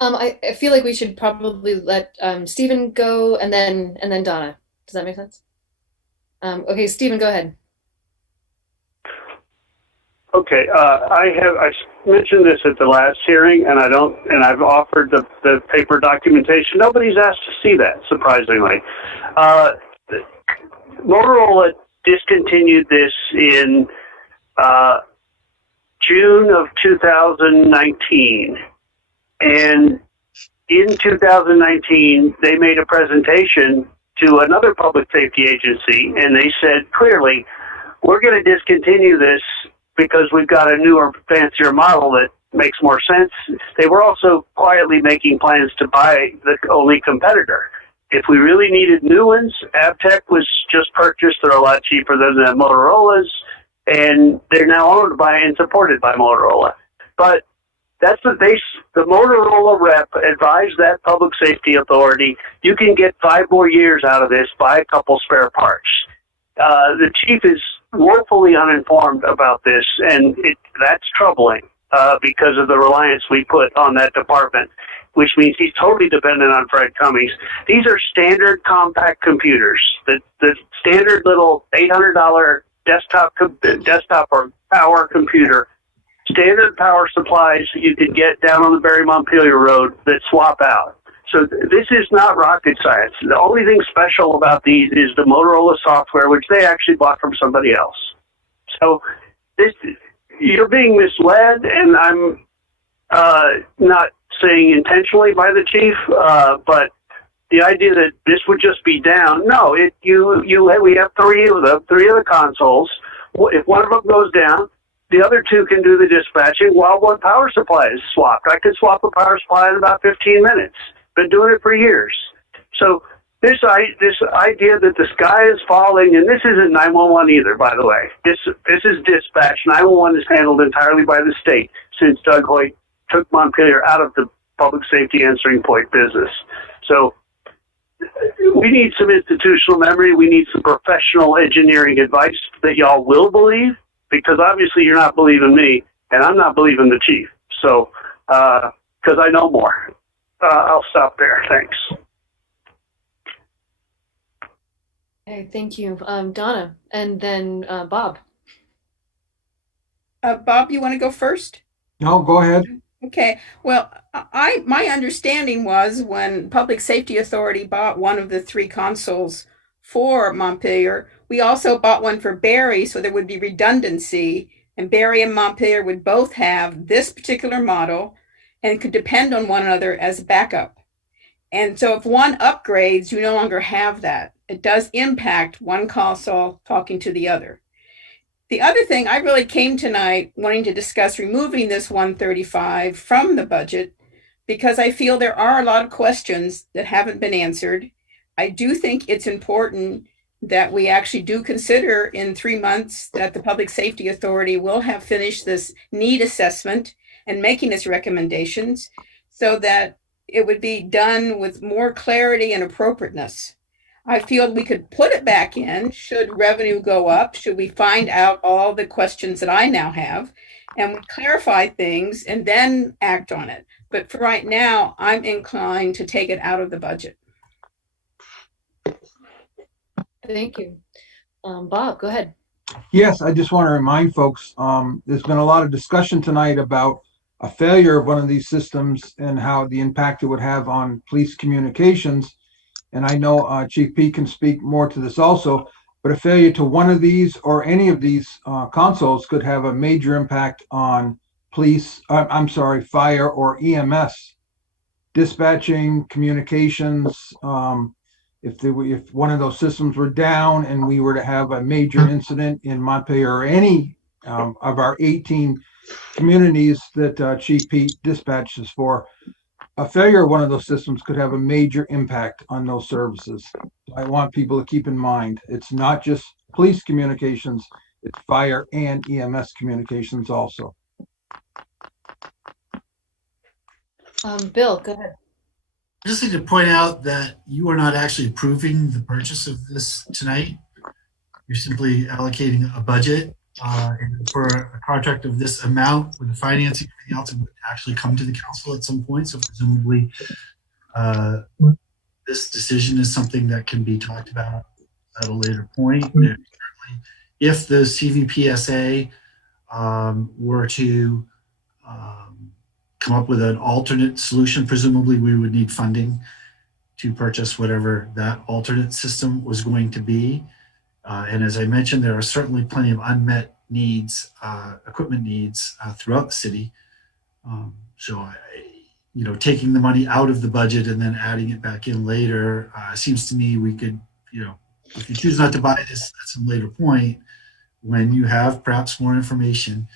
I feel like we should probably let Stephen go and then Donna. Does that make sense? Okay, Stephen, go ahead. Okay, I mentioned this at the last hearing, and I've offered the paper documentation. Nobody's asked to see that, surprisingly. Motorola discontinued this in June of 2019. And in 2019, they made a presentation to another public safety agency, and they said clearly, we're going to discontinue this because we've got a newer, fancier model that makes more sense. They were also quietly making plans to buy the only competitor. If we really needed new ones, Avtech was just purchased. They're a lot cheaper than the Motorola's, and they're now owned by and supported by Motorola. But that's the base. The Motorola rep advised that public safety authority, you can get 5 more years out of this, buy a couple spare parts. The chief is woefully uninformed about this, and that's troubling because of the reliance we put on that department, which means he's totally dependent on Fred Cummings. These are standard compact computers, the standard little $800 desktop or power computer, standard power supplies you can get down on the Barry Montpelier Road that swap out. So this is not rocket science. The only thing special about these is the Motorola software, which they actually bought from somebody else. So you're being misled, and I'm not saying intentionally by the chief, but the idea that this would just be down, no. We have three of the consoles. If one of them goes down, the other two can do the dispatching while one power supply is swapped. I could swap a power supply in about 15 minutes. Been doing it for years. So this idea that the sky is falling, and this isn't 911 either, by the way. This is dispatch. 911 is handled entirely by the state since Doug Hoyt took Montpelier out of the public safety answering point business. So we need some institutional memory. We need some professional engineering advice that y'all will believe, because obviously you're not believing me, and I'm not believing the chief. So, because I know more. I'll stop there. Thanks. Okay, thank you. Donna, and then Bob. Bob, you want to go first? No, go ahead. Okay. Well, my understanding was when Public Safety Authority bought one of the 3 consoles for Montpelier, we also bought one for Barry, so there would be redundancy, and Barry and Montpelier would both have this particular model and could depend on one another as a backup. And so if one upgrades, you no longer have that. It does impact one console talking to the other. The other thing, I really came tonight wanting to discuss removing this 135 from the budget because I feel there are a lot of questions that haven't been answered. I do think it's important that we actually do consider in 3 months that the Public Safety Authority will have finished this need assessment and making its recommendations so that it would be done with more clarity and appropriateness. I feel we could put it back in should revenue go up, should we find out all the questions that I now have, and we clarify things and then act on it. But for right now, I'm inclined to take it out of the budget. Thank you. Bob, go ahead. Yes, I just want to remind folks, there's been a lot of discussion tonight about a failure of one of these systems and how the impact it would have on police communications. And I know Chief Pete can speak more to this also, but a failure to one of these or any of these consoles could have a major impact on fire or EMS, dispatching, communications. If one of those systems were down and we were to have a major incident in Montpelier or any of our 18 communities that Chief Pete dispatches for, a failure of one of those systems could have a major impact on those services. I want people to keep in mind, it's not just police communications, it's fire and EMS communications also. Bill, go ahead. I just need to point out that you are not actually approving the purchase of this tonight. You're simply allocating a budget. And for a contract of this amount with the financing and everything else, it would actually come to the council at some point. So presumably this decision is something that can be talked about at a later point. If the CVPSA were to come up with an alternate solution, presumably we would need funding to purchase whatever that alternate system was going to be. And as I mentioned, there are certainly plenty of unmet needs, equipment needs throughout the city. So, taking the money out of the budget and then adding it back in later seems to me we could, if you choose not to buy this at some later point, when you have perhaps more information,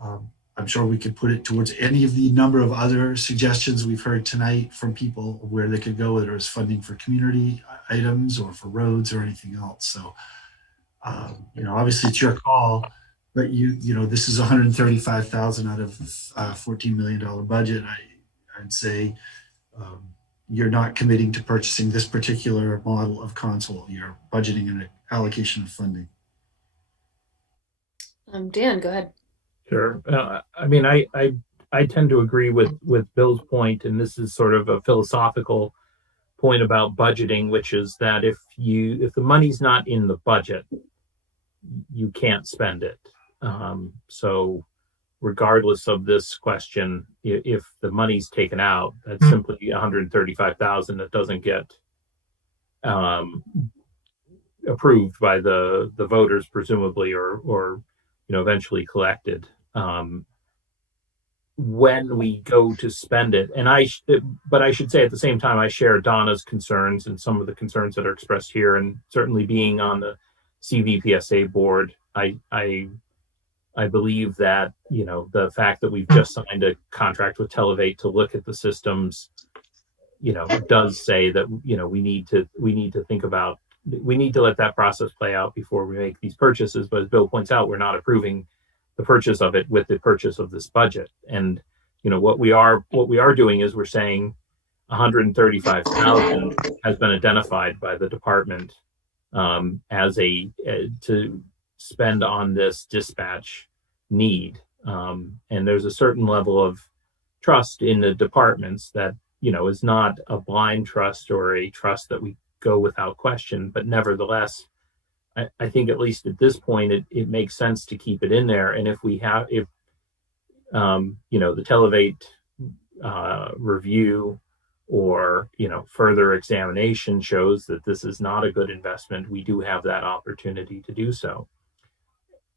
I'm sure we could put it towards any of the number of other suggestions we've heard tonight from people where they could go, whether it's funding for community items or for roads or anything else. So, obviously it's your call, but this is $135,000 out of $14 million budget. I'd say you're not committing to purchasing this particular model of console. You're budgeting an allocation of funding. Dan, go ahead. Sure. I tend to agree with Bill's point, and this is sort of a philosophical point about budgeting, which is that if the money's not in the budget, you can't spend it. So regardless of this question, if the money's taken out, that's simply $135,000 that doesn't get approved by the voters, presumably, or eventually collected. When we go to spend it, but I should say at the same time, I share Donna's concerns and some of the concerns that are expressed here, and certainly being on the CVPSA board, I believe that the fact that we've just signed a contract with Televate to look at the systems, does say that we need to think about, we need to let that process play out before we make these purchases. But as Bill points out, we're not approving the purchase of it with the purchase of this budget. And what we are doing is we're saying $135,000 has been identified by the department as to spend on this dispatch need. And there's a certain level of trust in the departments that is not a blind trust or a trust that we go without question, but nevertheless, I think at least at this point, it makes sense to keep it in there. And if the Televate review or, further examination shows that this is not a good investment, we do have that opportunity to do so.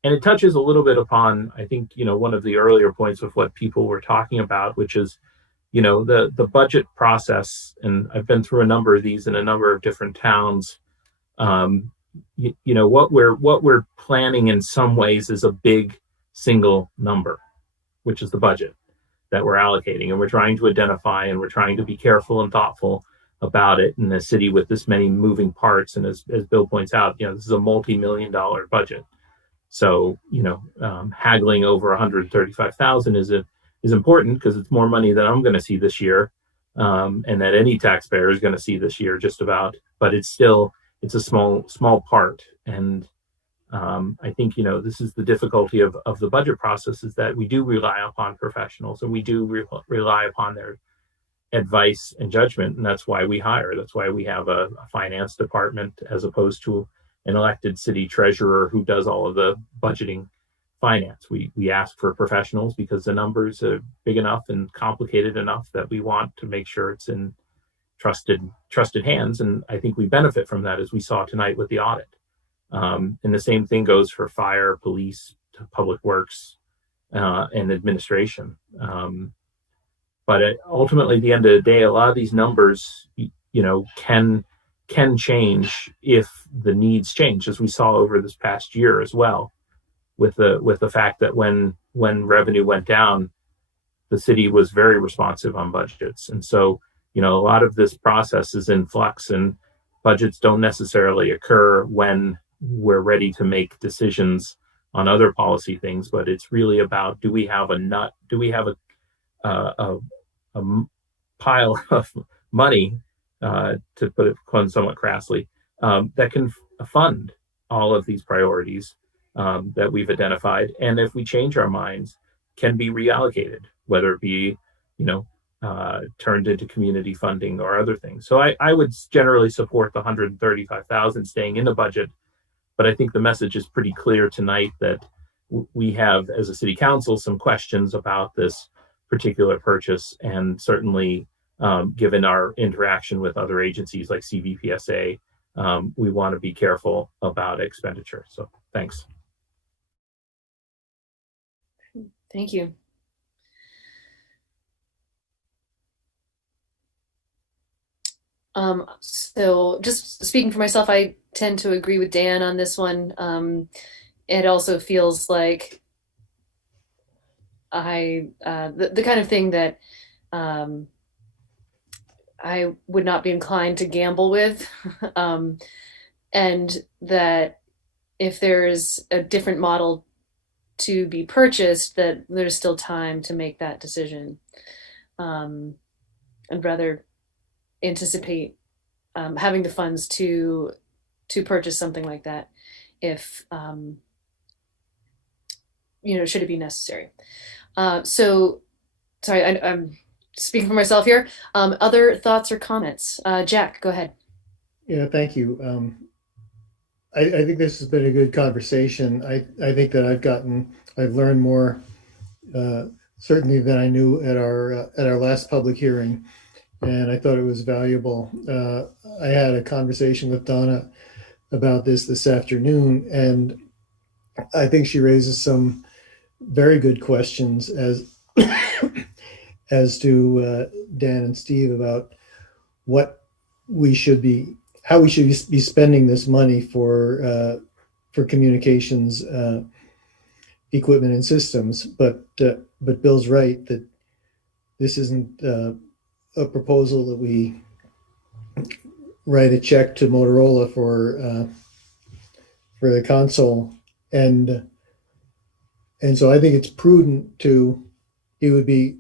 And it touches a little bit upon, I think, one of the earlier points of what people were talking about, which is, the budget process. And I've been through a number of these in a number of different towns. what we're planning in some ways is a big single number, which is the budget that we're allocating, and we're trying to identify, and we're trying to be careful and thoughtful about it in a city with this many moving parts. And as Bill points out, this is a multi-million-dollar budget. So, haggling over 135,000 is important because it's more money than I'm going to see this year, and that any taxpayer is going to see this year, just about. But it's a small part, and I think this is the difficulty of the budget process, is that we do rely upon professionals, and we do rely upon their advice and judgment, and that's why we hire. That's why we have a finance department as opposed to an elected city treasurer who does all of the budgeting finance. We ask for professionals because the numbers are big enough and complicated enough that we want to make sure it's in trusted hands, and I think we benefit from that, as we saw tonight with the audit. And the same thing goes for fire, police, public works, and administration. But ultimately, at the end of the day, a lot of these numbers, can change if the needs change, as we saw over this past year as well, with the fact that when revenue went down, the city was very responsive on budgets. And so, a lot of this process is in flux, and budgets don't necessarily occur when we're ready to make decisions on other policy things, but it's really about, do we have a pile of money, to put it somewhat crassly, that can fund all of these priorities that we've identified, and if we change our minds, can be reallocated, whether it be turned into community funding or other things. So I would generally support the 135,000 staying in the budget, but I think the message is pretty clear tonight that we have, as a city council, some questions about this particular purchase, and certainly given our interaction with other agencies like CVPSA, we want to be careful about expenditure. So thanks. Thank you. So just speaking for myself, I tend to agree with Dan on this one. It also feels like the kind of thing that I would not be inclined to gamble with, and that if there's a different model to be purchased, that there's still time to make that decision. I'd rather anticipate having the funds to purchase something like that if should it be necessary. So sorry, I'm speaking for myself here. Other thoughts or comments? Jack, go ahead. Yeah, thank you. I think this has been a good conversation. I think that I've learned more certainly than I knew at our last public hearing, and I thought it was valuable. I had a conversation with Donna about this afternoon, and I think she raises some very good questions as to Dan and Steve about how we should be spending this money for communications equipment and systems. But Bill's right that this isn't a proposal that we write a check to Motorola for the console, and so I think it's prudent it would be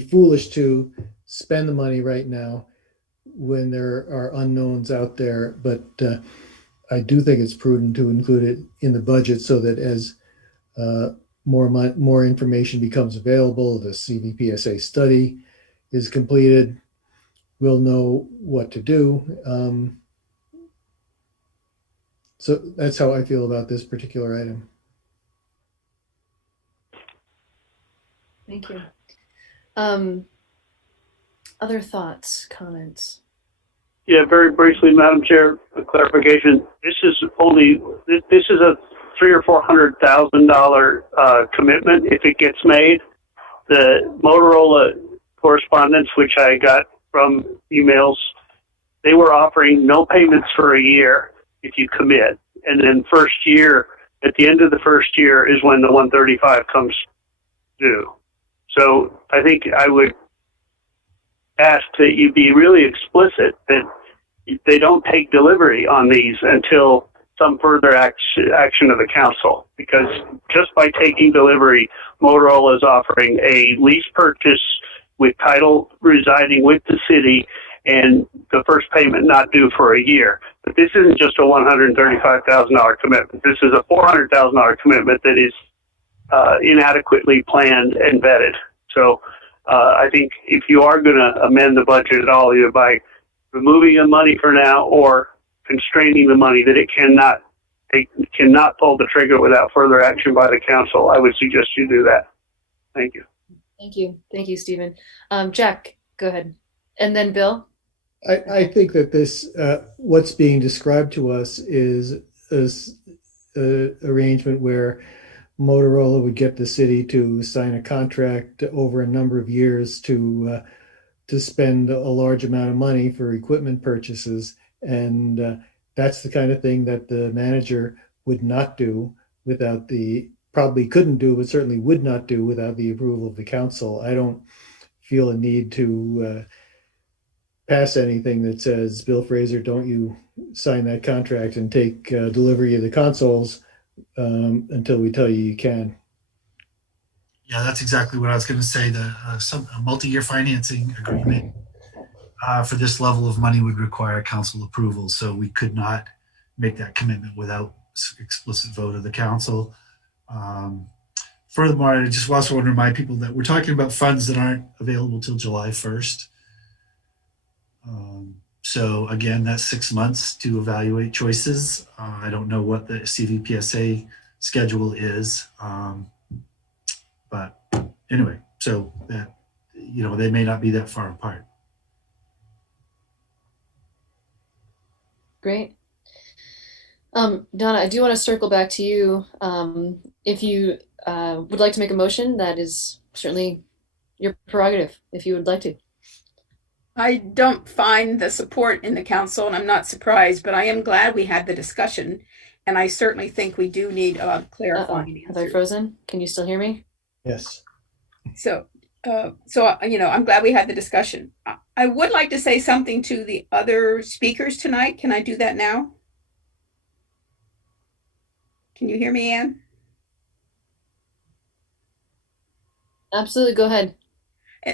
foolish to spend the money right now when there are unknowns out there, but I do think it's prudent to include it in the budget so that as more information becomes available, the CVPSA study is completed, we'll know what to do. So that's how I feel about this particular item. Thank you. Other thoughts, comments? Yeah, very briefly, Madam Chair, a clarification. This is a $300,000 or $400,000 commitment if it gets made. The Motorola correspondence, which I got from emails, they were offering no payments for a year if you commit. and then at the end of the first year is when the 135 comes due. So I think I would ask that you be really explicit that they don't take delivery on these until some further action of the council, because just by taking delivery, Motorola is offering a lease purchase with title residing with the city and the first payment not due for a year. But this isn't just a $135,000 commitment. This is a $400,000 commitment that is inadequately planned and vetted. So I think if you are going to amend the budget at all, either by removing the money for now or constraining the money that it cannot pull the trigger without further action by the council, I would suggest you do that. Thank you. Thank you. Thank you, Stephen. Jack, go ahead. And then Bill. I think that this, what's being described to us is an arrangement where Motorola would get the city to sign a contract over a number of years to spend a large amount of money for equipment purchases. And that's the kind of thing that the manager would not do without probably couldn't do, but certainly would not do without the approval of the council. I don't feel a need to pass anything that says, Bill Fraser, don't you sign that contract and take delivery of the consoles until we tell you can. Yeah, that's exactly what I was going to say. A multi-year financing agreement for this level of money would require council approval. So we could not make that commitment without explicit vote of the council. Furthermore, I just also want to remind people that we're talking about funds that aren't available till July 1st. So again, that's 6 months to evaluate choices. I don't know what the CVPSA schedule is. But anyway, so that, they may not be that far apart. Great. Donna, I do want to circle back to you. If you would like to make a motion, that is certainly your prerogative, if you would like to. I don't find the support in the council, and I'm not surprised, but I am glad we had the discussion. And I certainly think we do need clarifying answers. Have I frozen? Can you still hear me? Yes. So I'm glad we had the discussion. I would like to say something to the other speakers tonight. Can I do that now? Can you hear me, Ann? Absolutely, go ahead.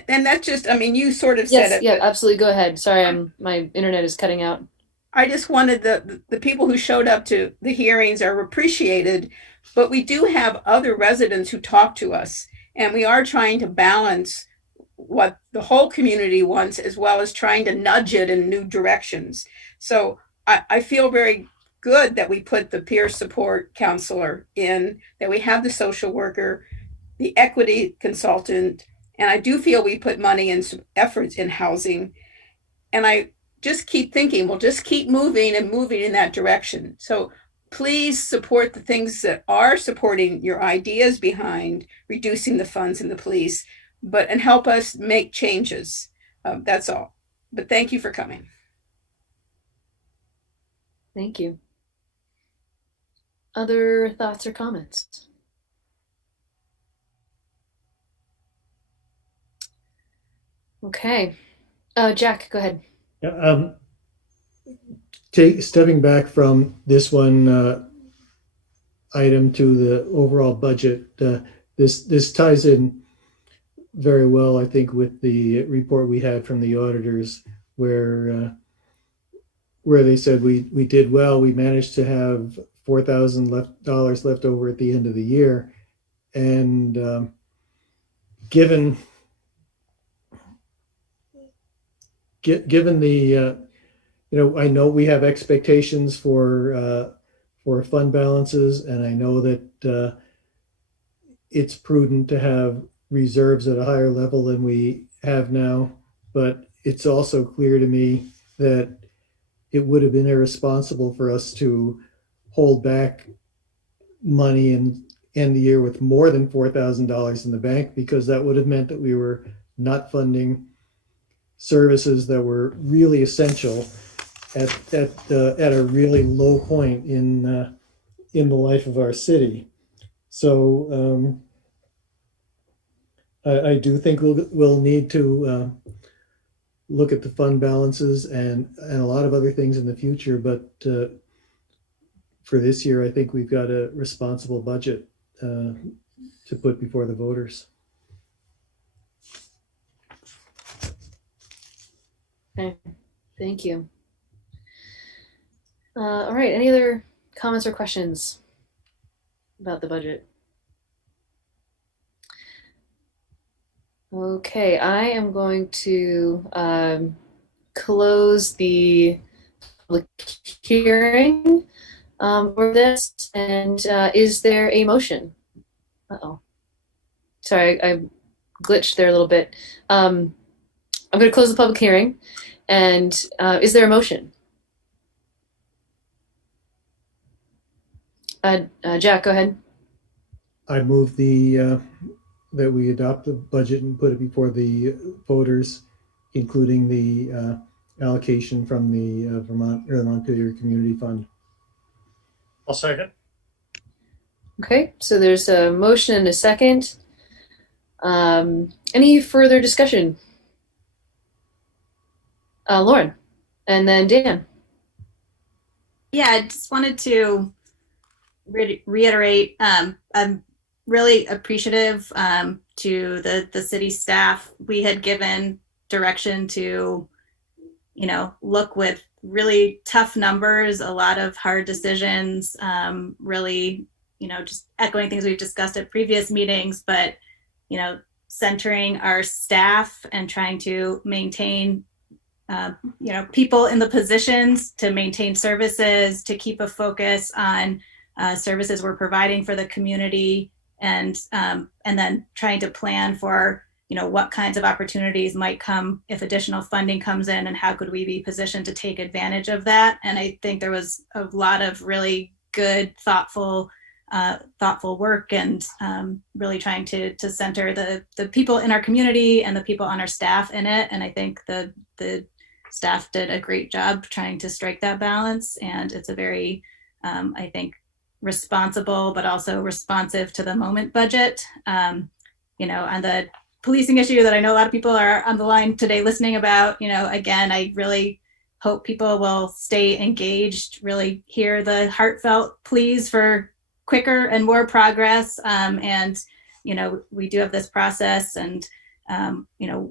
And that's just, you sort of said it. Yeah, absolutely, go ahead. Sorry, my internet is cutting out. I just wanted the people who showed up to the hearings are appreciated, but we do have other residents who talk to us, and we are trying to balance what the whole community wants as well as trying to nudge it in new directions. So I feel very good that we put the peer support counselor in, that we have the social worker, the equity consultant, and I do feel we put money and some efforts in housing. And I just keep thinking, we'll just keep moving in that direction. So please support the things that are supporting your ideas behind reducing the funds in the police, and help us make changes. That's all. But thank you for coming. Thank you. Other thoughts or comments? Okay. Jack, go ahead. Stepping back from this one item to the overall budget, this ties in very well, I think, with the report we had from the auditors, where they said we did well. We managed to have $4,000 left over at the end of the year, and given the I know we have expectations for fund balances, and I know that it's prudent to have reserves at a higher level than we have now, but it's also clear to me that it would have been irresponsible for us to hold back money and end the year with more than $4,000 in the bank, because that would have meant that we were not funding services that were really essential at a really low point in in the life of our city. So I do think we'll need to look at the fund balances and a lot of other things in the future. But for this year, I think we've got a responsible budget to put before the voters. Okay, thank you. All right, any other comments or questions about the budget? Okay, I am going to close the public hearing for this. And is there a motion? Uh-oh. Sorry, I glitched there a little bit. I'm going to close the public hearing. And is there a motion? Jack, go ahead. I move that we adopt the budget and put it before the voters, including the allocation from the Vermont or the Montpelier Community Fund. I'll second. Okay, so there's a motion and a second. Any further discussion? Lauren, and then Dan. Yeah, I just wanted to reiterate, I'm really appreciative to the city staff. We had given direction to, look with really tough numbers, a lot of hard decisions, really, just echoing things we've discussed at previous meetings, but, centering our staff and trying to maintain, people in the positions to maintain services, to keep a focus on services we're providing for the community, and then trying to plan for what kinds of opportunities might come if additional funding comes in, and how could we be positioned to take advantage of that. And I think there was a lot of really good, thoughtful work, and really trying to center the people in our community and the people on our staff in it. And I think the staff did a great job trying to strike that balance. And it's a very, I think, responsible, but also responsive to the moment budget. On the policing issue that I know a lot of people are on the line today listening about, again, I really hope people will stay engaged, really hear the heartfelt pleas for quicker and more progress. And, we do have this process, and,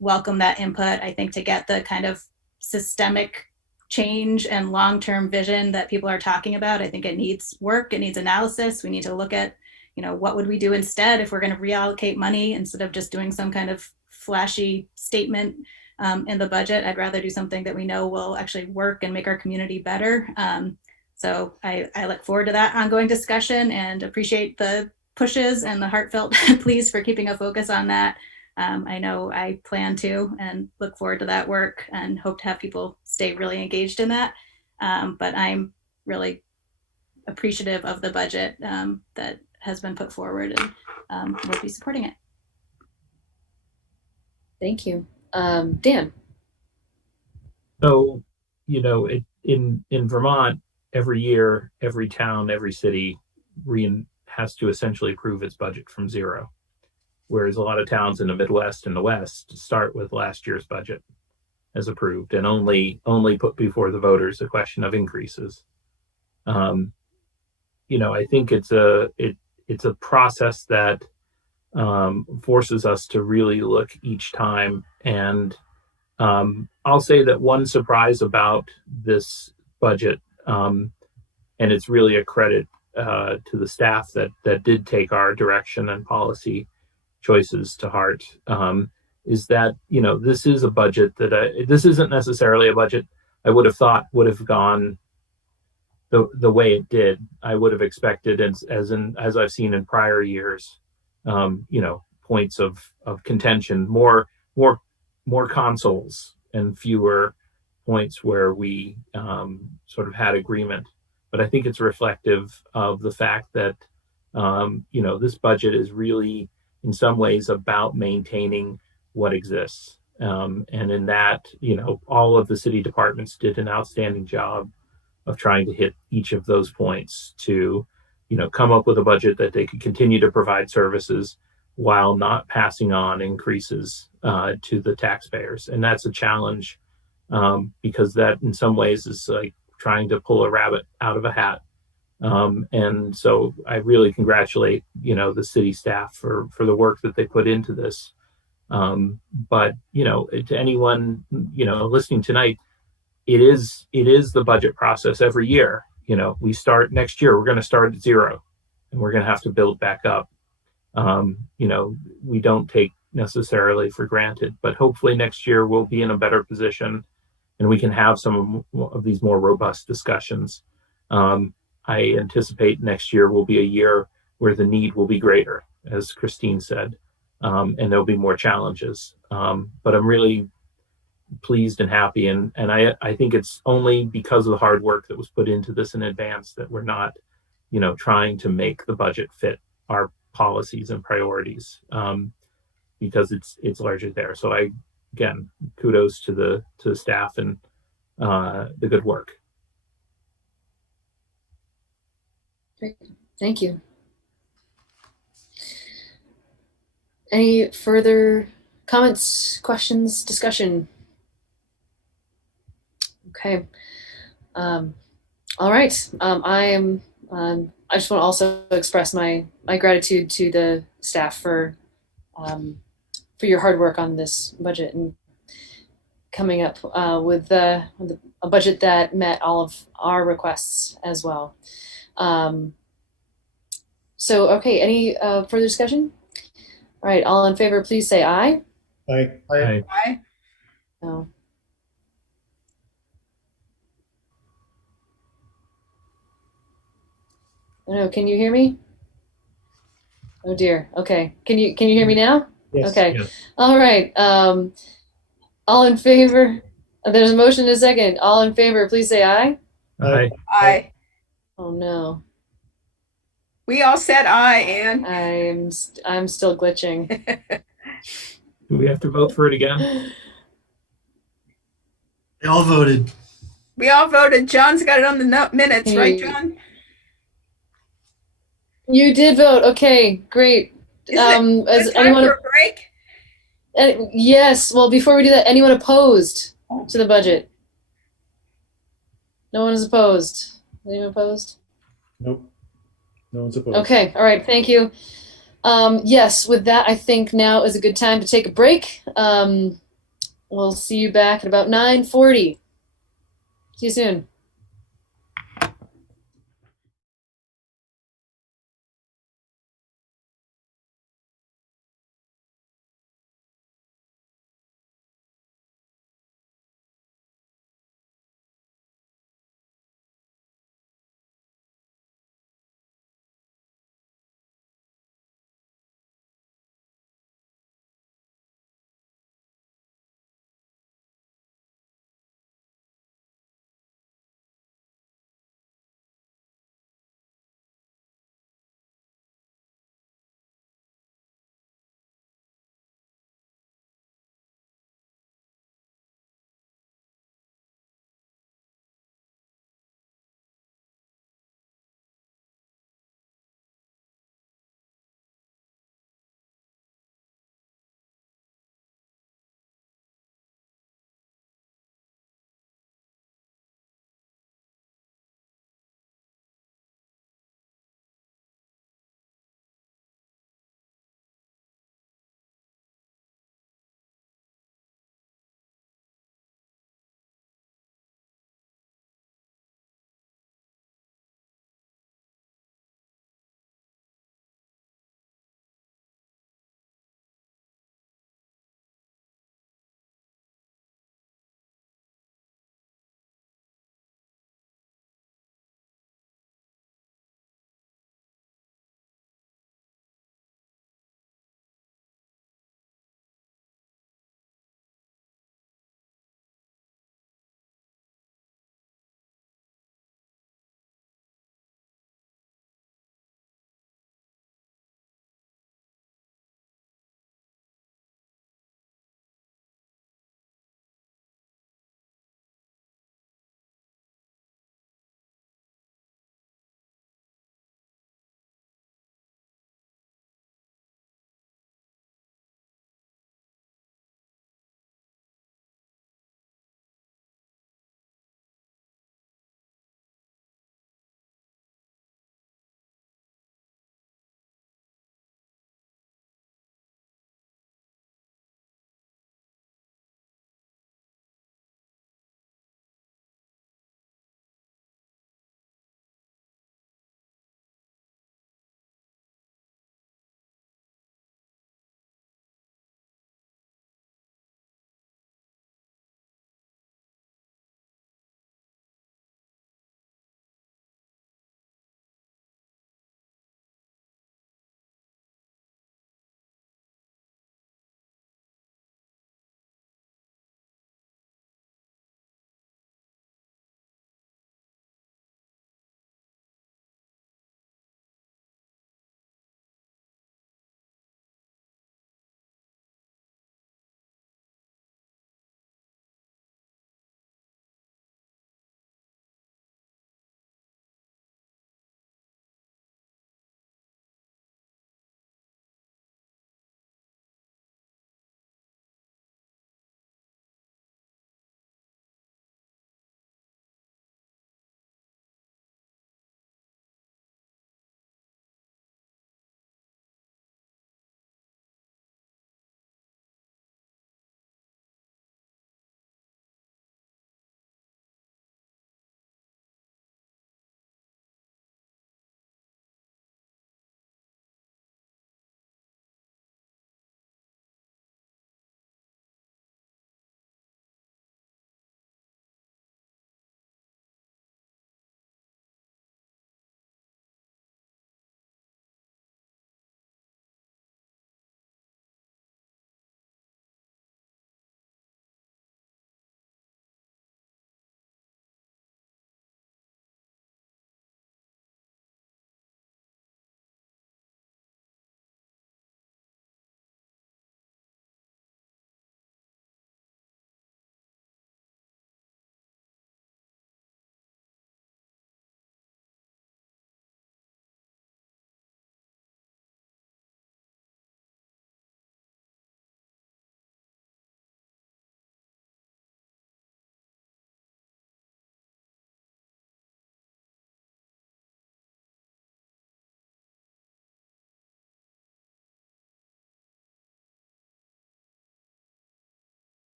welcome that input, I think, to get the kind of systemic change and long-term vision that people are talking about. I think it needs work, it needs analysis. We need to look at, what would we do instead if we're going to reallocate money instead of just doing some kind of flashy statement in the budget. I'd rather do something that we know will actually work and make our community better. So I look forward to that ongoing discussion, and appreciate the pushes and the heartfelt pleas for keeping a focus on that. I know I plan to, and look forward to that work, and hope to have people stay really engaged in that. But I'm really appreciative of the budget that has been put forward, and will be supporting it. Thank you. Dan. So, in Vermont, every year, every town, every city has to essentially approve its budget from zero. Whereas a lot of towns in the Midwest and the West start with last year's budget as approved, and only put before the voters a question of increases. I think it's a process that forces us to really look each time. And I'll say that one surprise about this budget, and it's really a credit to the staff that did take our direction and policy choices to heart, is that this is a budget that this isn't necessarily a budget I would have thought would have gone the way it did. I would have expected, as I've seen in prior years, points of contention, more consoles and fewer points where we sort of had agreement. But I think it's reflective of the fact that this budget is really, in some ways, about maintaining what exists. And in that, all of the city departments did an outstanding job of trying to hit each of those points to come up with a budget that they could continue to provide services while not passing on increases to the taxpayers. And that's a challenge because that in some ways is like trying to pull a rabbit out of a hat. And so I really congratulate, the city staff for the work that they put into this. But, to anyone, listening tonight, it is the budget process every year. We start next year, we're going to start at zero and we're going to have to build back up. We don't take necessarily for granted, but hopefully next year we'll be in a better position and we can have some of these more robust discussions. I anticipate next year will be a year where the need will be greater, as Christine said, and there'll be more challenges. But I'm really pleased and happy, and I think it's only because of the hard work that was put into this in advance that we're not, trying to make the budget fit our policies and priorities, because it's largely there. So again, kudos to the staff and the good work. Great, thank you. Any further comments, questions, discussion? Okay. All right. I just want to also express my gratitude to the staff for your hard work on this budget and coming up with a budget that met all of our requests as well. So, okay, any further discussion? All right, all in favor, please say aye. Aye. Aye. Aye. No. No, can you hear me? Oh dear. Okay. Can you hear me now? Yes. Okay. Yes. All right. All in favor? There's a motion and a second. All in favor, please say aye. Aye. Aye. Oh no. We all said aye, Anne. I'm still glitching. Do we have to vote for it again? They all voted. We all voted. John's got it on the minutes, right, John? You did vote. Okay, great. Is it time for a break? Yes. Well, before we do that, anyone opposed to the budget? No one is opposed. Anyone opposed? Nope. No one's opposed. Okay. All right. Thank you. Yes. With that, I think now is a good time to take a break. We'll see you back at about 9:40. See you soon.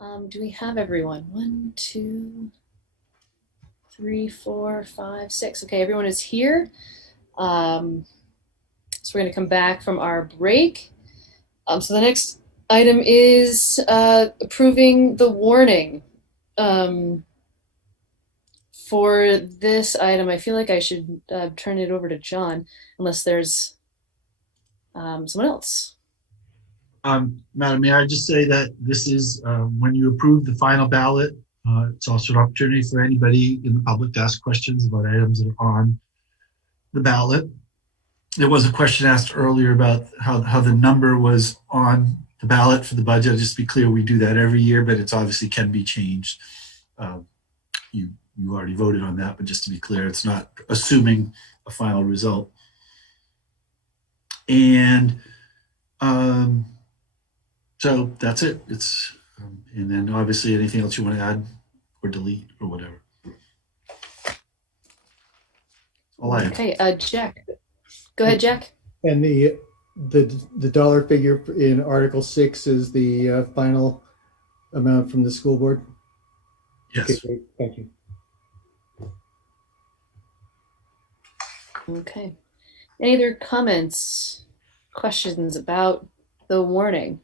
Do we have everyone? 1, 2, 3, 4, 5, 6. Okay, everyone is here. So we're going to come back from our break. So the next item is approving the warning. For this item, I feel like I should turn it over to John, unless there's someone else. Madam Mayor, I just say that this is when you approve the final ballot, it's also an opportunity for anybody in the public to ask questions about items that are on the ballot. There was a question asked earlier about how the number was on the ballot for the budget. Just to be clear, we do that every year, but it's obviously can be changed. You already voted on that, but just to be clear, it's not assuming a final result. And so that's it. It's and then obviously anything else you want to add or delete or whatever. All I have. Okay, Jack. Go ahead, Jack. And the dollar figure in Article 6 is the final amount from the school board? Yes. Okay, great. Thank you. Okay. Any other comments, questions about the warning?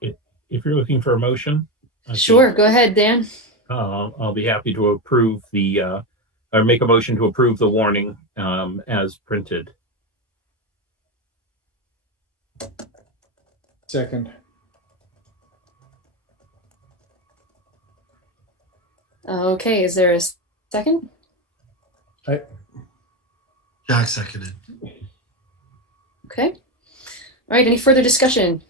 If you're looking for a motion. Sure, go ahead, Dan. I'll be happy to approve or make a motion to approve the warning as printed. Second. Okay, is there a second? Jack seconded. Okay. All right, any further discussion?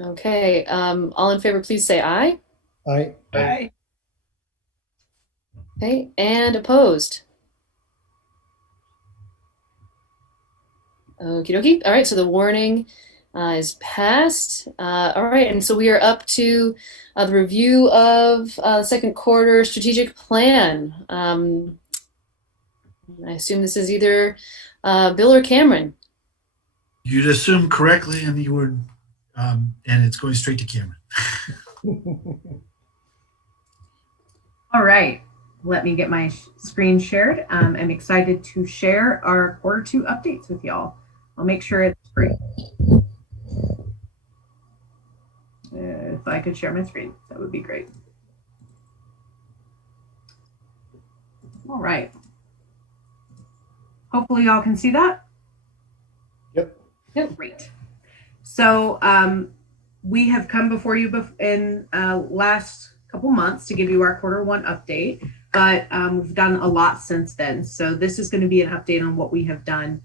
Okay, all in favor, please say aye. Aye. Aye. Okay, and opposed? Okie dokie. All right, so the warning is passed. All right, and so we are up to the review of the second quarter strategic plan. I assume this is either Bill or Cameron. You'd assume correctly, and you would, and it's going straight to Cameron. All right, let me get my screen shared. I'm excited to share our quarter 2 updates with y'all. I'll make sure it's free. If I could share my screen, that would be great. All right. Hopefully y'all can see that. Yep. Great. So we have come before you in last couple months to give you our quarter 1 update, but we've done a lot since then. So this is going to be an update on what we have done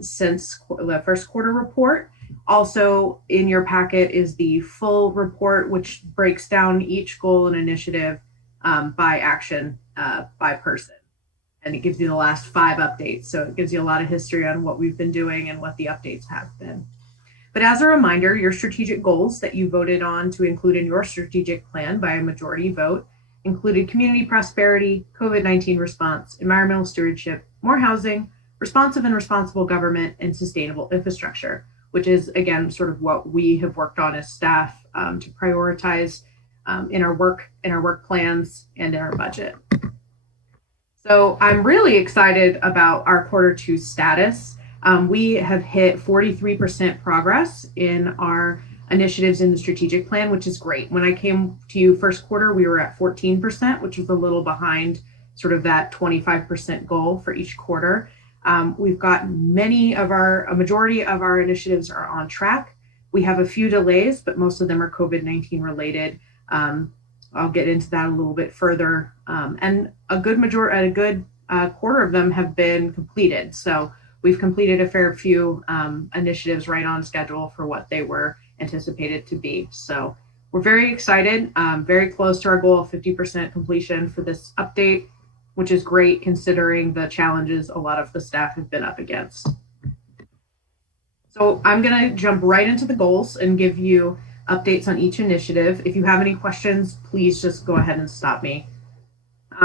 since the first quarter report. Also in your packet is the full report, which breaks down each goal and initiative by action, by person. And it gives you the last 5 updates. So it gives you a lot of history on what we've been doing and what the updates have been. But as a reminder, your strategic goals that you voted on to include in your strategic plan by a majority vote included community prosperity, COVID-19 response, environmental stewardship, more housing, responsive and responsible government, and sustainable infrastructure, which is, again, sort of what we have worked on as staff to prioritize in our work plans, and in our budget. So I'm really excited about our quarter 2 status. We have hit 43% progress in our initiatives in the strategic plan, which is great. When I came to you first quarter, we were at 14%, which was a little behind sort of that 25% goal for each quarter. We've got a majority of our initiatives are on track. We have a few delays, but most of them are COVID-19 related. I'll get into that a little bit further. And a good quarter of them have been completed. So we've completed a fair few initiatives right on schedule for what they were anticipated to be. So we're very excited, very close to our goal of 50% completion for this update, which is great considering the challenges a lot of the staff have been up against. So I'm going to jump right into the goals and give you updates on each initiative. If you have any questions, please just go ahead and stop me.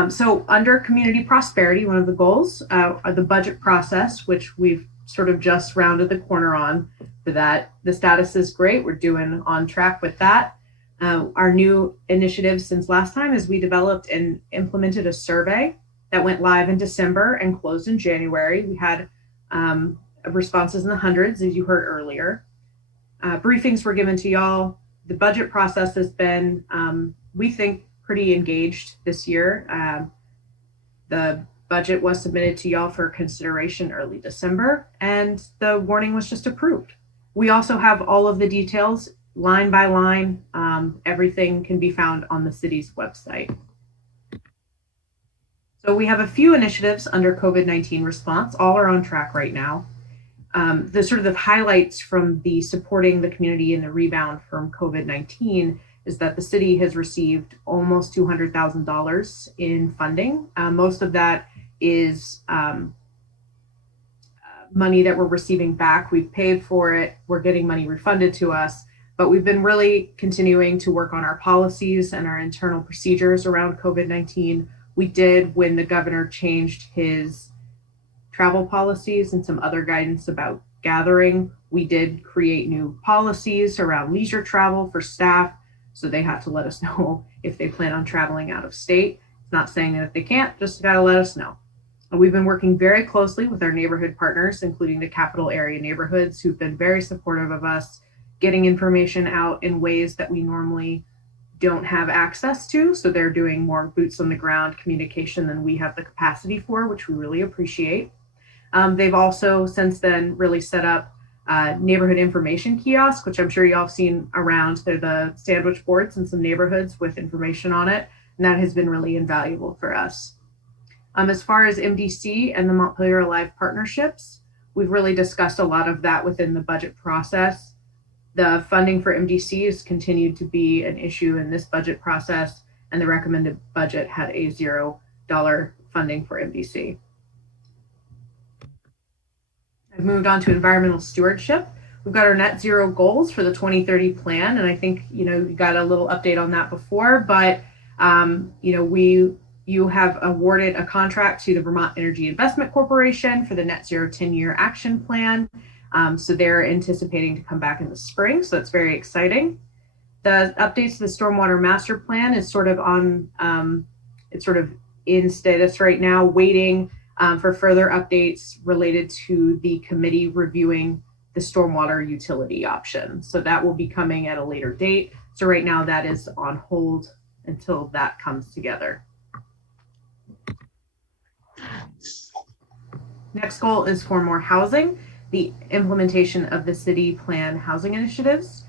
So under community prosperity, one of the goals are the budget process, which we've sort of just rounded the corner on. For that, the status is great. We're doing on track with that. Our new initiative since last time is we developed and implemented a survey that went live in December and closed in January. We had responses in the hundreds, as you heard earlier. Briefings were given to y'all. The budget process has been, we think, pretty engaged this year. The budget was submitted to y'all for consideration early December, and the warning was just approved. We also have all of the details line by line. Everything can be found on the city's website. So we have a few initiatives under COVID-19 response. All are on track right now. The sort of the highlights from the supporting the community in the rebound from COVID-19 is that the city has received almost $200,000 in funding. Most of that is money that we're receiving back. We've paid for it. We're getting money refunded to us, but we've been really continuing to work on our policies and our internal procedures around COVID-19. We did, when the governor changed his travel policies and some other guidance about gathering, we did create new policies around leisure travel for staff. So they have to let us know if they plan on traveling out of state. It's not saying that if they can't, just gotta let us know. We've been working very closely with our neighborhood partners, including the capital area neighborhoods, who've been very supportive of us getting information out in ways that we normally don't have access to. So they're doing more boots on the ground communication than we have the capacity for, which we really appreciate. They've also since then really set up neighborhood information kiosk, which I'm sure y'all have seen around. They're the sandwich boards in some neighborhoods with information on it. And that has been really invaluable for us. As far as MDC and the Montpelier Alive partnerships, we've really discussed a lot of that within the budget process. The funding for MDC has continued to be an issue in this budget process, and the recommended budget had a $0 funding for MDC. I've moved on to environmental stewardship. We've got our net zero goals for the 2030 plan, and I think you got a little update on that before, but you have awarded a contract to the Vermont Energy Investment Corporation for the net zero 10-year action plan. So they're anticipating to come back in the spring, so that's very exciting. The updates to the stormwater master plan is sort of on, it's sort of in status right now, waiting for further updates related to the committee reviewing the stormwater utility option. So that will be coming at a later date. So right now that is on hold until that comes together. Next goal is for more housing, the implementation of the city plan housing initiatives.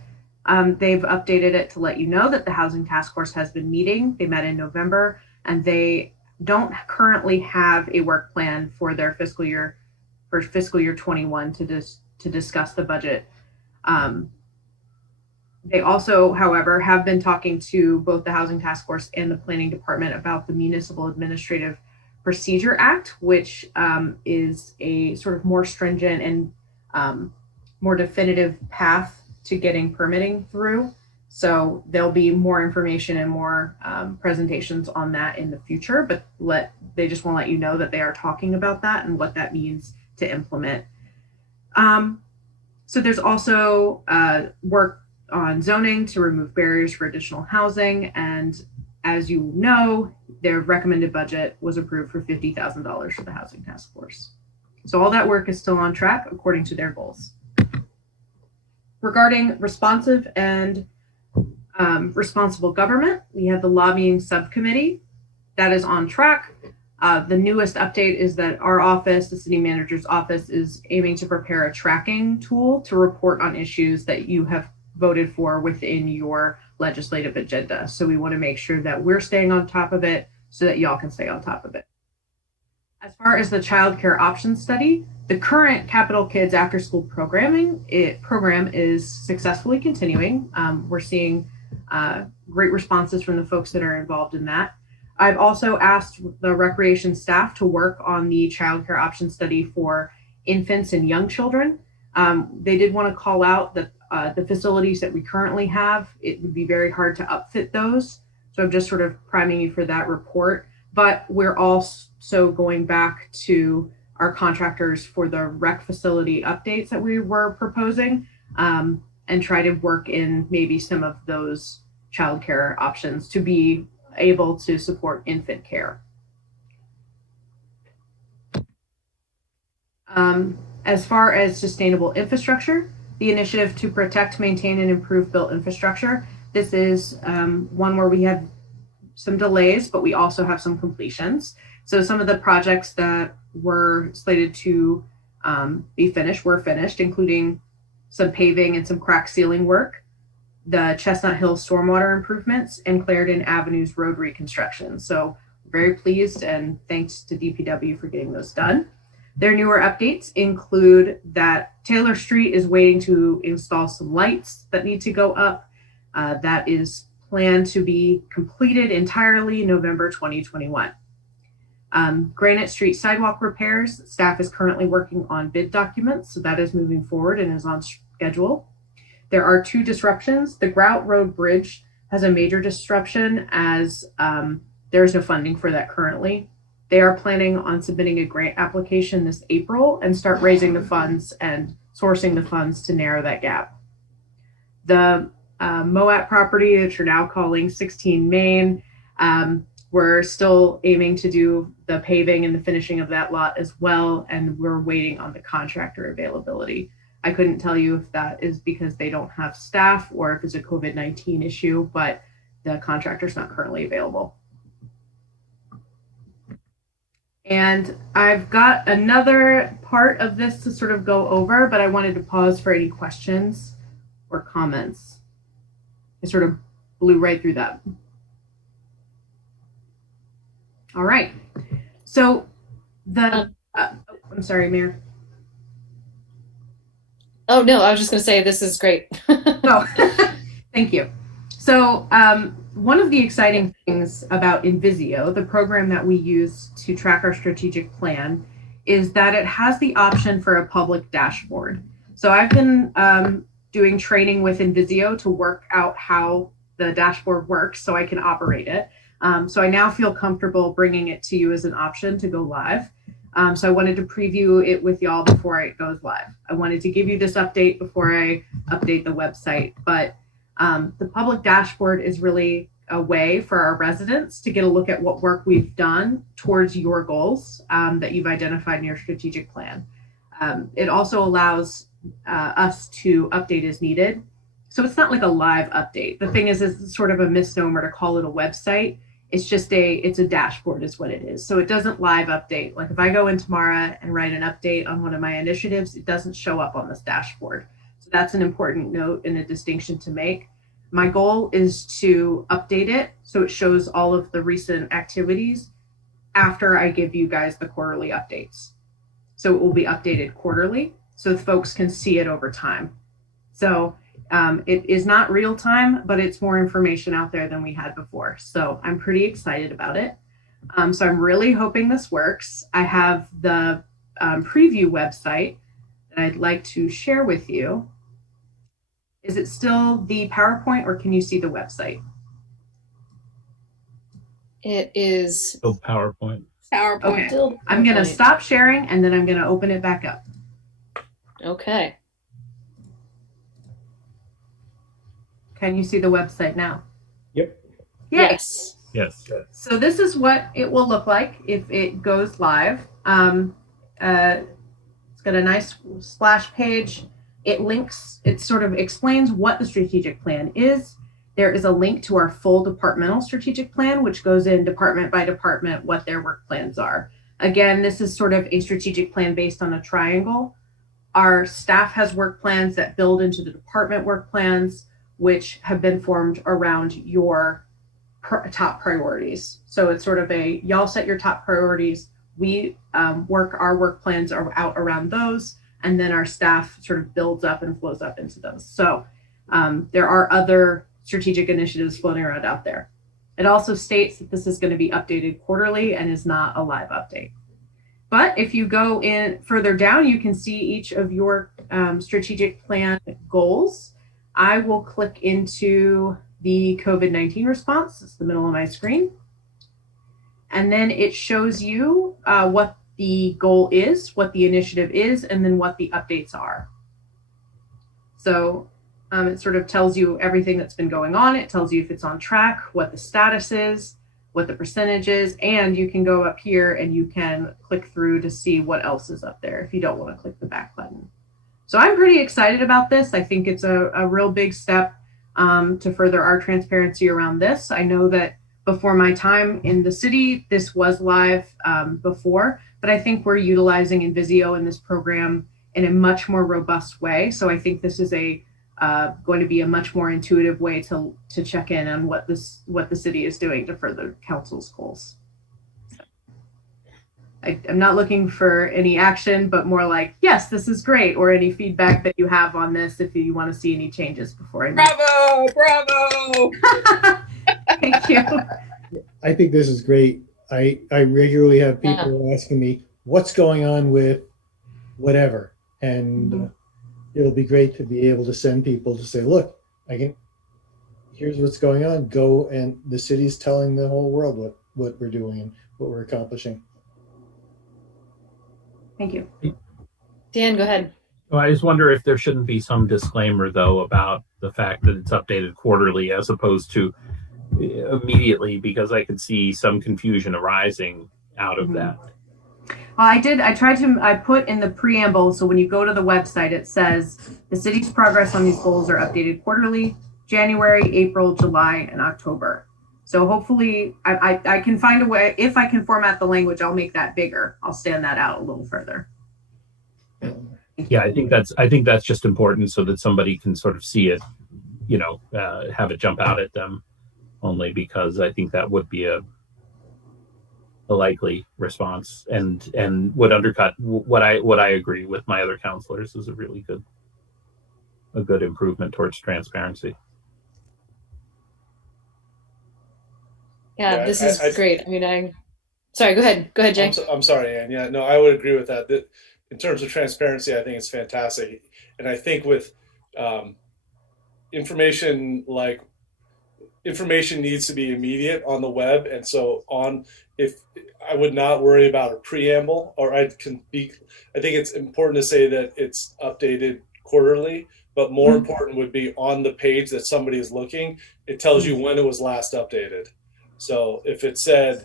They've updated it to let you know that the housing task force has been meeting. They met in November, and they don't currently have a work plan for their fiscal year 21 to discuss the budget. They also, however, have been talking to both the Housing Task Force and the Planning Department about the Municipal Administrative Procedure Act, which is a sort of more stringent and more definitive path to getting permitting through. So there'll be more information and more presentations on that in the future, but they just want to let you know that they are talking about that and what that means to implement. So there's also work on zoning to remove barriers for additional housing. And as you know, their recommended budget was approved for $50,000 for the Housing Task Force. So all that work is still on track according to their goals. Regarding responsive and responsible government, we have the lobbying subcommittee that is on track. The newest update is that our office, the city manager's office, is aiming to prepare a tracking tool to report on issues that you have voted for within your legislative agenda. So we want to make sure that we're staying on top of it so that y'all can stay on top of it. As far as the child care options study, the current Capital Kids after school program is successfully continuing. We're seeing great responses from the folks that are involved in that. I've also asked the recreation staff to work on the child care option study for infants and young children. They did want to call out that the facilities that we currently have, it would be very hard to upfit those. So I'm just sort of priming you for that report. but we're also going back to our contractors for the rec facility updates that we were proposing, and try to work in maybe some of those childcare options to be able to support infant care. As far as sustainable infrastructure, the initiative to protect, maintain, and improve built infrastructure, this is one where we have some delays, but we also have some completions. So some of the projects that were slated to be finished were finished, including some paving and some crack sealing work, the Chestnut Hill stormwater improvements, and Clarendon Avenue's road reconstruction. So very pleased, and thanks to DPW for getting those done. Their newer updates include that Taylor Street is waiting to install some lights that need to go up. That is planned to be completed entirely November 2021. Granite Street sidewalk repairs, staff is currently working on bid documents, so that is moving forward and is on schedule. There are 2 disruptions. The Grout Road Bridge has a major disruption as there is no funding for that currently. They are planning on submitting a grant application this April and start raising the funds and sourcing the funds to narrow that gap. The Moat property, which you're now calling 16 Main, we're still aiming to do the paving and the finishing of that lot as well, and we're waiting on the contractor availability. I couldn't tell you if that is because they don't have staff or if it's a COVID-19 issue, but the contractor's not currently available. And I've got another part of this to sort of go over, but I wanted to pause for any questions or comments. I sort of blew right through that. All right. So the, I'm sorry, Mayor. Oh, no, I was just going to say this is great. Oh, thank you. So one of the exciting things about Invisio, the program that we use to track our strategic plan, is that it has the option for a public dashboard. So I've been doing training with Invisio to work out how the dashboard works so I can operate it. So I now feel comfortable bringing it to you as an option to go live. So I wanted to preview it with y'all before it goes live. I wanted to give you this update before I update the website, but the public dashboard is really a way for our residents to get a look at what work we've done towards your goals that you've identified in your strategic plan. It also allows us to update as needed. So it's not like a live update. The thing is, it's sort of a misnomer to call it a website. It's just it's a dashboard is what it is. So it doesn't live update. Like if I go in tomorrow and write an update on one of my initiatives, it doesn't show up on this dashboard. So that's an important note and a distinction to make. My goal is to update it so it shows all of the recent activities after I give you guys the quarterly updates. So it will be updated quarterly so folks can see it over time. So it is not real time, but it's more information out there than we had before. So I'm pretty excited about it. So I'm really hoping this works. I have the preview website that I'd like to share with you. Is it still the PowerPoint or can you see the website? It is still PowerPoint. Okay. I'm going to stop sharing and then I'm going to open it back up. Okay. Can you see the website now? Yep. Yes. Yes. So this is what it will look like if it goes live. It's got a nice splash page. It links, it sort of explains what the strategic plan is. There is a link to our full departmental strategic plan, which goes in department by department, what their work plans are. Again, this is sort of a strategic plan based on a triangle. Our staff has work plans that build into the department work plans, which have been formed around your top priorities. So it's sort of a, y'all set your top priorities. We our work plans are out around those. And then our staff sort of builds up and flows up into those. So there are other strategic initiatives floating around out there. It also states that this is going to be updated quarterly and is not a live update. But if you go in further down, you can see each of your strategic plan goals. I will click into the COVID-19 response. It's the middle of my screen. and then it shows you what the goal is, what the initiative is, and then what the updates are. So it sort of tells you everything that's been going on. It tells you if it's on track, what the status is, what the percentage is, and you can go up here and you can click through to see what else is up there if you don't want to click the back button. So I'm pretty excited about this. I think it's a real big step to further our transparency around this. I know that before my time in the city, this was live before, but I think we're utilizing Invisio in this program in a much more robust way. So I think this is going to be a much more intuitive way to check in on what the city is doing to further council's goals. I'm not looking for any action, but more like, yes, this is great, or any feedback that you have on this if you want to see any changes before I Bravo! Thank you. I think this is great. I regularly have people asking me, what's going on with whatever? And it'll be great to be able to send people to say, look, here's what's going on. Go, and the city's telling the whole world what we're doing and what we're accomplishing. Thank you. Dan, go ahead. Well, I just wonder if there shouldn't be some disclaimer, though, about the fact that it's updated quarterly as opposed to immediately, because I could see some confusion arising out of that. I put in the preamble, so when you go to the website, it says the city's progress on these goals are updated quarterly, January, April, July, and October. So hopefully I can find a way, if I can format the language, I'll make that bigger. I'll stand that out a little further. Yeah, I think that's just important so that somebody can sort of see it, have it jump out at them, only because I think that would be a likely response and would undercut what I agree with my other counselors is a good improvement towards transparency. Yeah, this is great. Sorry, go ahead, Jay. I'm sorry, Ann. Yeah, no, I would agree with that. In terms of transparency, I think it's fantastic. And I think with information needs to be immediate on the web. And so if I would not worry about a preamble, or I think it's important to say that it's updated quarterly, but more important would be on the page that somebody is looking, it tells you when it was last updated. So if it said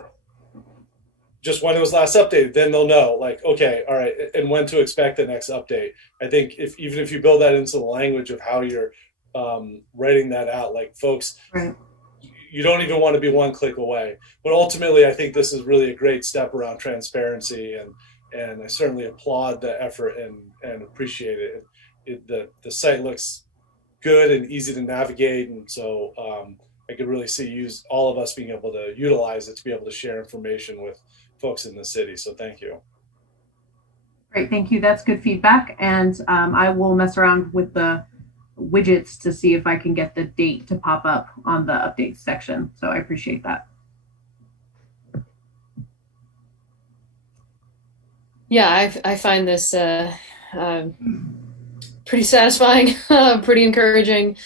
just when it was last updated, then they'll know, like, okay, all right, and when to expect the next update. I think even if you build that into the language of how you're writing that out, like, folks, right, you don't even want to be one click away. But ultimately, I think this is really a great step around transparency, and I certainly applaud the effort and appreciate it. The site looks good and easy to navigate, and so I could really see all of us being able to utilize it to be able to share information with folks in the city. So thank you. Great, thank you. That's good feedback. And I will mess around with the widgets to see if I can get the date to pop up on the updates section. So I appreciate that. Yeah, I find this pretty satisfying, pretty encouraging.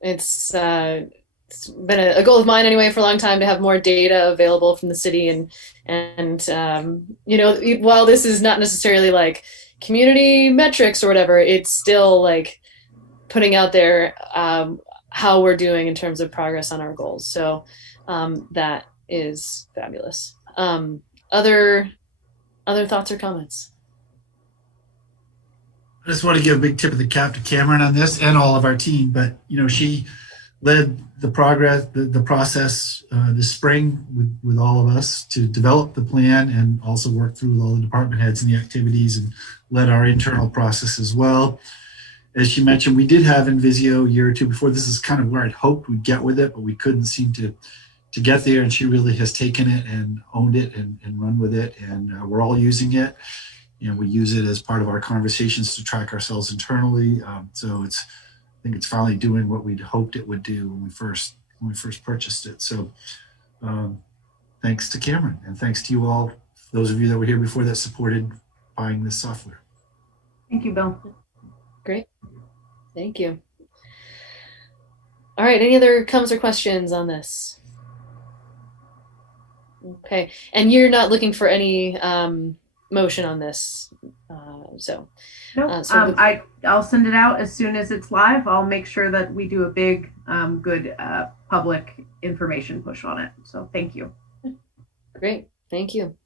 It's been a goal of mine anyway for a long time to have more data available from the city, and while this is not necessarily like community metrics or whatever, it's still like putting out there how we're doing in terms of progress on our goals. So that is fabulous. Other thoughts or comments? I just want to give a big tip of the cap to Cameron on this and all of our team, but she led the process this spring with all of us to develop the plan, and also work through with all the department heads and the activities, and led our internal process as well. As she mentioned, we did have Invisio a year or two before. This is kind of where I'd hoped we'd get with it, but we couldn't seem to get there, and she really has taken it and owned it and run with it, and we're all using it. We use it as part of our conversations to track ourselves internally. So I think it's finally doing what we'd hoped it would do when we first purchased it. So thanks to Cameron, and thanks to you all, those of you that were here before that supported buying this software. Thank you, Bill. Great. Thank you. All right. Any other comments or questions on this? Okay, and you're not looking for any motion on this, so. No, So I'll send it out as soon as it's live. I'll make sure that we do a big, good public information push on it. So thank you. Great, thank you.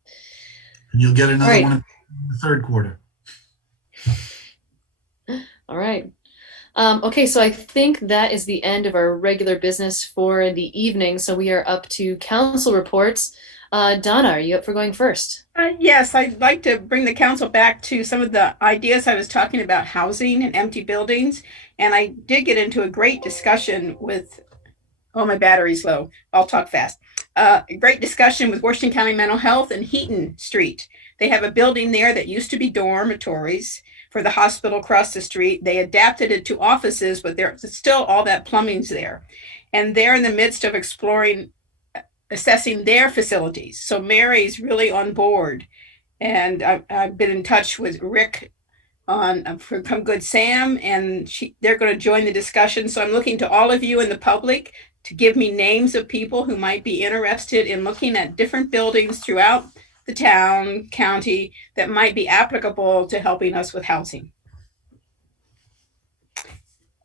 And you'll get another Right. one in the third quarter. All right. Okay, so I think that is the end of our regular business for the evening. So we are up to council reports. Donna, are you up for going first? Yes, I'd like to bring the council back to some of the ideas I was talking about housing and empty buildings. And I did get into a great discussion with, oh, my battery's low. I'll talk fast. A great discussion with Washington County Mental Health and Heaton Street. They have a building there that used to be dormitories for the hospital across the street. They adapted it to offices, but there's still all that plumbing's there. And they're in the midst of assessing their facilities. So Mary's really on board. And I've been in touch with Rick from Good Sam, and they're going to join the discussion. So I'm looking to all of you in the public to give me names of people who might be interested in looking at different buildings throughout the town, county, that might be applicable to helping us with housing.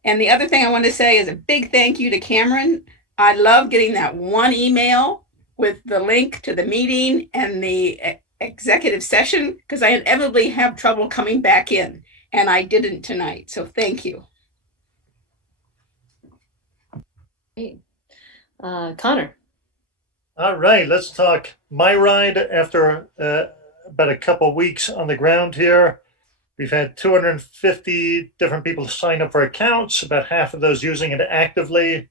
And the other thing I want to say is a big thank you to Cameron. I love getting that one email with the link to the meeting and the executive session, because I inevitably have trouble coming back in, and I didn't tonight. So thank you. Great. Connor. All right, let's talk my ride after about a couple weeks on the ground here. We've had 250 different people sign up for accounts, about half of those using it actively.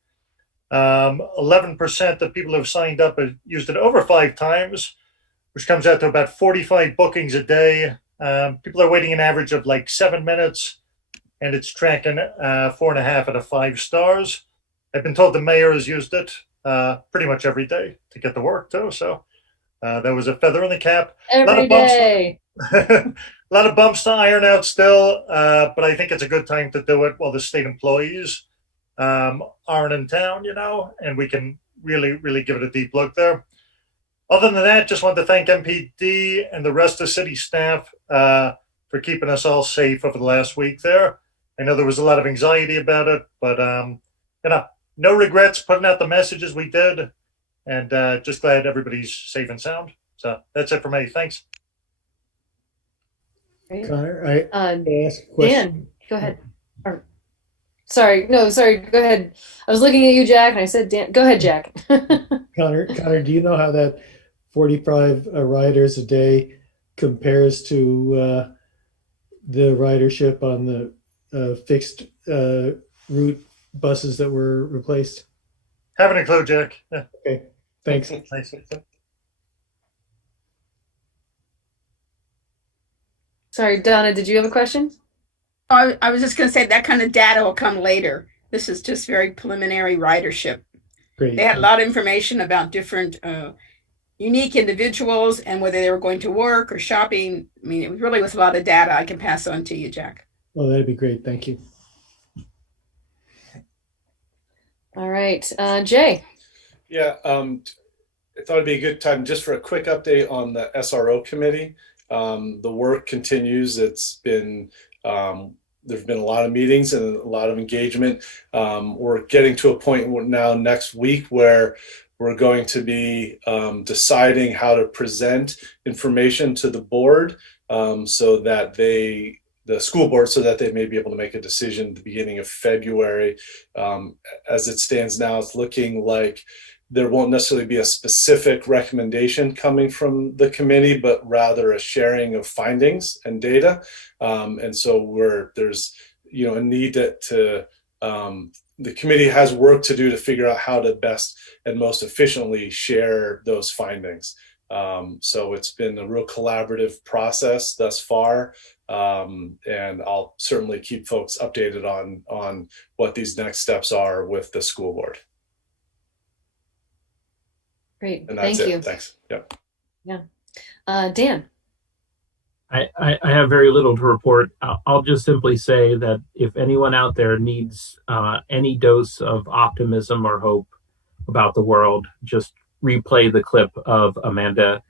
11% of people who have signed up have used it over 5 times, which comes out to about 45 bookings a day. People are waiting an average of like 7 minutes, and it's tracking 4.5 out of 5 stars. I've been told the mayor has used it pretty much every day to get to work too. So that was a feather in the cap. Every day. A lot of bumps to iron out still, but I think it's a good time to do it while the state employees aren't in town, you know, and we can really give it a deep look there. Other than that, just want to thank MPD and the rest of city staff for keeping us all safe over the last week there. I know there was a lot of anxiety about it, but you know, no regrets putting out the messages we did, and just glad everybody's safe and sound. So that's it for me. Thanks. Great. Connor, I ask a question. Dan, go ahead. Sorry, go ahead. I was looking at you, Jack, and I said, Dan, go ahead, Jack. Connor, do you know how that 45 riders a day compares to the ridership on the fixed route buses that were replaced? Haven't a clue, Jack. Yeah. Okay, thanks. Thanks. Sorry, Donna, did you have a question? I was just going to say that kind of data will come later. This is just very preliminary ridership. Great. They had a lot of information about different unique individuals and whether they were going to work or shopping. I mean, it really was a lot of data I can pass on to you, Jack. Well, that'd be great. Thank you. All right, Jay. Yeah, I thought it'd be a good time just for a quick update on the SRO committee. The work continues. It's been there's been a lot of meetings and a lot of engagement. We're getting to a point now next week where we're going to be deciding how to present information to the board so that the school board, so that they may be able to make a decision at the beginning of February. As it stands now, it's looking like there won't necessarily be a specific recommendation coming from the committee, but rather a sharing of findings and data. And so there's a need to the committee has work to do to figure out how to best and most efficiently share those findings. So it's been a real collaborative process thus far. And I'll certainly keep folks updated on what these next steps are with the school board. Great, And that's thank it. you. Thanks. Yep. Yeah. Dan. I have very little to report. I'll just simply say that if anyone out there needs any dose of optimism or hope about the world, just replay the clip of Amanda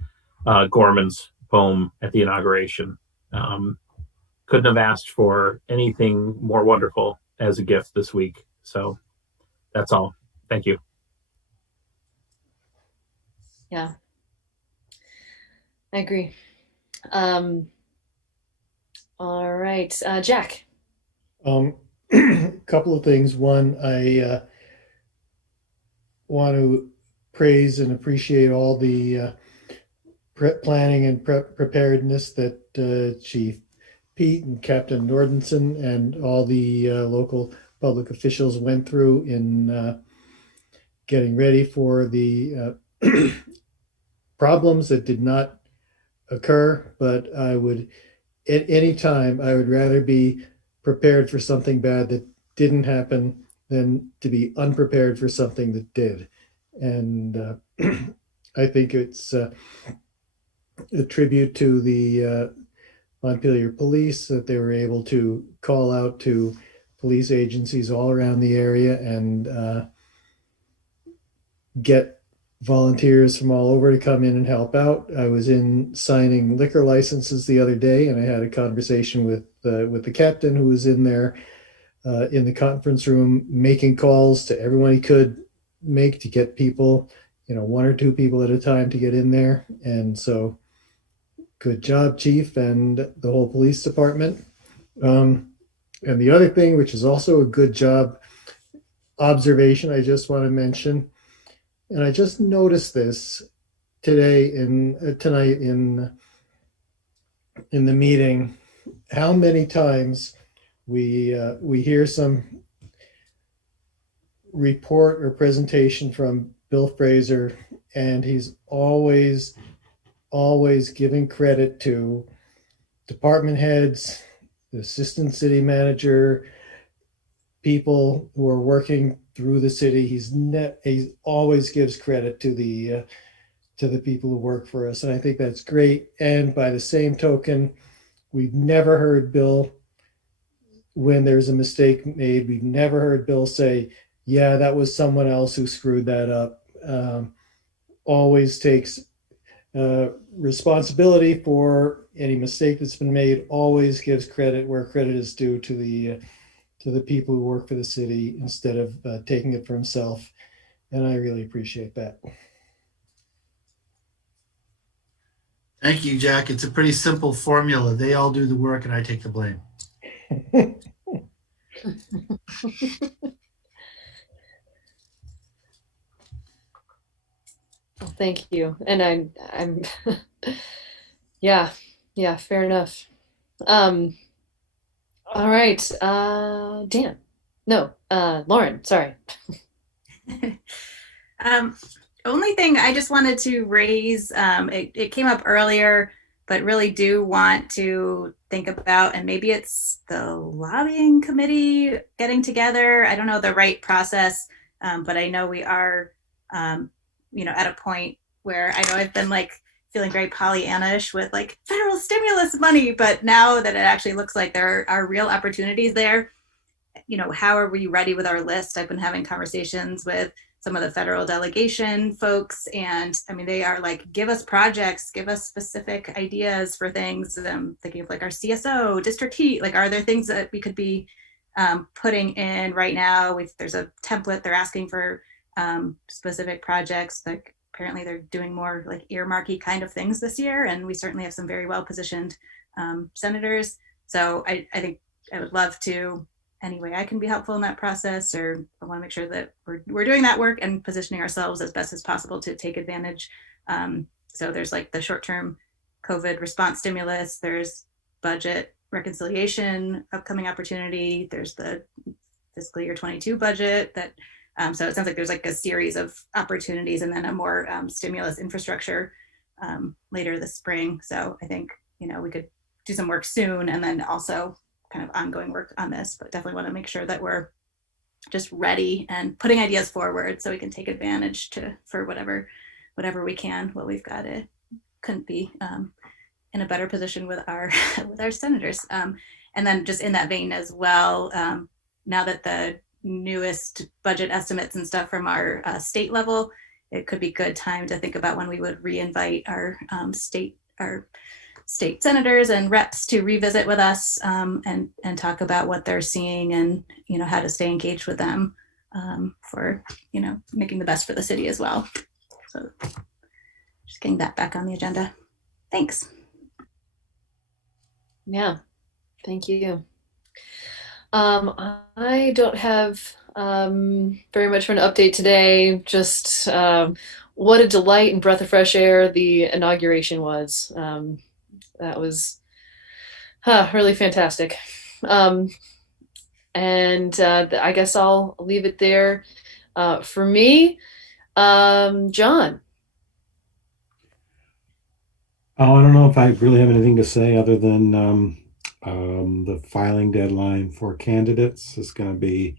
Gorman's poem at the inauguration. Couldn't have asked for anything more wonderful as a gift this week. So that's all. Thank you. Yeah, I agree. All right, Jack. Couple of things. One, I want to praise and appreciate all the planning and preparedness that Chief Pete and Captain Nordenson and all the local public officials went through in getting ready for the problems that did not occur. But I would, at any time, I would rather be prepared for something bad that didn't happen than to be unprepared for something that did. And I think it's a tribute to the Montpelier police that they were able to call out to police agencies all around the area and get volunteers from all over to come in and help out. I was in signing liquor licenses the other day, and I had a conversation with the captain, who was in there in the conference room making calls to everyone he could make to get people, one or two people at a time to get in there. And so good job, Chief, and the whole police department. And the other thing, which is also a good job observation, I just want to mention, and I just noticed this tonight in the meeting, how many times we hear some report or presentation from Bill Fraser, and he's always giving credit to department heads, the assistant city manager, people who are working through the city. He always gives credit to the people who work for us, and I think that's great. And by the same token, we've never heard Bill, when there's a mistake made, we've never heard Bill say, yeah, that was someone else who screwed that up. Always takes responsibility for any mistake that's been made, always gives credit where credit is due to the people who work for the city instead of taking it for himself. And I really appreciate that. Thank you, Jack. It's a pretty simple formula. They all do the work and I take the blame. Well, thank you. And I'm yeah, fair enough. All right, Dan. No, Lauren, sorry. Only thing I just wanted to raise, it came up earlier, but really do want to think about, and maybe it's the lobbying committee getting together. I don't know the right process, but I know we are, at a point where I know I've been feeling very Pollyanna-ish with federal stimulus money, but now that it actually looks like there are real opportunities there, how are we ready with our list? I've been having conversations with some of the federal delegation folks, and I mean, they are give us projects, give us specific ideas for things. I'm thinking of our CSO, district heat, are there things that we could be putting in right now? There's a template they're asking for specific projects. Apparently they're doing more earmarky kind of things this year, and we certainly have some very well positioned senators. So I think I would love to, any way I can be helpful in that process, or I want to make sure that we're doing that work and positioning ourselves as best as possible to take advantage. So there's the short-term COVID response stimulus, there's budget reconciliation, upcoming opportunity, there's the fiscal year 22 budget that so it sounds like there's a series of opportunities, and then a more stimulus infrastructure later this spring. So I think, we could do some work soon, and then also kind of ongoing work on this, but definitely want to make sure that we're just ready and putting ideas forward so we can take advantage for whatever we can. Well, we've got it. Couldn't be in a better position with our senators. And then just in that vein as well, now that the newest budget estimates and stuff from our state level it could be good time to think about when we would reinvite our state senators and reps to revisit with us and talk about what they're seeing and, you know, how to stay engaged with them for, you know, making the best for the city as well. So just getting that back on the agenda. Thanks. Yeah, thank you. I don't have very much of an update today. Just what a delight and breath of fresh air the inauguration was. That was really fantastic. And I guess I'll leave it there for me. John. Oh, I don't know if I really have anything to say other than the filing deadline for candidates is going to be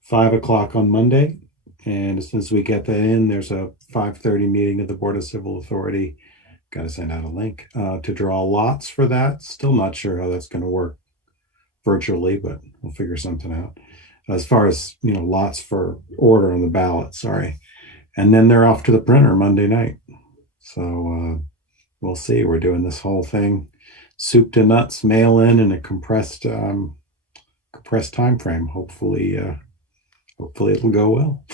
5 o'clock on Monday. And as soon as we get that in, there's a 5:30 meeting of the Board of Civil Authority. Got to send out a link to draw lots for that. Still not sure how that's going to work virtually, but we'll figure something out. As far as, you know, lots for order on the ballot, sorry. And then they're off to the printer Monday night. So we'll see. We're doing this whole thing, soup to nuts, mail in a compressed time frame. Hopefully it'll go well.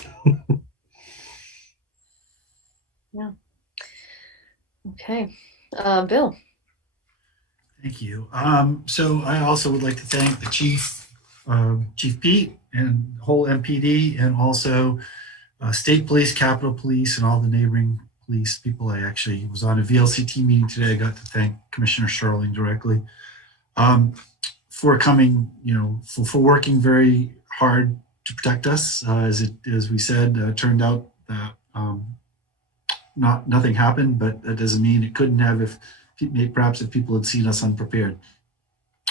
Yeah. Okay. Bill. Thank you. So I also would like to thank the Chief Pete and the whole MPD, and also State Police, Capitol Police, and all the neighboring police people. I actually was on a VLCT meeting today. I got to thank Commissioner Sherling directly for coming, you know, for working very hard to protect us. As we said, turned out that nothing happened, but that doesn't mean it couldn't have if people had seen us unprepared.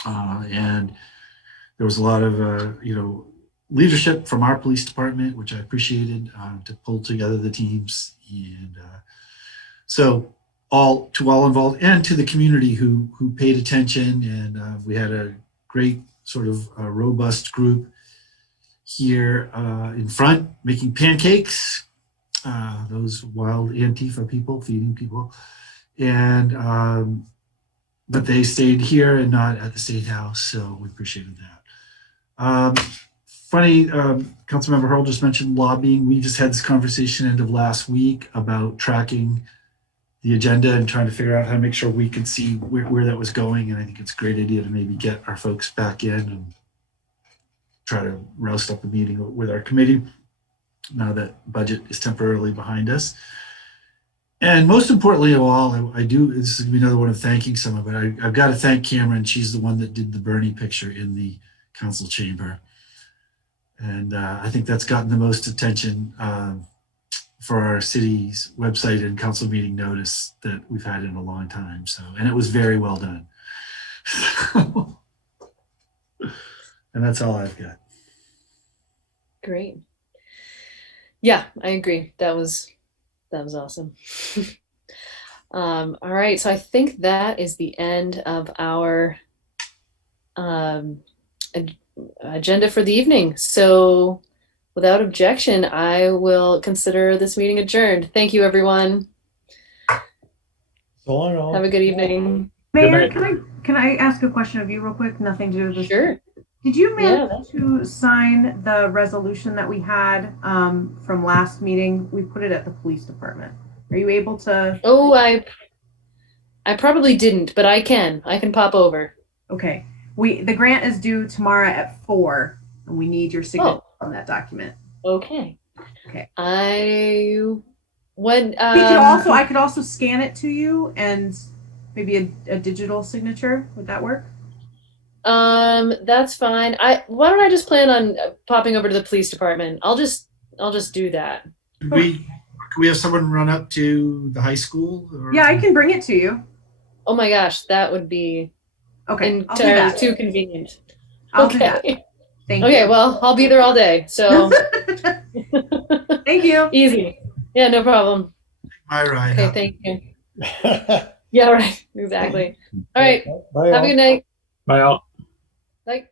And there was a lot of leadership from our police department, which I appreciated, to pull together the teams, and so all involved, and to the community who paid attention. And we had a great sort of robust group here in front making pancakes. Those wild Antifa people feeding people, and but they stayed here and not at the State House, so we appreciated that. Funny, Councilmember Hurl just mentioned lobbying. We just had this conversation end of last week about tracking the agenda and trying to figure out how to make sure we could see where that was going. And I think it's a great idea to maybe get our folks back in and try to roust up a meeting with our committee now that budget is temporarily behind us. And most importantly of all, I do, this is gonna be another one of thanking someone, but I've got to thank Cameron. She's the one that did the Bernie picture in the council chamber. And I think that's gotten the most attention for our city's website and council meeting notice that we've had in a long time. So, and it was very well done. And that's all I've got. Great. Yeah, I agree. That was awesome. All right, so I think that is the end of our agenda for the evening. So without objection, I will consider this meeting adjourned. Thank you, everyone. So long, all. Have a good evening. Mayor, can I ask a question of you real quick? Nothing to do with this. Sure. Did you manage to sign the resolution that we had from last meeting? We put it at the police department. Are you able to? Oh, I probably didn't, but I can pop over. Okay. The grant is due tomorrow at 4, and we need your signature on that document. Okay. Okay. I could also scan it to you and maybe a digital signature. Would that work? That's fine. Why don't I just plan on popping over to the police department? I'll just do that. Can we have someone run up to the high school? Yeah, I can bring it to you. Oh my gosh, that would be entirely too convenient. I'll do that. Thank you. Okay, well, I'll be there all day. So thank you. Easy. Yeah, no problem. My ride. Okay, thank you. Yeah, right. Exactly. All right. Bye, Have a good night. Bye all. Bye.